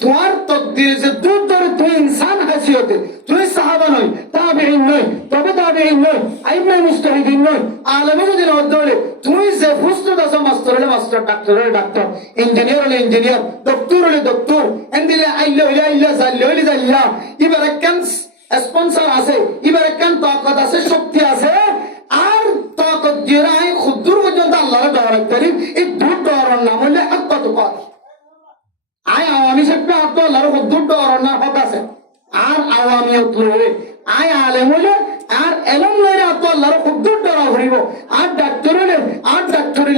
তোমার তকদির যে দূর ধরে তুই ইনসান হাসিয়তে তুই সাহাবা নয় তাবেঈন নয় তবে তাবেঈন নয় আইমে মুজতাহিদিন নয় আলেমে যদি নয় ধরে তুই যে ফুসত আছে মাস্টার হলে মাস্টার ডাক্তার হলে ডাক্তার ইঞ্জিনিয়ার হলে ইঞ্জিনিয়ার ডক্টর হলে ডক্টর এন্দিলে আইলা হইলা আইলা জাল্লা হইলা জাল্লা এবার কেন স্পন্সর আছে এবার কেন তাকত আছে শক্তি আছে আর তাকত দিয়ে আই খুদুর পর্যন্ত আল্লাহর ডরাই করি এই দুই ডরার নাম হলো হাক্কা তুকাতি আয় আওয়ামী সাহেবকে আপনি আল্লাহর খুদুর ডরার হক আছে আর আওয়ামিয়ত লইলে আয় আলেম হইলে আর এলম লইলে আপনি আল্লাহর খুদুর ডরা হইব আর ডাক্তার হইলে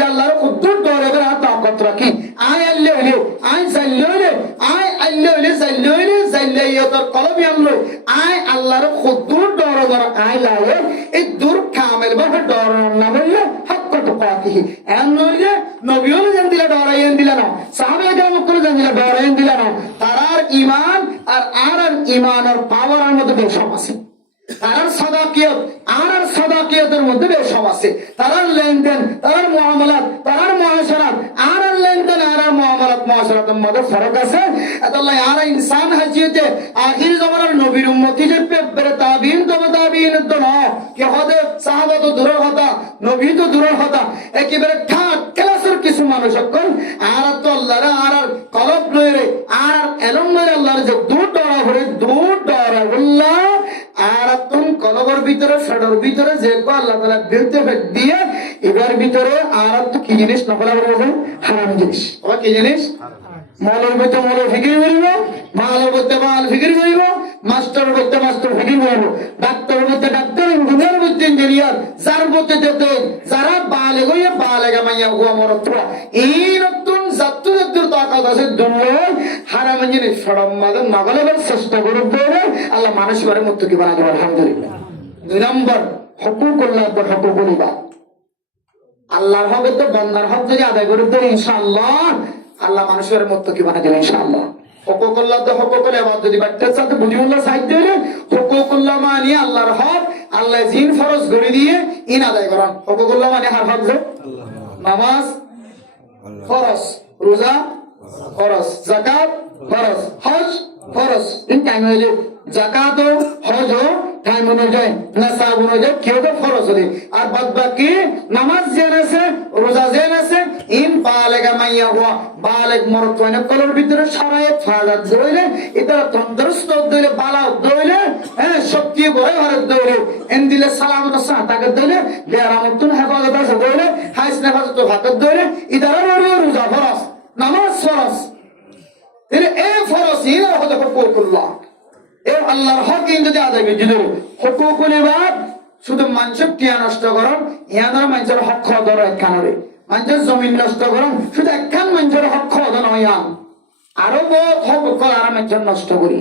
আল্লাহর খুদুর ডরে আর তাকত রাখি আয় আল্লাহ হইলে আয় জাল্লা হইলে আয় আল্লাহ হইলে জাল্লা হইলে জাল্লাইয়তর কলবি আমলো আয় আল্লাহর খুদুর ডরা করা আয় লাগে এই দূর কামেল ভাবে ডরার না বললে হাক্কা তুকাতিহি এন নইলে নবী হলে জান দিলা ডরাইয়েন দিলা না সাহাবায়ে কেরাম করে জান দিলা ডরাইয়েন দিলা না তারার ঈমান আর ঈমানের পাওয়ারের মধ্যে বেশ আছে তারার সাদাকিয়ত আর সাদাকিয়তের মধ্যে বেশ আছে তারার লেনদেন তারার মুআমালাত তারার মুআশারাত আর লেনদেন আর মুআমালাত মুআশারাতের মধ্যে ফারাক আছে আল্লাহ আর ইনসান হাজিতে আখির জামানার নবীর উম্মতি যে পেপরে তাবিঈন তবে তাবিঈনের দল কি হবে সাহাবা তো দূরের কথা নবী তো দূরের কথা একেবারে ঠাট ক্লাসের কিছু মানুষ সকল আর তো আল্লাহর আর কলব লইরে আর এলম লইরে আল্লাহর যে দূর ডরা হরে দূর ডরা আল্লাহ আর তুম কলবর ভিতরে ফেডর ভিতরে যে কো আল্লাহ তাআলা বিরতে ফেক দিয়ে এবার ভিতরে আর তো কি জিনিস নকলা করবে হারাম জিনিস ও কি জিনিস মালের মধ্যে মাল ফিকির করিব মালের মধ্যে মাল ফিকির করিব মাস্টার মধ্যে মাস্টার ফিকির করিব ডাক্তারের মধ্যে ডাক্তার ইঞ্জিনিয়ার মধ্যে ইঞ্জিনিয়ার যার মধ্যে যেতে যারা বালে গইয়া বালেগা মাইয়া গো মরত এই নতুন জাতু জাতুর তাকাত আছে দুনিয়ায় হারাম এমন জিনিস ফরম মাদে নগলের চেষ্টা করে দেবে আল্লাহ মানুষ করে মুত্তাকি বানায় দেবে আলহামদুলিল্লাহ। 2 নম্বর হুকুকুল্লাহ হুকুকুল ইবাদ। আল্লাহর হক তো বান্দার হক যদি আদায় করে দেবে ইনশাআল্লাহ আল্লাহ মানুষের মুত্তাকি বানায় দেবে ইনশাআল্লাহ। হুকুকুল্লাহ তো হুকুকুল ইবাদ যদি বাড়তে চাতে বুঝিউল্লাহ সাইড দিলে হুকুকুল্লাহ মানে আল্লাহর হক আল্লাহ জিন ফরজ করে দিয়ে ইন আদায় করেন। হুকুকুল্লাহ মানে হার হক যে নামাজ ফরজ, রোজা ফরজ, যাকাত ফরজ, হজ ফরজ। ইন টাইম হইলে যাকাত ও হজ ও টাইম অনুযায়ী নাসাব অনুযায়ী কেউ তো ফরজ হলে আর বাদ বাকি নামাজ জেন আছে, রোজা জেন আছে, ইন বালেগা মাইয়া হওয়া বালেগ মরদ মানে কলর ভিতরে সরায়ে ফাজাত দইলে এটা তন্দরুস্ত দইলে বালা দইলে হ্যাঁ শক্তি বড় হরত দইলে এন দিলে সালামত সাহাতাকে দইলে বেরামতুন হেফাজত আছে দইলে হাইস হেফাজত ভাতত দইলে ইদারা রোজা ফরজ, নামাজ ফরজ। তাহলে এই ফরজ ইন হতে হুকুকুল্লাহ এ আল্লাহর হক ইন যদি আদায় করে দিল হুকুকুল ইবাদ শুধু মানুষের টিয়া নষ্ট করো ইয়ানোর মানুষের হক খাওয়া ধরো একখানে মানুষের জমিন নষ্ট করো শুধু একখান মানুষের হক খাওয়া ধরো ইয়ান আরো বহুত হক কল আর মানুষের নষ্ট করি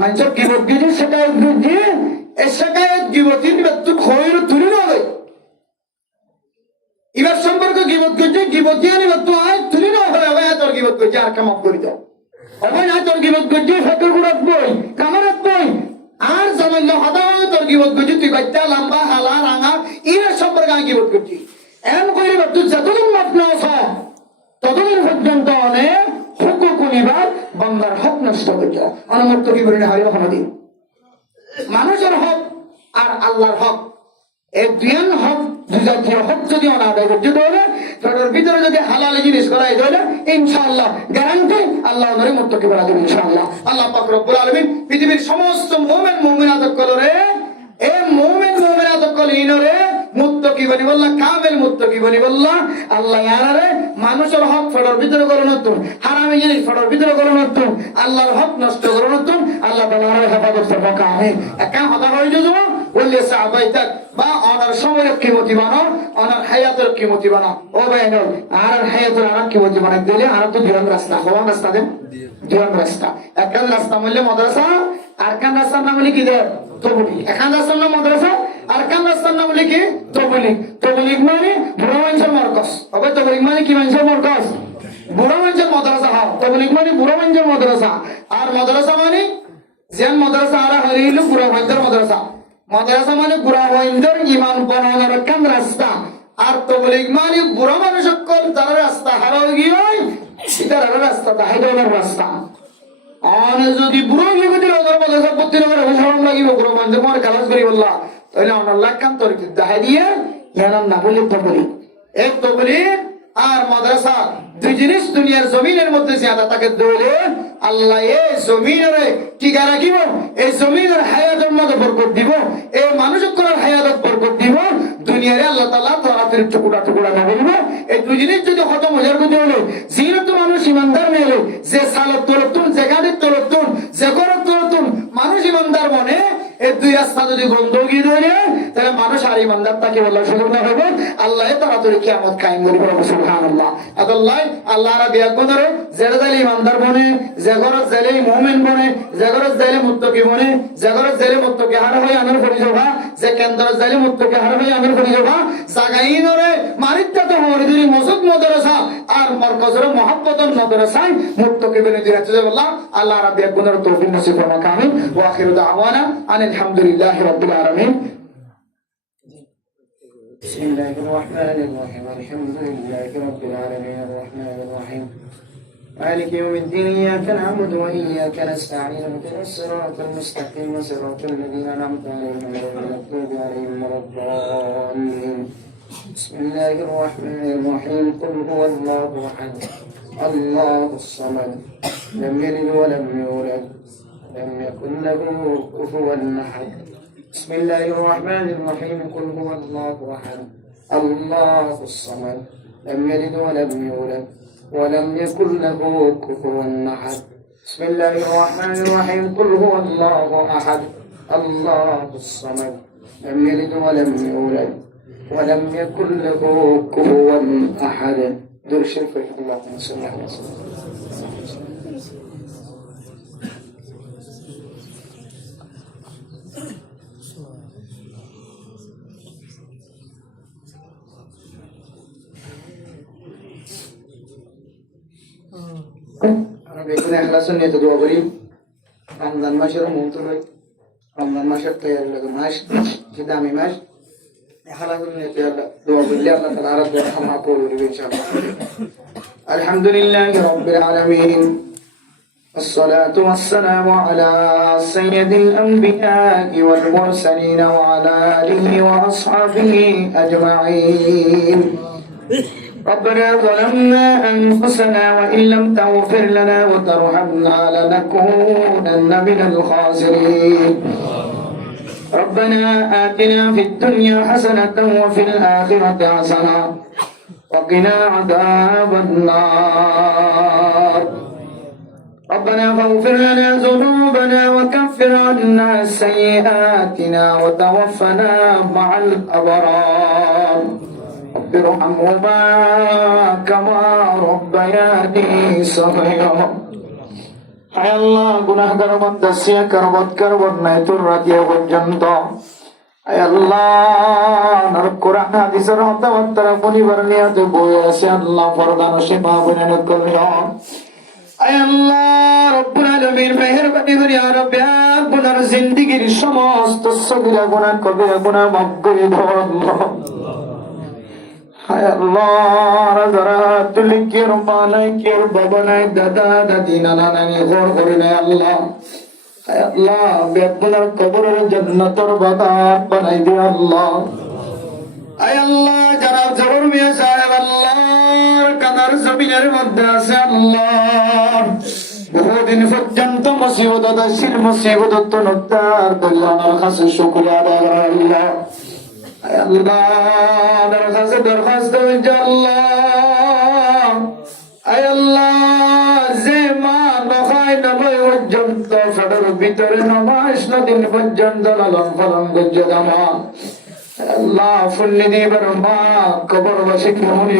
মানুষের গিবত গিয়ে শেখায়ত দিয়ে এ শেখায়ত গিবতির ব্যক্তি খয়ের তুলি নয় এবার সম্পর্কে গিবত করছে গিবতি আনি ব্যক্তি আয় তুলি না হয় তোর গিবত করছে আর কামাপ করি দাও অবয় না তোর গিবত করছে ফেকের গুড়াত বই কামারাত বই আর জামাইল হদা তোর গিবত করছি তুই বাচ্চা লম্বা হালা রাঙা এরা সম্পর্কে আমি গিবত করছি এমন করে তুই যতদিন মাপ না ততদিন পর্যন্ত অনেক হুকুকুল ইবাদ বান্দার হক নষ্ট করছে অনমর্ত কি বলে হয় রহমদিন মানুষের হক আর আল্লাহর হক এই দুইয়ান হক দুজাতীয় হক যদি অনাদায় করতে দেবে তার ভিতরে যদি হালাল জিনিস করাই দেবে ইনশাআল্লাহ গ্যারান্টি আল্লাহ ওনারে মুত্তাকি বানাবে ইনশাআল্লাহ। আল্লাহ পাক রব্বুল আলামিন পৃথিবীর সমস্ত মুমিন মুমিনাত কলরে এই মুমিন মুমিনাত কলিনরে মুত্তাকি বনি বললা কামেল মুত্তাকি বনি বললা আল্লাহ ইয়ারে মানুষের হক ফড়র ভিতরে করো নতুন হারামি জিনিস ফড়র ভিতরে করো নতুন আল্লাহর হক নষ্ট করো নতুন আল্লাহ তাআলার হেফাজত করবে কামে একা হতা হয়ে যাবো বললে সাহাবাইতাক বা অনার সময়ের কিমতি বানাও অনার হায়াতের কিমতি বানাও ও বাইন আর হায়াতের আর কিমতি বানাই দিলে আর তো জীবন রাস্তা হওয়ার রাস্তা দেন জীবন রাস্তা একখান রাস্তা বললে মাদ্রাসা আর কান রাস্তার নাম লিখি দে তবলিগ একখান রাস্তার নাম মাদ্রাসা আর কান রাস্তার নাম লিখি তবলিগ তবলিগ মানে বুড়া মানুষের মরকজ হবে তবলিগ মানে কি মানুষের মরকজ বুড়া মানুষের মাদ্রাসা হয় তবলিগ মানে বুড়া মানুষের মাদ্রাসা আর মাদ্রাসা মানে যেন মাদ্রাসা আর হইল বুড়া মানুষের মাদ্রাসা মাদ্রাসা মানে বুড়া ওয়াইন্ডার ইমান বানানোর একখান রাস্তা আর তবলিগ মানে বুড়া মানুষ সকল তার রাস্তা হারাও গিয়ে তার রাস্তা হাইডানোর রাস্তা আর যদি বুড়ো গিয়ে ওদের মাদ্রাসা পড়তে না শরম লাগিব বুড়ো মানুষের মনে খালাস করি বললা তাহলে অনার লাখান তোর দাহাই দিয়ে জানান না বলি তবলিগ এক তবলিগ আর মাদ্রাসা দুই জিনিস দুনিয়ার জমিনের মধ্যে জিয়াদা তাকে দইলে আল্লাহ এই জমিনের টিকা রাখিব এই জমিনের হায়াতের মধ্যে বরকত দিব এই মানুষের করার হায়াতের বরকত দিব দুনিয়ারে আল্লাহ তাআলা তাড়াতাড়ি টুকুরা টুকুরা না বলব এই দুই জিনিস যদি খতম হয়ে যাবে হলো জিরত মানুষ ইমানদার মেলে যে সালত তোরতুন যে গাড়ির তোরতুন যে ঘরের তোরতুন মানুষ ইমানদার মনে এই দুই রাস্তা যদি বন্ধ গিয়ে ধরে তাহলে মানুষ আর ইমানদার তাকে বলার সুযোগ না হবে আল্লাহ তাড়াতাড়ি কিয়ামত কায়েম করবে সুবহানাল্লাহ আল্লাহ আল্লাহ রাব্বি আকবরে যারা যারা ইমানদার বনে যে ঘরত যাইলে মুমিন বনে যে ঘরত যাইলে মুত্তাকি বনে যে ঘরত যাইলে মুত্তাকি হার হই আমির করি যাবা যে কেন্দ্র যাইলে মুত্তাকি হার হই আমির করি যাবা জাগাইনরে মারিত্তা তো হরিদিরি মসজিদ মাদ্রাসা আর মারকাজের মুহাব্বতন মাদ্রাসায় মুত্তাকি বনে দিরাতে যাবা আল্লাহ রাব্বি আকবরে তৌফিক নসিব করুন আমিন ওয়া আখিরু দাওয়ানা আলহামদুলিল্লাহি রাব্বিল আলামিন بسم الله الرحمن الرحيم الحمد لله رب العالمين الرحمن الرحيم مالك يوم الدين إياك نعبد وإياك نستعين اهدنا الصراط المستقيم صراط الذين أنعمت عليهم غير المغضوب عليهم ولا الضالين بسم الله الرحمن الرحيم قل هو الله أحد الله الصمد لم يلد ولم يولد لم يكن له كفوا أحد بسم الله الرحمن الرحيم قل هو الله أحد الله الصمد لم يلد ولم يولد ولم يكن له كفوا أحد بسم الله الرحمن الرحيم قل هو الله أحد الله الصمد لم يلد ولم يولد ولم يكن له كفوا أحد دور الشريف اللهم صل على سيدنا বেগুনে এখলাসন নিয়ে তো দোয়া করি রমজান মাসের মুহূর্ত হয় রমজান মাসের তৈরি লাগে মাস যে দামি মাস এখলাসন নিয়ে দোয়া করলে আল্লাহ তাআলা আর দোয়া ক্ষমা করবে ইনশাআল্লাহ আলহামদুলিল্লাহি রাব্বিল আলামিন والصلاة والسلام على سيد الأنبياء والمرسلين وعلى آله وأصحابه أجمعين ربنا ظلمنا أنفسنا وإن لم تغفر لنا وترحمنا لنكونن من الخاسرين ربنا آتنا في الدنيا حسنة وفي الآخرة حسنة وقنا عذاب النار ربنا فاغفر لنا ذنوبنا وكفر عنا سيئاتنا وتوفنا مع الأبرار رب ارحمهما كما ربياني صغيرا হায় আল্লাহ গুনাহগার বান্দা সিয়া করবৎকার বন্যায় তোর রাতিয়া পর্যন্ত হায় আল্লাহ নর কোরআন হাদিসের হতাবার্তারা পরিবার নিয়ে তো বই আছে আল্লাহ ফরদান সেবা বনানো করলেন আয় আল্লাহ রব্বুল আলামিন মেহেরবানি করে আর আপনার জিন্দেগীর সমস্ত সগীরা গুনাহ কবিরা গুনাহ মাফ করে দাও আল্লাহ হায় আল্লাহ যারা তুলি কের মা নাই কের বাবা নাই দাদা দাদি নানা নানি ঘর করে নাই আল্লাহ হায় আল্লাহ বেগুনার কবরের জান্নাতের বাগান বানাই দে আল্লাহ আয় আল্লাহ যারা জবর মিয়া সাহেব আল্লাহর কাদার জমিনের মধ্যে আছে আল্লাহ বহুদিন পর্যন্ত মুসিবত দাসির মুসিবত তো নতার দয়ার কাছে শুকরিয়া আদায় আল্লাহ আয় আল্লাহ দরখাস্ত দরখাস্ত আল্লাহ আয় আল্লাহ যে মা নখায় নবয় পর্যন্ত ফেডার ভিতরে নমাস দিন পর্যন্ত লালন পালন করছে জামা আল্লাহ ফুল্লি দিবার মা কবরবাসী মনে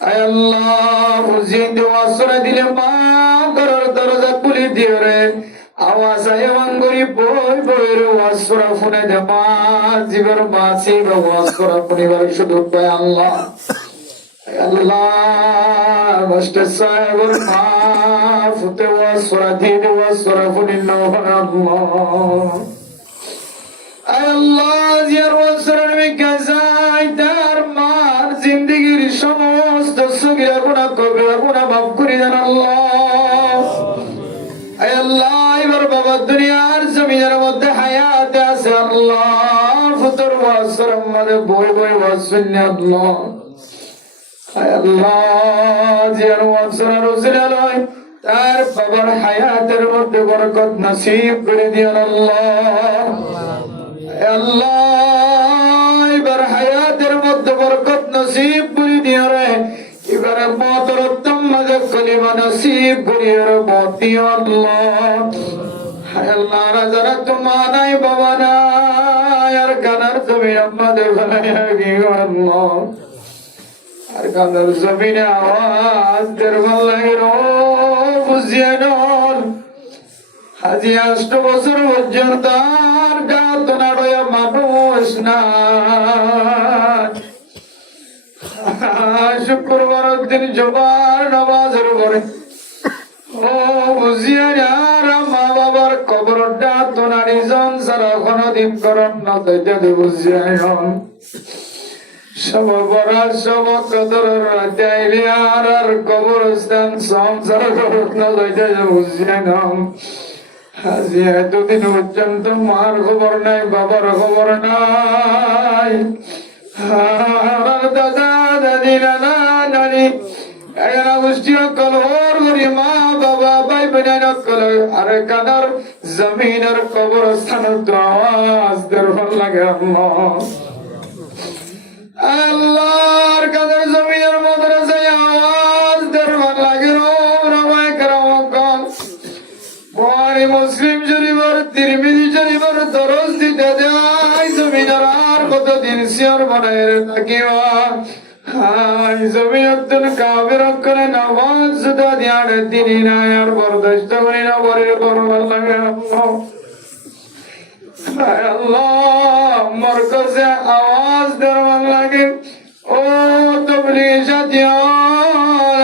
আয় আল্লাহ হুজিন ওয়াসরা দিলে মা ঘরের দরজা খুলে দিও রে আওয়াজ আয় মঙ্গরি বই বইরে ওয়াসরা ফুনে দে মা জীবন বাঁচি ওয়াসরা পরিবার শুধু পায় আল্লাহ আল্লাহ মাস্টার সাহেবের মা ফুতে ওয়াসরা দিয়ে ওয়াসরা ফুনে আল্লাহ আল্লাহ জিয়ার ওয়াসরার মিকাজাই তার মার জিন্দেগীর সমস্ত সগীরা গুনাহ কবিরা গুনাহ মাফ করে দেন আল্লাহ আয় আল্লাহ এবার বাবা দুনিয়ার জমিনের মধ্যে হায়াত আছে আল্লাহ ফুতর ওয়াসরার মধ্যে বই বই ওয়াসুন আল্লাহ আয় আল্লাহ জিয়ার ওয়াসরার উজলালয় তার বাবার হায়াতের মধ্যে বরকত নসিব করে দিন আল্লাহ আল্লাহ এবার হায়াতের মধ্যে বরকত নসিব করে দিও রে এবারে মতের উত্তম মাঝে কলিমা নসিব করিও রে মত দিও আল্লাহ আল্লাহ যারা তোমা নাই বাবা নাই আর কানার জমিন আমাদের আল্লাহ আর কানার জমিনে আওয়াজ দের ভাল লাগে রো বুঝিয়ে নন আজি 8 বছর পর্যন্ত আর গাত নাড়য়া মানুষ না শুক্রবার দিন জোবার নামাজের পরে ও বুঝিয়ে আর মা বাবার কবরটা তো নারী জন সারা কোনদিন করন না তাইতে বুঝিয়ে সব বরার সব কদরের রাতে আইলে আর কবরস্থান সংসার করত না তাইতে বুঝিয়ে আজি এতদিন পর্যন্ত মার খবর নাই বাবার খবর নাই দাদা দাদি নানা নানি এরা গোষ্ঠী কলহর করি মা বাবা ভাই বোন কল আরে কানার জমিনের কবরস্থান আওয়াজ দের ভাল লাগে আল্লাহর কানার জমিনের মাদ্রাসায় আওয়াজ দের ভাল লাগে রবাই করম বুখারী মুসলিম শরীফের তিরমিজি শরীফের দরজ দিতে দেয় জমিনের আর কতদিন শিয়র বানায় থাকিবা হাই জমিন একজন কাফের করে নামাজ সুদা দিয়ার দিনই নাই আর বরদাস্ত করি না বরের করবার লাগে আল্লাহ মরকজে আওয়াজ দেওয়ার লাগে ও তবলিগ সাথী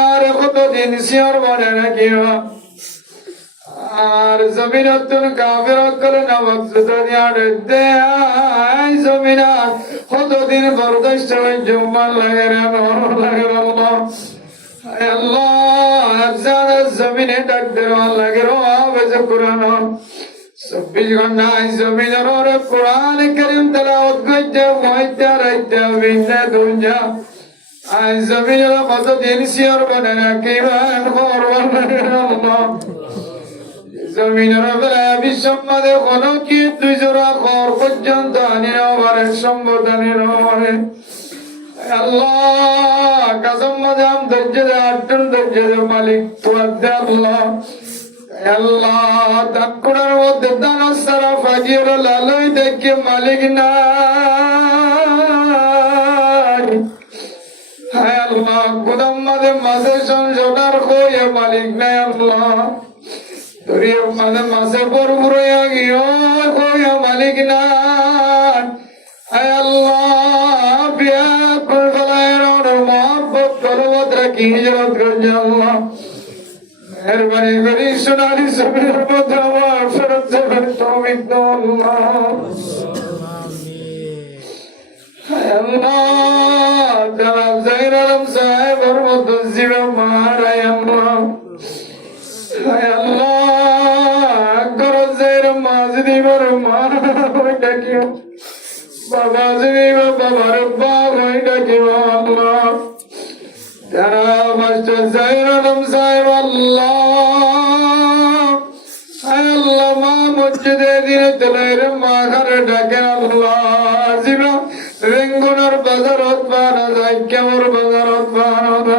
আর কতদিন সিয়ার বনে রাখিও আর জমিনাতুন কাফির করে না মকসুদানিয়ার দে আই জমিনা কতদিন বরদাস্ত জুমান লাগে রে লাগে আল্লাহ আল্লাহ আজান জমিনে ডাক দে লাগে রো আওয়াজ কুরআন 24 ঘন্টা জমিনের ওরে কুরআন কারীম তেলাওয়াত করতে মইতে রাইতে বিনা দুনিয়া আই জমিনের কতদিন সিয়ার বনে রাখিবা করবান লাগে আল্লাহ জমিনের বেলা বিশ্বমাদে কোনো কি দুই জোড়া ঘর পর্যন্ত আনি নেওয়ারে সম্বোধনী নেওয়ারে আল্লাহ কাসম মাঝে আম ধৈর্য দে আটন ধৈর্য দে মালিক তোয়ার দে আল্লাহ আল্লাহ তাকুড়ার মধ্যে দানা সারা ফাজির লালই দেখে মালিক নাই হায় আল্লাহ গুদাম মাঝে মাঝে সংসদার হয়ে মালিক নাই আল্লাহ দরিয়া মানে মাসে পর বুড়িয়া গিয়ে কইয়া মালিক না আয় আল্লাহ বিয়া করে ফেলায় মহব্বত করবত রাখি হিজরত করছে আল্লাহ মেহরবানি করি সোনালি সবির মধ্যে আমার ফেরত যাবেন তৌফিক দাও আল্লাহ আয় আল্লাহ জনাব জাহির আলম সাহেবের মতো জীবন মারায় আল্লাহ আয় আল্লাহ বাবা বাবার বাপ হয়ে ডাকিও আল্লাহ যারা মাস্টার জাহির আলম সাহেব আল্লাহ আল্লাহ মা মসজিদে দিনে তেলের মা ঘরে ডাকে আল্লাহ জীবা রেঙ্গুনার বাজারত বানা যায় কেমন বাজারত বানা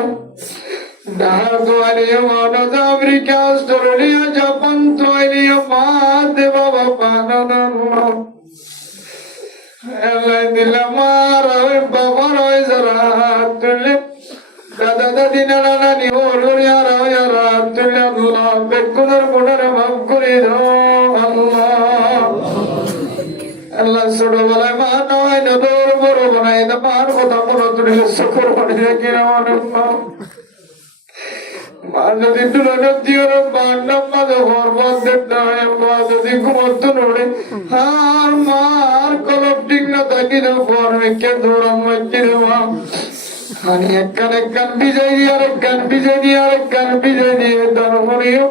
ঢাকা আলিয়া মানব আমেরিকা অস্ট্রেলিয়া জাপান তো আলিয়া মা দে বাবা বানা দিলামার বাবার যারা তুলে দাদা দাদি নানা নানি ওরিয়ার তুলে আল্লাহ বেকুনের গুণের মাফ করে দাও আল্লাহ আল্লাহ ছোটবেলায় মা নয় নদর বড় বানাই দা মার কথা মনে তুলে শুকর বানিয়ে কিনা মা যদি তুলনত দিও মার নাম মাঝে হরবত দেখতে হয় মা যদি ঘুমত নড়ে আর মার কলপ ঠিক না থাকি না পরমেকে দৌড়াম মধ্যে মা হানি একখান বিজয় দিয়ে আরেকখান বিজয় দিয়ে আরেকখান বিজয় দিয়ে তারপরেও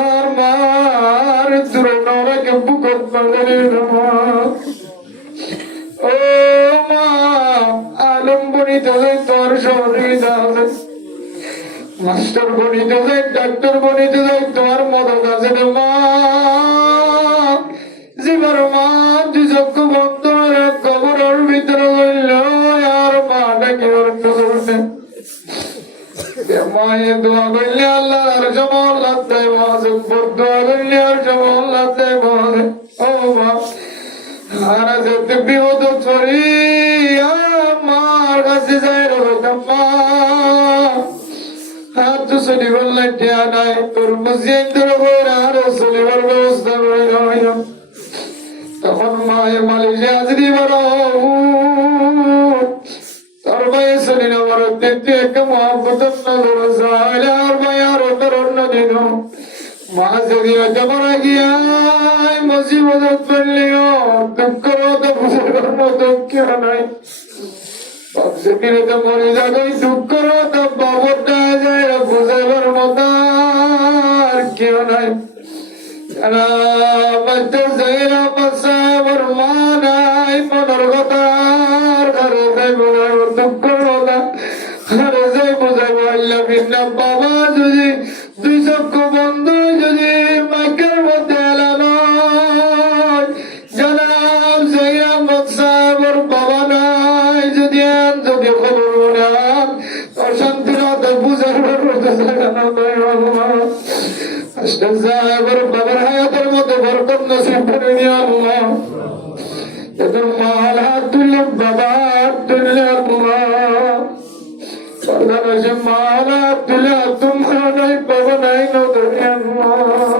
আর মার দূরে নরাকে বুকত বাজারে মা ও মা আলম্বনিত হয়ে তোর সহযোগিতা আছে মাস্টার বনিতে যাই ডাক্তার বনিতে যাই তোমার মদত আছে রে মা জীবন মা দুই চক্ষু বন্ধ কবরের ভিতরে বলল আর মাটাকে করতে মায়ে দোয়া করলে আল্লাহ আর জমল লাগতে দোয়া করলে আর জমল লাগতে ও মা আর যেতে বিপদ করি আমার কাছে যাই রইতাম মা চলিবার লাইটিয়া নাই তোর মসজিদের উপর আর চলিবার ব্যবস্থা করে তখন মায়ের মালিশে হাজরি বাড়ো তোর ভাইয়ে চলি না বারো দেখতে একটা মহাব্বত নজর চাইলে আর ভাই আর ওটার অন্য দিন মা যদি যেমন গিয়া মসজিদ করলেও দুঃখ তো বুঝাবার মতো কেউ নাই মরে যাবে দুঃখ তো বাবরটা যায় বুঝাবার মতো আর কেউ নাই মা নাই মনের কথা ঘরে যাই বোঝাব দুঃখ কথা ঘরে যাই বোঝাবো আল্লাহ বিনা বাবা যদি দুই চক্ষু বন্ধ যদি মাইকের মধ্যে এলানো জানাব যাই আহমদ সাহেবের বাবা নাই যদি যদি খবর অশান্তির মতো বুঝাবার মতো সাহেবের বাবার হায়াতের মতো বরকত নসিব করে নিয়ে আল্লাহ এদের মাল হাত তুললে বাবা হাত তুললে আল্লাহ মাল হাত তুলে তোমার নাই বাবা নাই নদী আল্লাহ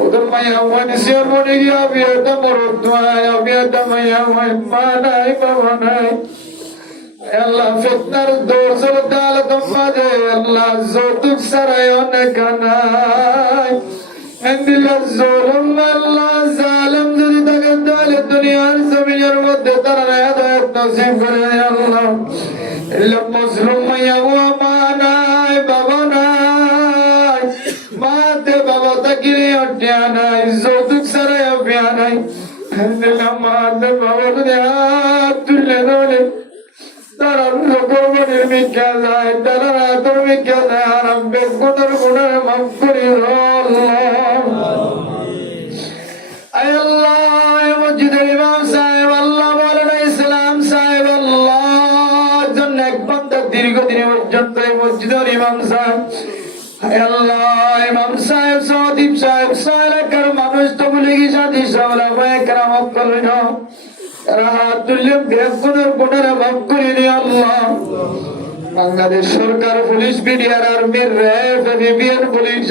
ওদের মায়া মানে শিয়ার বনে গিয়া বিয়েটা মরত নয় বিয়েটা মায়া মা নাই বাবা নাই আল্লাহ ফিতনার দৌড় চলতে আলো তোমাদের আল্লাহ যৌতুক ছাড়াই অনেক নাই এন্দিলার জুলুম আল্লাহ জালেম যদি থাকে তাহলে দুনিয়ার জমিনের মধ্যে তারা হেদায়েত নসিব করে আল্লাহ ইল্লা মুসলিম মাইয়া মা নাই বাবা নাই মাতে বাবা তাকিরে অটিয়া নাই যৌতুক ছাড়াই অপিয়া নাই এন্দিলা মাতে বাবা যদি হাত তুলে ধরে তারা লোকমানের মিথ্যা যায় তারা রাতর মিথ্যা যায় আরাম বেগুনের গুণের মাফ করি আল্লাহ মসজিদের ইমাম সাহেব আল্লাহ মাওলানা ইসলাম সাহেব আল্লাহ জন্য এক বান্দা দীর্ঘদিন পর্যন্ত এই মসজিদের ইমাম সাহেব আল্লাহ ইমাম সাহেব সদীপ সাহেব এলাকার মানুষ তো বলে কি সাথী সবলা ভাই কেরামত করলেন বাংলাদেশ সরকার পুলিশ বিডিআর আর্মির র্যাব এবিএন পুলিশ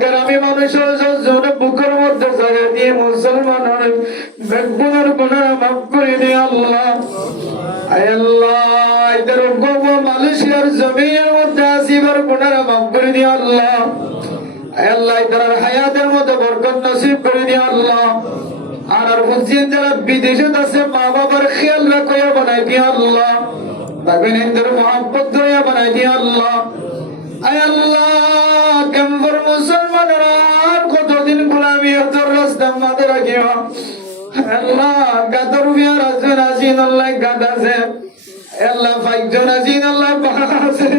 গ্রামী মানুষের বুকের মধ্যে জায়গা দিয়ে মুসলমান বেগুনের গুণের মাফ করে দিয়ে আল্লাহ আল্লাহ এদের মালয়েশিয়ার জমিনের মধ্যে আসিবার গুণের মাফ করে দিয়ে আল্লাহ আল্লাহ তার হায়াতের মধ্যে বরকত নসিব করে দিয়ে আল্লাহ আর বুঝিয়ে যারা বিদেশে আছে মা বাবার খেয়াল রাখিয়া বানাই দিয়ে আল্লাহ বাবিনের মহব্বত ধরিয়া বানাই দিয়ে আল্লাহ আয় আল্লাহ কেমন মুসলমানেরা কতদিন গোলামি তোর রাস্তা মাঝে রাখিবা আল্লাহ গাদর বিয়ার আসবেন আসিন আল্লাহ গাদ আছে আল্লাহ পাঁচজন আসিন আল্লাহ আছে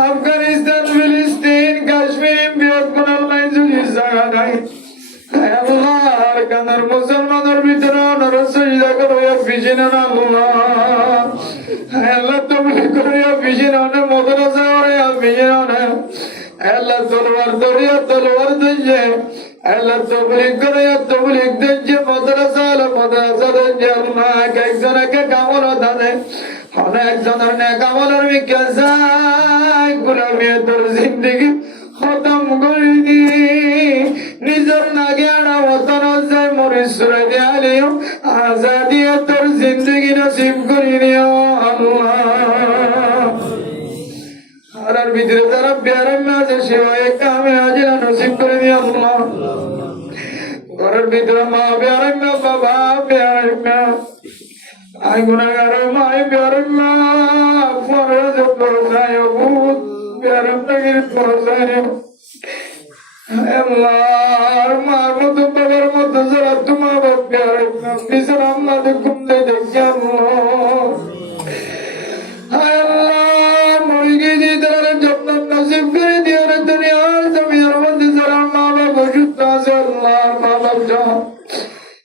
আফগানিস্তান ফিলিস্তিন কাশ্মীর বিয়ৎ নাই যদি জায়গা নাই আল্লাহ কানার মুসলমানের ভিতরে নরসইদা করিয়া বিজিনা আল্লাহ আল্লাহ তুমি করিয়া বিজিনা মদরসা করিয়া বিজিনা আল্লাহ তলোয়ার দরিয়া তলোয়ার দইয়ে আল্লাহ তবলিগ করিয়া তবলিগ দইয়ে মদরসা দইয়ে আল্লাহ একজনকে কামল দানে অনেকজনের নেকামলের বিজ্ঞান যায় গুলামিয়ে তোর জিন্দগি খতম করে দি নিজের নাগে আনা মতন যায় মরে সুরে দিয়ালিও আজাদিয়ে তোর জিন্দগি নসিব করে নিও আল্লাহ আর ভিতরে যারা বিয়ারের মাঝে সেবায় কামে হাজিরা নসিব করে দিও আল্লাহ ঘরের ভিতরে মা বিয়ারের না বাবা বিয়ারের না I gunagar my biarma for the prozayo good biaramagir prozayo Allah marmutu babar mutu zara tuma biarma bisram mad kumde dekhyamo Allah murgi di dar jabna nasib kare diya duniya zamir mad zara ma baba jutta Allah ma baba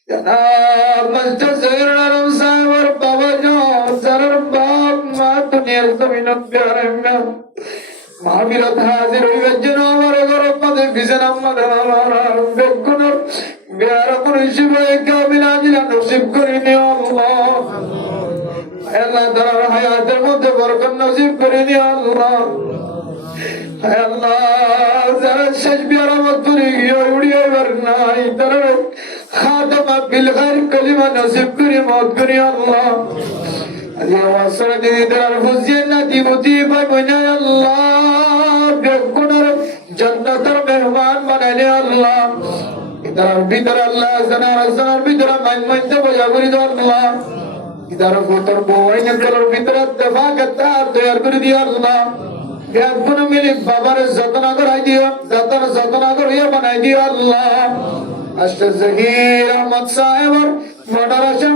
jana masjid মহাবীরত হাজির হইবার জন্য আমার গরব মধ্যে বিছেন আমার বেগুনের বিয়ার পরিষেবা কামিল আজিরা নসিব করে নিও আল্লাহ আল্লাহ তাআলার হায়াতের মধ্যে বরকত নসিব করে নিও আল্লাহ আল্লাহ যারা শেষ বিয়ার মধ্যে গিয়ে উড়িয়েবার নাই তারা খাতমা বিল খায়র কলিমা নসিব করে মত করে আল্লাহ আল্লাহ ওয়াসরা দিদি তার ফুজিয়ানা দিবতি ভাই বইনা আল্লাহ বেগুনের জান্নাতের মেহমান বানাইলে আল্লাহ ইদার ভিতর আল্লাহ জানার ভিতর মানতে বজা করে দাও আল্লাহ ইদার ভিতর বইনা কলর ভিতর দফাকতা তৈরি করে দিও আল্লাহ বেগুন মিলি বাবার যত্ন করাই দিও যত্ন করিয়া বানাই দিও আল্লাহ আশরাফ জাহির আহমদ সাহেবের মাদ্রাসা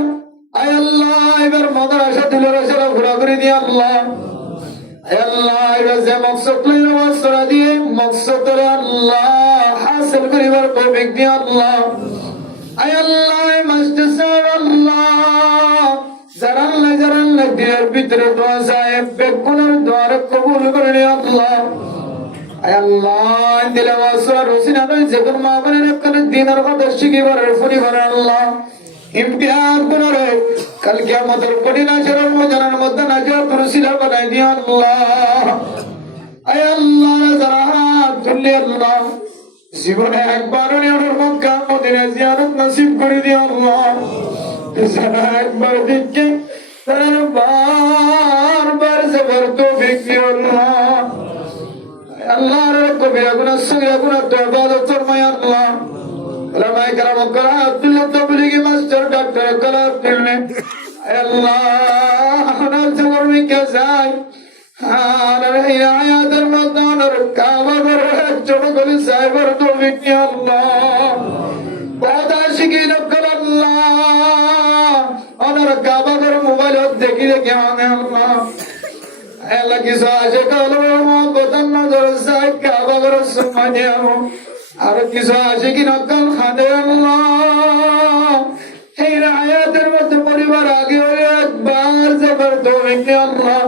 আয় আল্লাহ এবার মাদ্রাসা দিলের সারা ঘোরা করে দিয়ে আল্লাহ আয় আল্লাহ এবার যে মকসদ লইল ওয়াসরা দিয়ে মকসদ আল্লাহ হাসিল করিবার তৌফিক দিয়ে আল্লাহ আয় আল্লাহ মাস্টার সাহেব আল্লাহ যারা দিলের ভিতরে দোয়া সাহেব বেগুনের দোয়ার কবুল করে নিয়ে আল্লাহ আয় আল্লাহ দিলে ওয়াসরা রসিনা নয় যে কোন মা বোনের একখানে দিনের কথা শিখিবার ফুরি করে আল্লাহ ইমতিহান করে কাল কিয়ামতের কঠিন আশরের ময়দানের মধ্যে নাজাত রসিলা বানাই দিও আল্লাহ আয় আল্লাহ যারা হাত তুললে আল্লাহ জীবনে একবার মক্কা মদিনা জিয়ারত নসিব করে দিও আল্লাহ যারা একবার দিচ্ছে তারা বারবার যাবার তৌফিক দিও আল্লাহ। আল্লাহর কবিরা গুনাহ সগীরা গুনাহ তওবা ফরমায় আল্লাহ। উলামায়ে কেরাম করা আব্দুল্লাহ তাবলিগি মাস্টার ডাক্তার করা দিলে আল্লাহ আমরা জমি কে যাই আর এই আয়াতের মধ্যে আর কাবা করে ছোট করে সাইবার তৌফিক দিও আল্লাহ। কথা শিখি নকল আল্লাহ আর কাবা করে মোবাইল দেখি দেখি আল্লাহ আল্লাহ কিছু আছে কালো মোহাম্মদ নজর সাই কাবা করে সুমানি আর কিছু আছে কি নকল খাদে আল্লাহ। এই আয়াতের মধ্যে পরিবার আগে একবার যাবার তৌফিক দিও আল্লাহ।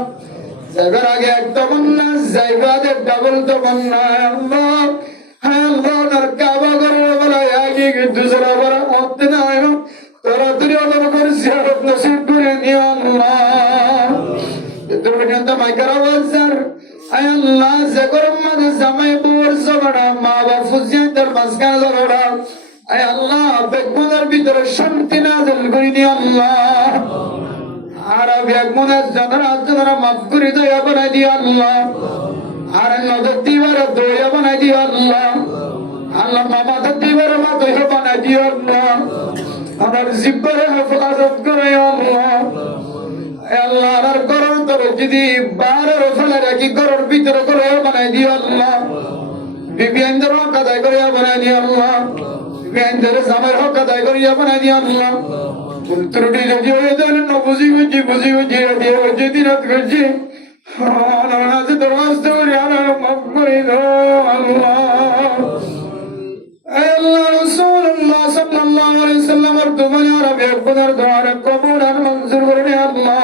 যাবার আগে এক তমন্না যাইবাদে ডাবল তমন্না আল্লাহ। আল্লাহ আর কাবা করে বলা আগে দুসরা বড় মত না তোরা তুই আল্লাহ করে জিয়ারত নসিব করে নিও আল্লাহ। দুর্গন্ত মাইকার আওয়াজের আয় আল্লাহ জাগরম মাঝে জামাই বুর জবড়া মা বাবা ফুজিয়াতের মাঝখানে জবড়া আয় আল্লাহ বেগমনের ভিতরে শান্তি নাযিল করে দিও আল্লাহ। আর বেগমনের জনরা মাফ করে দয়া বানাই দিও আল্লাহ। আর নজর দিবার দয়া বানাই দিও আল্লাহ। আল্লাহ মামাতে দিবার মা দয়া বানাই দিও আল্লাহ। আমার জিব্বারে হেফাজত করে আল্লাহ। আল্লাহ আর করণ তবে যদি বারের ফেলে রাখি ঘরের ভিতরে করে বানাই দিও আল্লাহ। বিবিয়ানদের হক আদায় করিয়া বানাই দিও আল্লাহ। বিবিয়ানদের জামের হক আদায় করিয়া বানাই দিও আল্লাহ। ভুল ত্রুটি যদি হয়ে যায় না বুঝি বুঝি যদি রাত করছি দরখাস্ত করি আমার মাফ করে দাও আল্লাহ। আল্লাহ রাসূলুল্লাহ সাল্লাল্লাহু আলাইহি ওয়াসাল্লামের দুনিয়া রবে খোদার দোয়া কবুল আর মঞ্জুর করে নে আল্লাহ।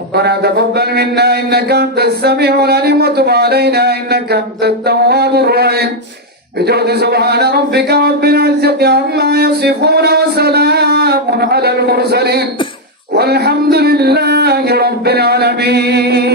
ربنا تقبل منا انك انت السميع العليم وتب علينا انك انت التواب الرحيم بجود سبحان ربك رب العزة عما يصفون وسلام على المرسلين والحمد لله رب العالمين.